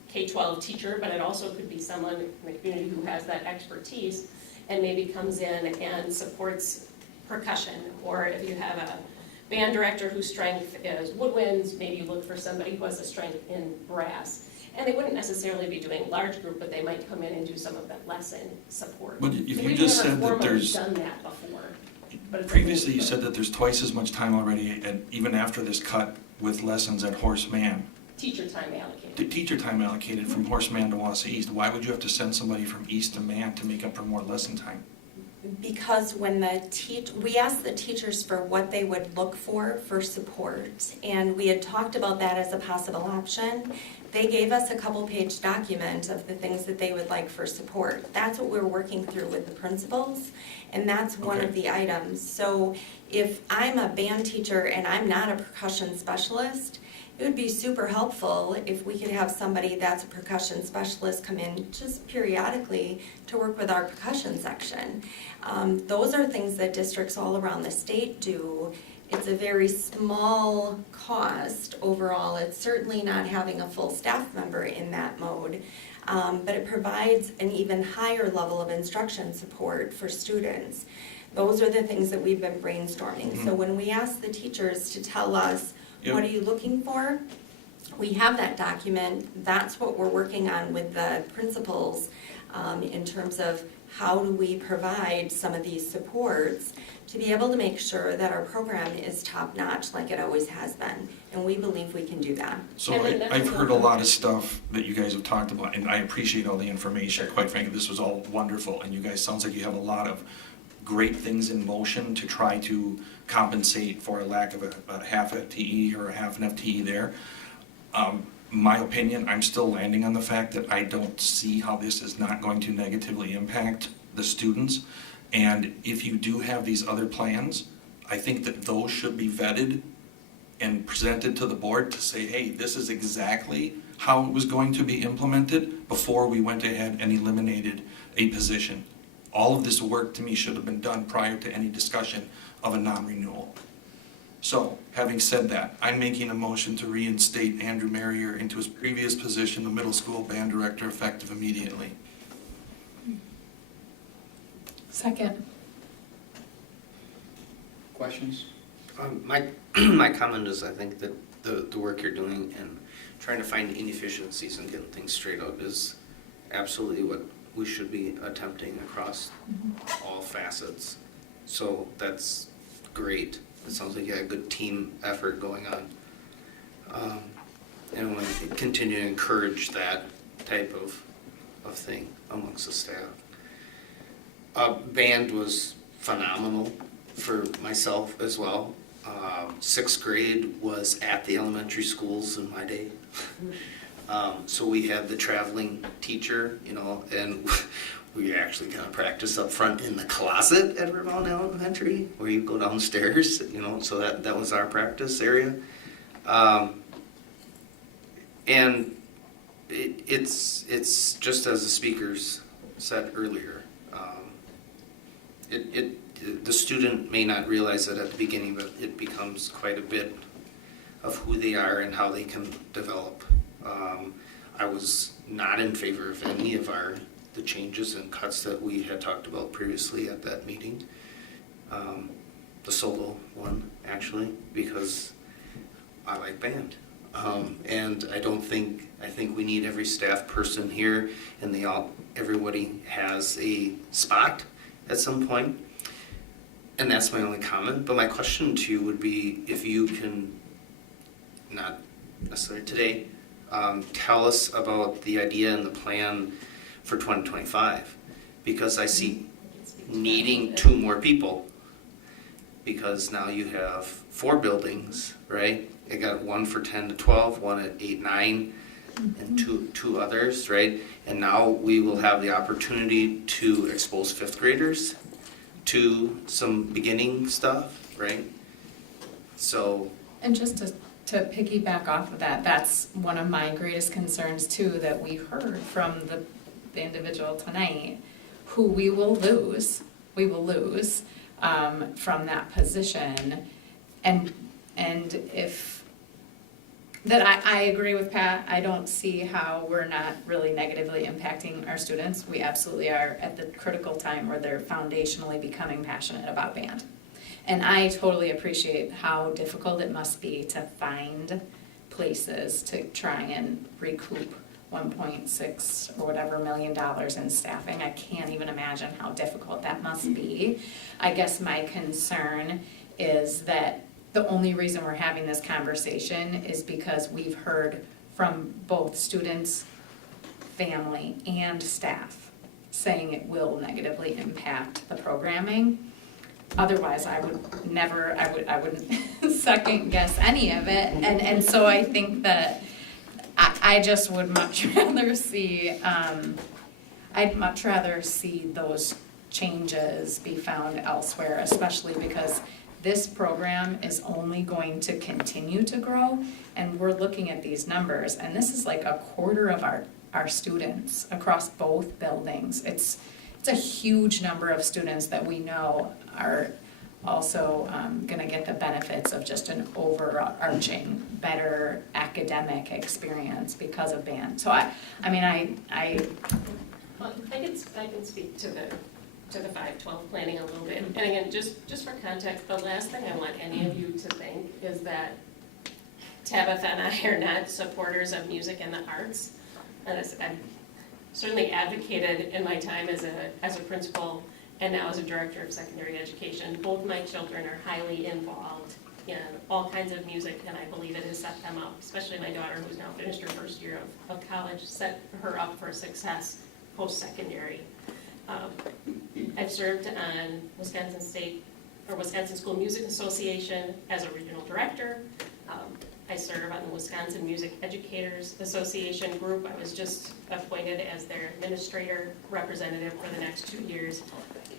K-12 teacher, but it also could be someone in the community who has that expertise and maybe comes in and supports percussion, or if you have band director whose strength is woodwinds, maybe you look for somebody who has a strength in brass. And they wouldn't necessarily be doing large group, but they might come in and do some of that lesson support. But if So you we've just never said that formally there's, done that before. But it's previously you something said that there's twice as much time already, and even after this cut with lessons at Horace Mann. teacher time allocated. The teacher time allocated from Horace Mann to Wausau East. Why would you have to send somebody from East to Mann to make up for more lesson time? Because when we asked the teachers for what they would look for support, and we had talked about that as a possible option, they gave us a couple-page document of the things that they would like for support. That's what we're working through with the principals, and that's one of the items. So if I'm a band teacher and I'm not a percussion specialist, it would be super helpful if we could have somebody that's a percussion specialist come in just periodically to work with our percussion section. Those are things that districts all around the state do. It's a very small cost overall. It's certainly not having a full staff member in that mode, but it provides an even higher level of instruction support for students. Those are the things that we've been brainstorming. So when we ask the teachers to tell us, what are you looking for? We have that document. That's what we're working on with the principals in terms of how do we provide some of these supports to be able to make sure that our program is top-notch like it always has been. And we believe we can do that. So I've heard a lot of stuff that you guys have talked about, and I appreciate all the information. Quite frankly, this was all wonderful, and you guys, sounds like you have a lot of great things in motion to try to compensate for a lack of a half FTE or a half an FTE there. My opinion, I'm still landing on the fact that I don't see how this is not going to negatively impact the students. And if you do have these other plans, I think that those should be vetted and presented to the board to say, hey, this is exactly how it was going to be implemented before we went ahead and eliminated a position. All of this work to me should have been done prior to any discussion of a non-renewal. So, having said that, I'm making a motion to reinstate Andrew Merrier into his previous position, the middle school band director, effective immediately. Second. Questions? My comment is, I think that the work you're doing and trying to find inefficiencies and getting things straight out is absolutely what we should be attempting across all facets. So that's great. It sounds like you had a good team effort going on. And I want to continue to encourage that type of thing amongst the staff. Band was phenomenal for myself as well. 6th grade was at the elementary schools in my day. So we had the traveling teacher, and we actually kind of practiced up front in the closet at Rivermount Elementary, where you go downstairs, so that was our practice area. And it's just as the speakers said earlier, the student may not realize it at the beginning, but it becomes quite a bit of who they are and how they can develop. I was not in favor of any of the changes and cuts that we had talked about previously at that meeting. The solo one, actually, because I like band. And I think we need every staff person here, and everybody has a spot at some point. And that's my only comment. But my question to you would be, if you can, not necessarily today, tell us about the idea and the plan for 2025, because I see needing 2 more people, because now you have 4 buildings, right? You got one for 10 to 12, one at 8, 9, and two others, right? And now we will have the opportunity to expose 5th graders to some beginning stuff, right? So. And just to piggyback off of that, that's one of my greatest concerns too, that we heard from the individual tonight, who we will lose from that position. And if that, I agree with Pat. I don't see how we're not really negatively impacting our students. We absolutely are at the critical time where they're foundationally becoming passionate about band. And I totally appreciate how difficult it must be to find places to try and recoup 1.6 or whatever $1 million in staffing. I can't even imagine how difficult that must be. I guess my concern is that the only reason we're having this conversation is because we've heard from both students, family, and staff saying it will negatively impact the programming. Otherwise, I wouldn't second guess any of it. And so I think that I just would much rather see, I'd much rather see those changes be found elsewhere, especially because this program is only going to continue to grow, and we're looking at these numbers, and this is like a quarter of our students across both buildings. It's a huge number of students that we know are also going to get the benefits of just an overarching, better academic experience because of band. So I Well, I can speak to the 512 planning a little bit. And again, just for context, the last thing I want any of you to think is that Tabitha and I are not supporters of music and the arts. And I've certainly advocated in my time as a principal and now as a director of secondary education. Both my children are highly involved in all kinds of music, and I believe it has set them up, especially my daughter who's now finished her first year of college, set her up for success post-secondary. I've served on Wisconsin School Music Association as a regional director. I serve on the Wisconsin Music Educators Association group. I was just appointed as their administrator representative for the next 2 years.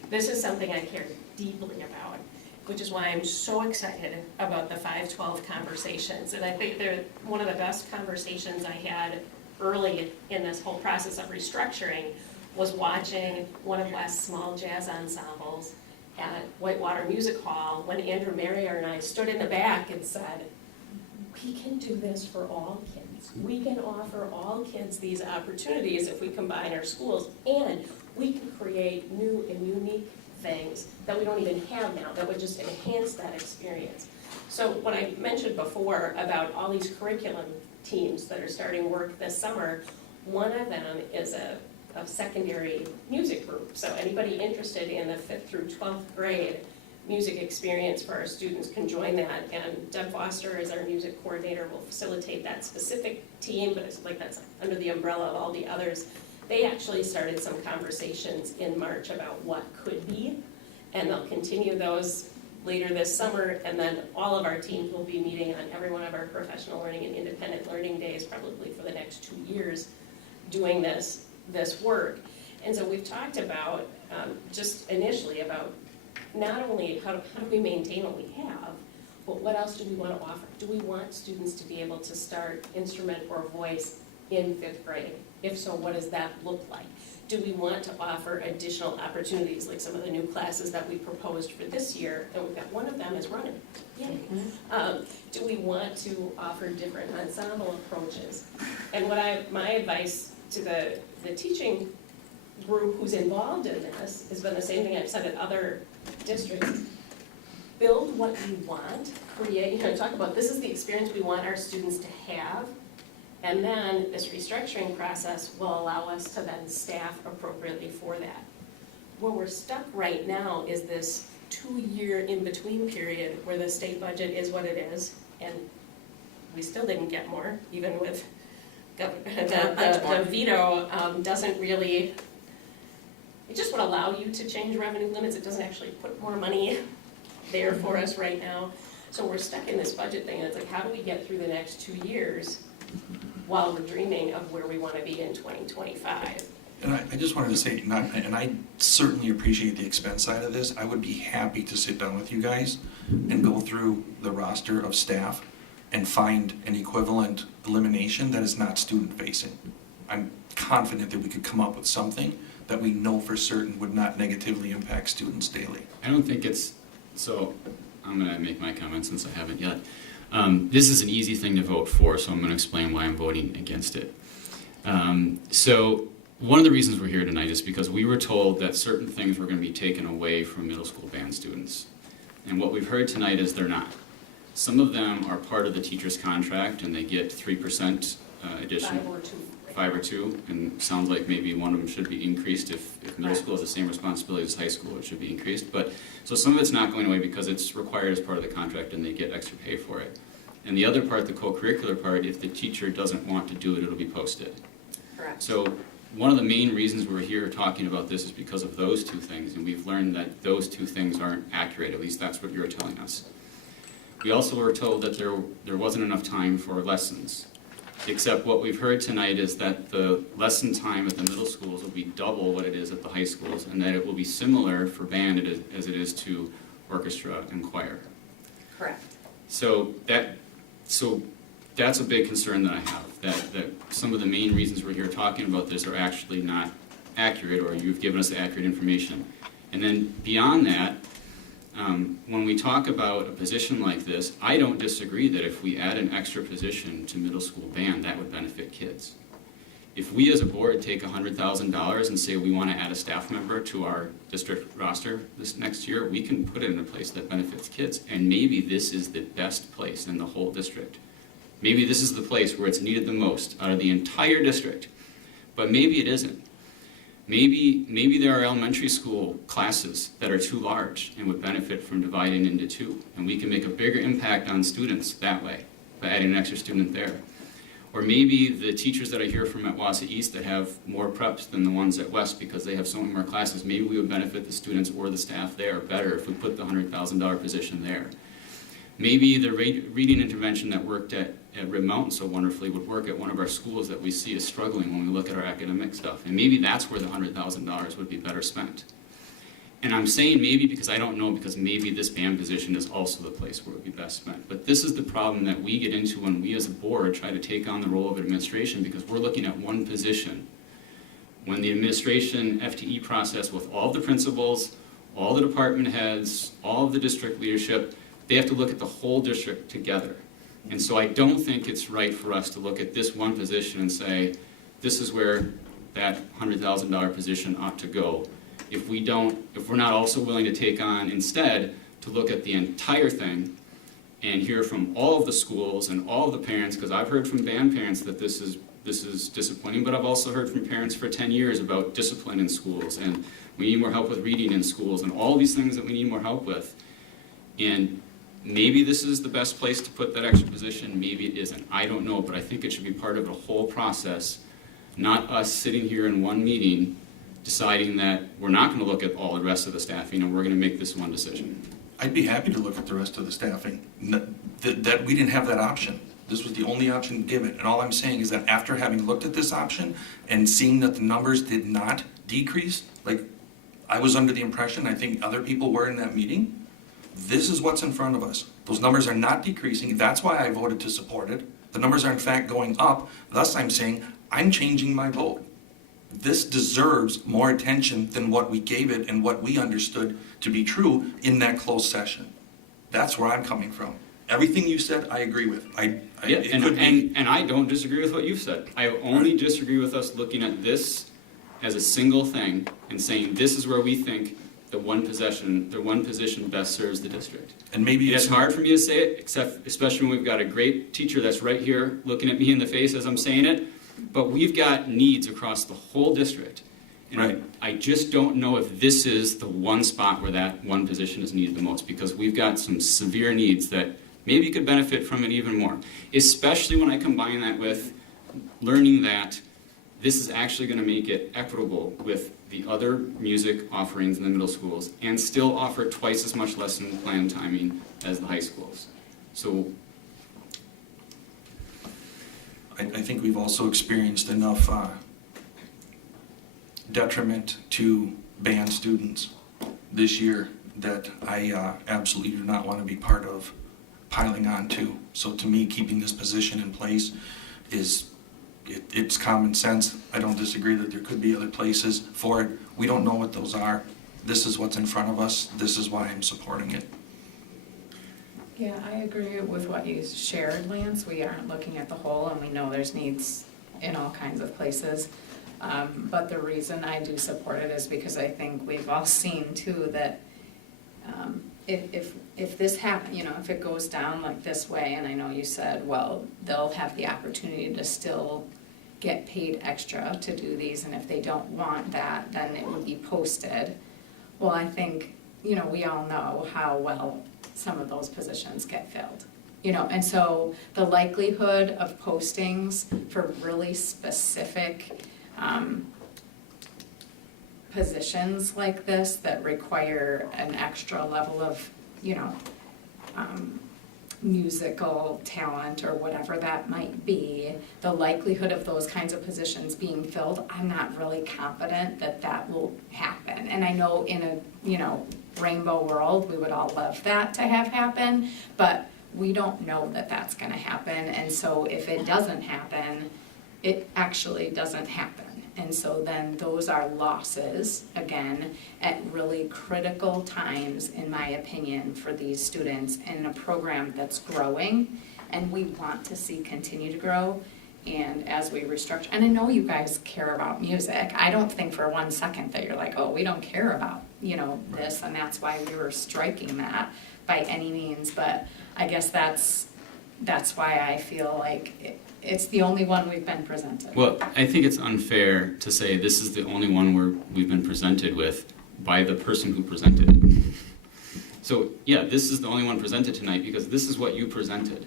This is something I care deeply about, which is why I'm so excited about the 512 conversations. And I think they're one of the best conversations I had early in this whole process of restructuring was watching one of West's small jazz ensembles at Whitewater Music Hall when Andrew Marrier and I stood in the back and said, we can do this for all kids. We can offer all kids these opportunities if we combine our schools, and we can create new and unique things that we don't even have now that would just enhance that experience. So when I mentioned before about all these curriculum teams that are starting work this summer, one of them is a secondary music group. So anybody interested in the 5th through 12th grade music experience for our students can join that. And Deb Foster, as our music coordinator, will facilitate that specific team, but it's like that's under the umbrella of all the others. They actually started some conversations in March about what could be, and they'll continue those later this summer, and then all of our teams will be meeting on every one of our professional learning and independent learning days, probably for the next 2 years, doing this work. And so we've talked about, just initially, about not only how do we maintain what we have, but what else do we want to offer? Do we want students to be able to start instrument or voice in 5th grade? If so, what does that look like? Do we want to offer additional opportunities, like some of the new classes that we proposed for this year, and we've got one of them is running. Yay. Do we want to offer different ensemble approaches? And my advice to the teaching group who's involved in this has been the same thing I've said at other districts. Build what you want, create, talk about this is the experience we want our students to have, and then this restructuring process will allow us to then staff appropriately for that. Where we're stuck right now is this 2-year in-between period where the state budget is what it is, and we still didn't get more, even with the veto doesn't really, it just would allow you to change revenue limits. It doesn't actually put more money there for us right now. So we're stuck in this budget thing, and it's like, how do we get through the next 2 years while we're dreaming of where we want to be in 2025? And I just wanted to say, and I certainly appreciate the expense side of this. I would be happy to sit down with you guys and go through the roster of staff and find an equivalent elimination that is not student-facing. I'm confident that we could come up with something that we know for certain would not negatively impact students daily. I don't think it's, so I'm going to make my comment since I haven't yet. This is an easy thing to vote for, so I'm going to explain why I'm voting against it. So one of the reasons we're here tonight is because we were told that certain things were going to be taken away from middle school band students. And what we've heard tonight is they're not. Some of them are part of the teacher's contract and they get 3% addition. 5 or 2. 5 or 2, and sounds like maybe one of them should be increased. If middle school has the same responsibility as high school, it should be increased. But so some of it's not going away because it's required as part of the contract and they get extra pay for it. And the other part, the co-curricular part, if the teacher doesn't want to do it, it'll be posted. Correct. So one of the main reasons we're here talking about this is because of those two things, and we've learned that those two things aren't accurate. At least that's what you're telling us. We also were told that there wasn't enough time for lessons. Except what we've heard tonight is that the lesson time at the middle schools will be double what it is at the high schools, and that it will be similar for band as it is to orchestra and choir. Correct. So that's a big concern that I have, that some of the main reasons we're here talking about this are actually not accurate, or you've given us accurate information. And then beyond that, when we talk about a position like this, I don't disagree that if we add an extra position to middle school band, that would benefit kids. If we as a board take $100,000 and say we want to add a staff member to our district roster this next year, we can put it in a place that benefits kids. And maybe this is the best place in the whole district. Maybe this is the place where it's needed the most out of the entire district. But maybe it isn't. Maybe there are elementary school classes that are too large and would benefit from dividing into 2. And we can make a bigger impact on students that way by adding an extra student there. Or maybe the teachers that I hear from at Wausau East that have more preps than the ones at West because they have so many more classes, maybe we would benefit the students or the staff there better if we put the $100,000 position there. Maybe the reading intervention that worked at Rib Mountain so wonderfully would work at one of our schools that we see is struggling when we look at our academic stuff. And maybe that's where the $100,000 would be better spent. And I'm saying maybe because I don't know, because maybe this band position is also the place where it would be best spent. But this is the problem that we get into when we as a board try to take on the role of administration, because we're looking at one position. When the administration FTE process with all the principals, all the department heads, all of the district leadership, they have to look at the whole district together. And so I don't think it's right for us to look at this one position and say, this is where that $100,000 position ought to go. If we're not also willing to take on instead to look at the entire thing and hear from all of the schools and all of the parents, because I've heard from band parents that this is disappointing, but I've also heard from parents for 10 years about discipline in schools, and we need more help with reading in schools, and all these things that we need more help with. And maybe this is the best place to put that extra position, maybe it isn't. I don't know, but I think it should be part of the whole process, not us sitting here in one meeting deciding that we're not going to look at all the rest of the staffing and we're going to make this one decision. I'd be happy to look at the rest of the staffing. That we didn't have that option. This was the only option given. And all I'm saying is that after having looked at this option and seeing that the numbers did not decrease, like I was under the impression, I think other people were in that meeting, this is what's in front of us. Those numbers are not decreasing. That's why I voted to support it. The numbers are in fact going up. Thus I'm saying I'm changing my vote. This deserves more attention than what we gave it and what we understood to be true in that closed session. That's where I'm coming from. Everything you said, I agree with. And I don't disagree with what you've said. I only disagree with us looking at this as a single thing and saying this is where we think the one position best serves the district. And maybe it's hard for me to say it, especially when we've got a great teacher that's right here looking at me in the face as I'm saying it. But we've got needs across the whole district. And right. I just don't know if this is the one spot where that one position is needed the most, because we've got some severe needs that maybe could benefit from it even more, especially when I combine that with learning that this is actually going to make it equitable with the other music offerings in the middle schools and still offer twice as much lesson plan timing as the high schools. So I think we've also experienced enough detriment to band students this year that I absolutely do not want to be part of piling on to. So to me, keeping this position in place it's common sense. I don't disagree that there could be other places for it. We don't know what those are. This is what's in front of us. This is why I'm supporting it. Yeah, I agree with what you shared, Lance. We aren't looking at the whole, and we know there's needs in all kinds of places. But the reason I do support it is because I think we've all seen too that if this happen, if it goes down like this way, and I know you said, well, they'll have the opportunity to still get paid extra to do these, and if they don't want that, then it would be posted. Well, I think, we all know how well some of those positions get filled. And so the likelihood of postings for really specific positions like this that require an extra level of, musical talent or whatever that might be, the likelihood of those kinds of positions being filled, I'm not really confident that that will happen. And I know in a, rainbow world, we would all love that to have happen, but we don't know that that's gonna happen. And so if it doesn't happen, it actually doesn't happen. And so then those are losses, again, at really critical times, in my opinion, for these students in a program that's growing and we want to see continue to grow. And as we restructure, and I know you guys care about music, I don't think for 1 second that you're like, oh, we don't care about, this, and that's why we were striking that by any means. But I guess that's why I feel like it's the only one we've been presented. Well, I think it's unfair to say this is the only one we've been presented with by the person who presented it. So, yeah, this is the only one presented tonight because this is what you presented.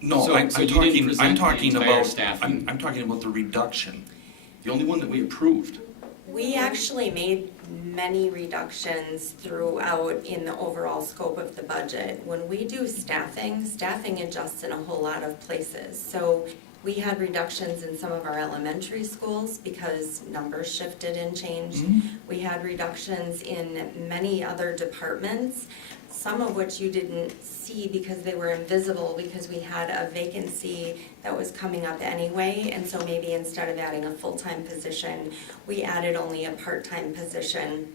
No, So I'm you didn't present the entire staffing. I'm talking about the reduction. The only one that we approved. We actually made many reductions throughout in the overall scope of the budget. When we do staffing adjusts in a whole lot of places. So we had reductions in some of our elementary schools because numbers shifted and changed. We had reductions in many other departments, some of which you didn't see because they were invisible because we had a vacancy that was coming up anyway, and so maybe instead of adding a full-time position, we added only a part-time position,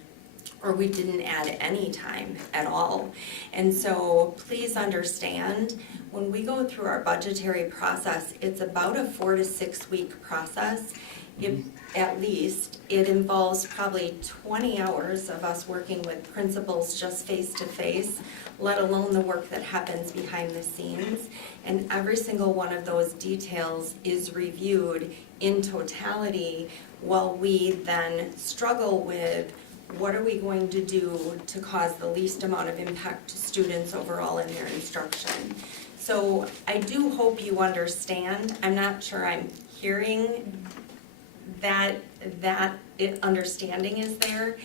or we didn't add any time at all. And so please understand, when we go through our budgetary process, it's about a 4 to 6 week process. At least, it involves probably 20 hours of us working with principals just face to face, let alone the work that happens behind the scenes. And every single one of those details is reviewed in totality while we then struggle with what are we going to do to cause the least amount of impact to students overall in their instruction. So I do hope you understand. I'm not sure I'm hearing that understanding is there,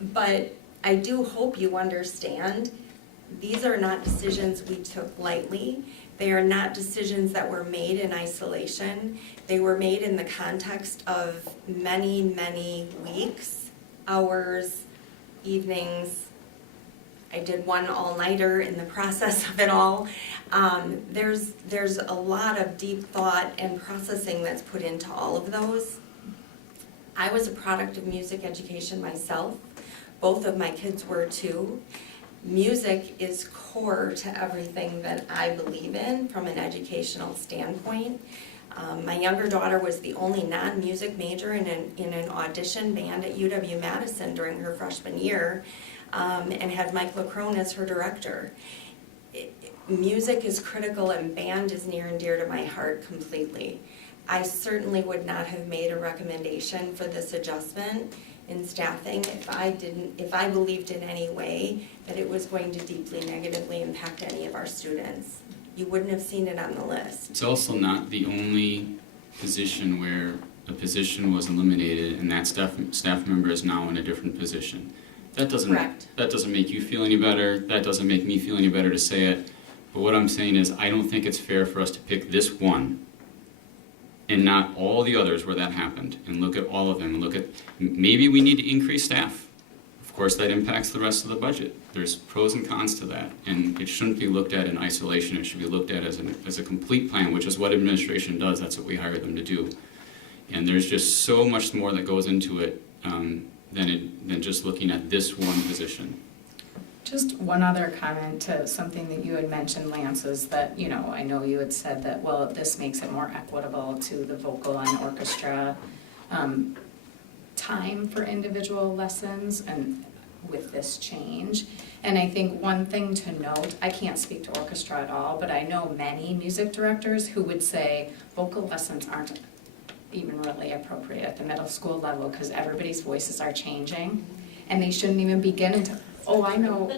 but I do hope you understand these are not decisions we took lightly. They are not decisions that were made in isolation. They were made in the context of many, many weeks, hours, evenings. I did one all-nighter in the process of it all. There's a lot of deep thought and processing that's put into all of those. I was a product of music education myself. Both of my kids were too. Music is core to everything that I believe in from an educational standpoint. My younger daughter was the only non-music major in an audition band at UW-Madison during her freshman year, and had Mike LaCrone as her director. Music is critical and band is near and dear to my heart completely. I certainly would not have made a recommendation for this adjustment in staffing if I believed in any way that it was going to deeply negatively impact any of our students. You wouldn't have seen it on the list. It's also not the only position where a position was eliminated and that staff member is now in a different position. That doesn't make you feel any better. That doesn't make me feel any better to say it. But what I'm saying is I don't think it's fair for us to pick this one and not all the others where that happened, and look at all of them, and look at, maybe we need to increase staff. Of course, that impacts the rest of the budget. There's pros and cons to that, and it shouldn't be looked at in isolation. It should be looked at as a complete plan, which is what administration does. That's what we hire them to do. And there's just so much more that goes into it than just looking at this one position. Just one other comment to something that you had mentioned, Lance, is that, I know you had said that, well, this makes it more equitable to the vocal and orchestra time for individual lessons, and with this change. And I think one thing to note, I can't speak to orchestra at all, but I know many music directors who would say vocal lessons aren't even really appropriate at the middle school level because everybody's voices are changing and they shouldn't even begin until, I know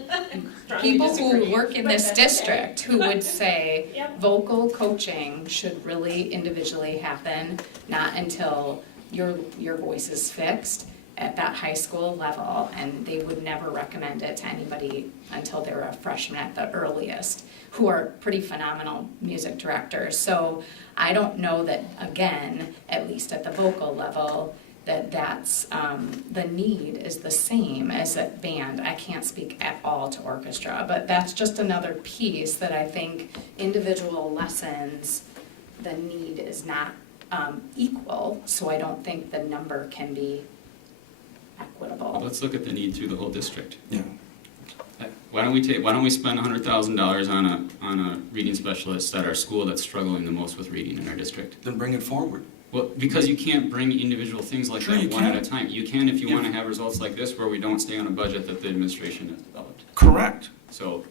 people who work in this district who would say vocal coaching should really individually happen, not until your voice is fixed at that high school level, and they would never recommend it to anybody until they're a freshman at the earliest, who are pretty phenomenal music directors. So I don't know that, again, at least at the vocal level, that's the need is the same as at band. I can't speak at all to orchestra, but that's just another piece that I think individual lessons, the need is not equal, so I don't think the number can be equitable. Let's look at the need through the whole district. Yeah. Why don't we spend $100,000 on a reading specialist at our school that's struggling the most with reading in our district? Then bring it forward. Well, because you can't bring individual things like that one at a time. You can if you want to have results like this where we don't stay on a budget that the administration has developed. Correct. So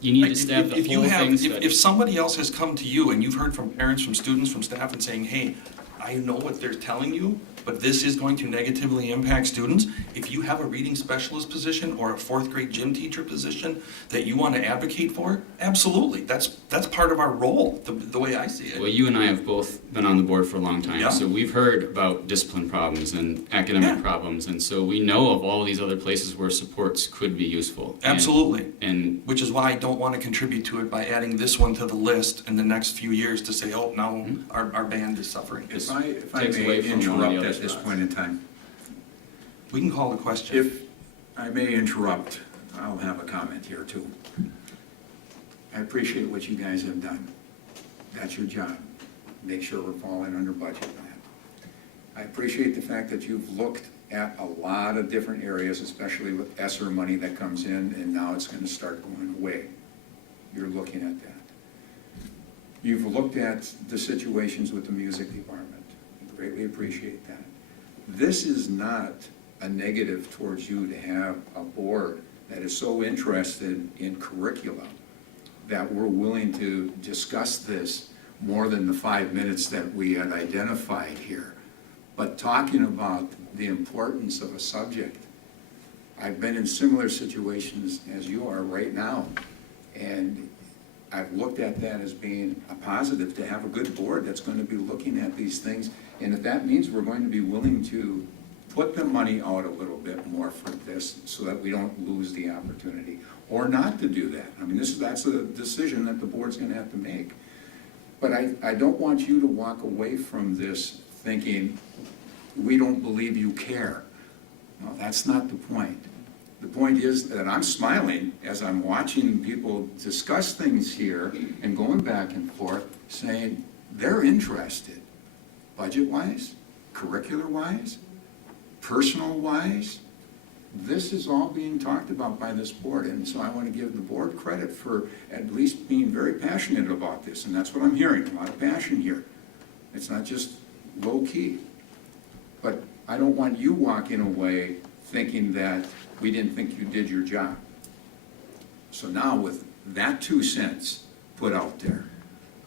you need to staff the whole things. If somebody else has come to you and you've heard from parents, from students, from staff and saying, hey, I know what they're telling you, but this is going to negatively impact students. If you have a reading specialist position or a fourth grade gym teacher position that you want to advocate for, absolutely. That's part of our role, the way I see it. Well, you and I have both been on the board for a long time, so we've heard about discipline problems and academic problems, and so we know of all these other places where supports could be useful. Absolutely. And which is why I don't want to contribute to it by adding this one to the list in the next few years to say, now our band is suffering. If I may interrupt at this point in time. We can call the question. If I may interrupt, I'll have a comment here too. I appreciate what you guys have done. That's your job. Make sure we're falling under budget on that. I appreciate the fact that you've looked at a lot of different areas, especially with ESSER money that comes in and now it's going to start going away. You're looking at that. You've looked at the situations with the music department. Greatly appreciate that. This is not a negative towards you to have a board that is so interested in curriculum that we're willing to discuss this more than the 5 minutes that we had identified here. But talking about the importance of a subject, I've been in similar situations as you are right now, and I've looked at that as being a positive to have a good board that's going to be looking at these things. And if that means we're going to be willing to put the money out a little bit more for this so that we don't lose the opportunity, or not to do that. I mean, that's a decision that the board's going to have to make. But I don't want you to walk away from this thinking, we don't believe you care. No, that's not the point. The point is that I'm smiling as I'm watching people discuss things here and going back and forth saying they're interested, budget-wise, curricular-wise, personal-wise. This is all being talked about by this board, and so I want to give the board credit for at least being very passionate about this, and that's what I'm hearing, a lot of passion here. It's not just low-key. But I don't want you walking away thinking that we didn't think you did your job. So now with that 2 cents put out there,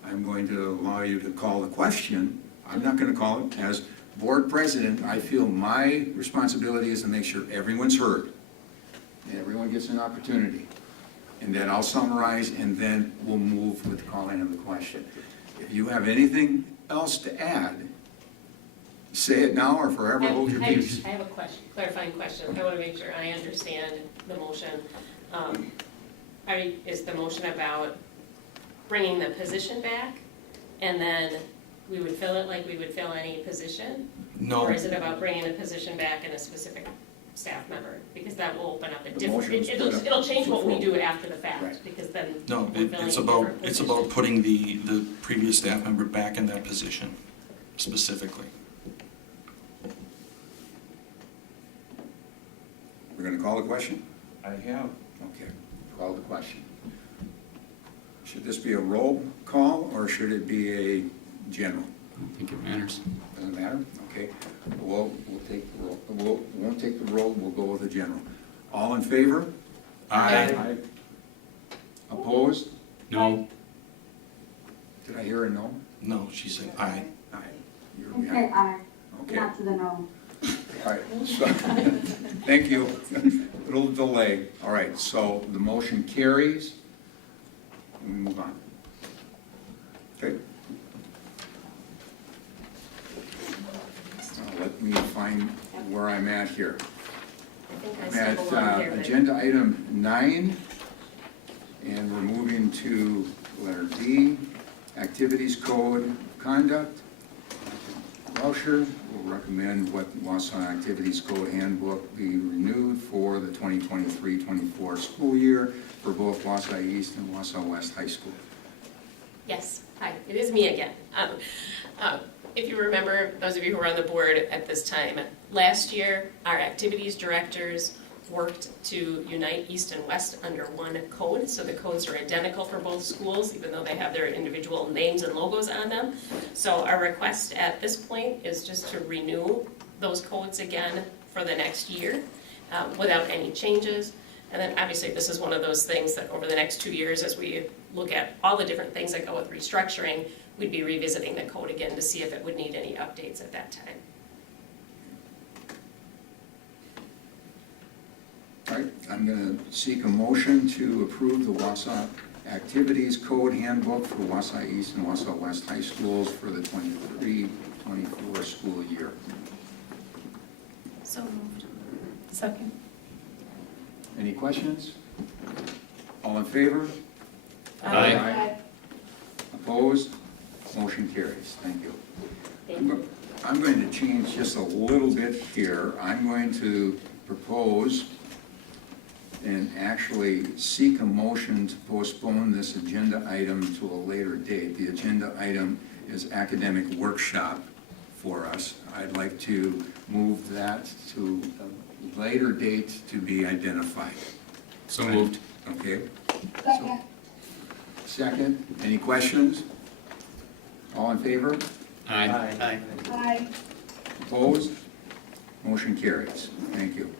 I'm going to allow you to call the question. I'm not going to call it. As board president, I feel my responsibility is to make sure everyone's heard and everyone gets an opportunity. And then I'll summarize and then we'll move with the calling of the question. If you have anything else to add, say it now or forever hold your peace. I have a question, clarifying question. I want to make sure I understand the motion. Is the motion about bringing the position back and then we would fill it like we would fill any position? No. Or is it about bringing the position back and a specific staff member? Because that will open up a different, it'll change what we do after the fact, because then No, we're filling it's a about different it's position. about putting the previous staff member back in that position specifically. We're going to call the question? I have. Okay, call the question. Should this be a roll call or should it be a general? I don't think it matters. Doesn't matter? Okay. We'll take the roll. Won't take the roll. We'll go with the general. All in favor? Aye. Opposed? No. Did I hear a no? No, she said aye. Aye. You're Okay, behind. aye. Okay. Not to the no. All right, so, thank you. Little delay. All right, so the motion carries. We move on. Okay. Now, let me find where I'm at here. I think I I'm still at belong here, but agenda item 9, and we're moving to letter D, Activities Code of Conduct. Rauscher will recommend what Wausau Activities Code Handbook be renewed for the 2023-24 school year for both Wausau East and Wausau West High School. Yes, hi, it is me again. If you remember, those of you who were on the board at this time, last year, our activities directors worked to unite East and West under one code, so the codes are identical for both schools, even though they have their individual names and logos on them. So our request at this point is just to renew those codes again for the next year without any changes. And then obviously this is one of those things that over the next 2 years, as we look at all the different things that go with restructuring, we'd be revisiting the code again to see if it would need any updates at that time. All right, I'm going to seek a motion to approve the Wausau Activities Code Handbook for Wausau East and Wausau West High Schools for the 23-24 school year. So moved. Second. Any questions? All in favor? Aye. Opposed? Motion carries. Thank you. I'm going to change just a little bit here. I'm going to propose and actually seek a motion to postpone this agenda item to a later date. The agenda item is academic workshop for us. I'd like to move that to a later date to be identified. So moved. Okay. Second. Second, any questions? All in favor? Aye. Aye. Aye. Opposed? Motion carries. Thank you.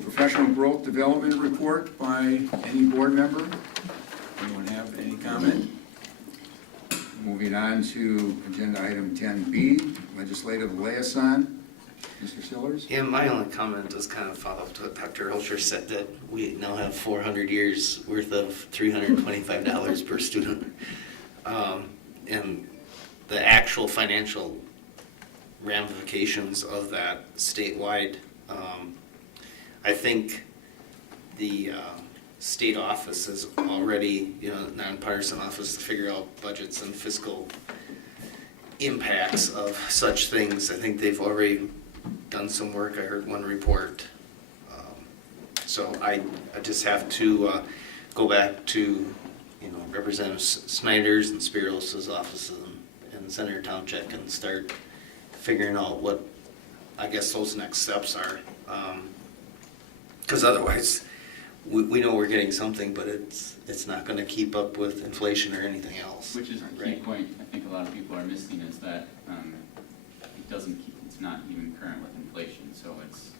Professional growth development report by any board member? Anyone have any comment? Moving on to agenda item 10B, legislative liaison. Mr. Sillers? Yeah, my only comment is kind of follow up to what Dr. Ulsher said, that we now have 400 years worth of $325 per student. And the actual financial ramifications of that statewide, I think the state office is already, nonpartisan office to figure out budgets and fiscal impacts of such things. I think they've already done some work. I heard one report. So I just have to go back to, Representative Snyder's and Spiros's offices and Senator Tomczyk and start figuring out what, I guess, those next steps are. Because otherwise, we know we're getting something, but it's not going to keep up with inflation or anything else. Which is the key point I think a lot of people are missing is that it's not even current with inflation, so it's.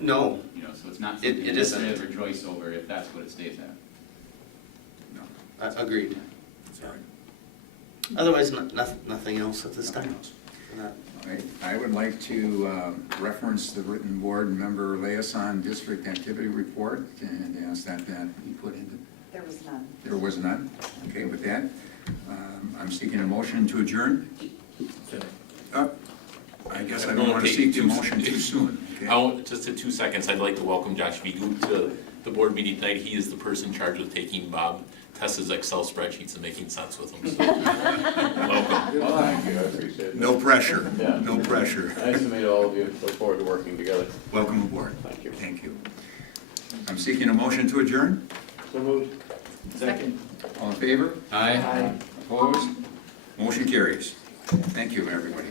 No. So it's not something it isn't. to rejoice over if that's what it stays at. Agreed. Sorry. Otherwise, nothing else at this time. All right. I would like to reference the written board member liaison district activity report and ask that be put into. There was none. There was none. Okay, with that, I'm seeking a motion to adjourn. I guess I don't want to seek the motion too soon. Okay. Just in 2 seconds, I'd like to welcome Josh Vigu to the board meeting tonight. He is the person charged with taking Bob Tessa's Excel spreadsheets and making sense with them. So, welcome. Well, thank you, I appreciate it. No pressure. Yeah. No pressure. Nice to meet all of you. Look forward to working together. Welcome aboard. Thank you. Thank you. I'm seeking a motion to adjourn. So moved. Second. All in favor? Aye. Opposed? Motion carries. Thank you, everybody.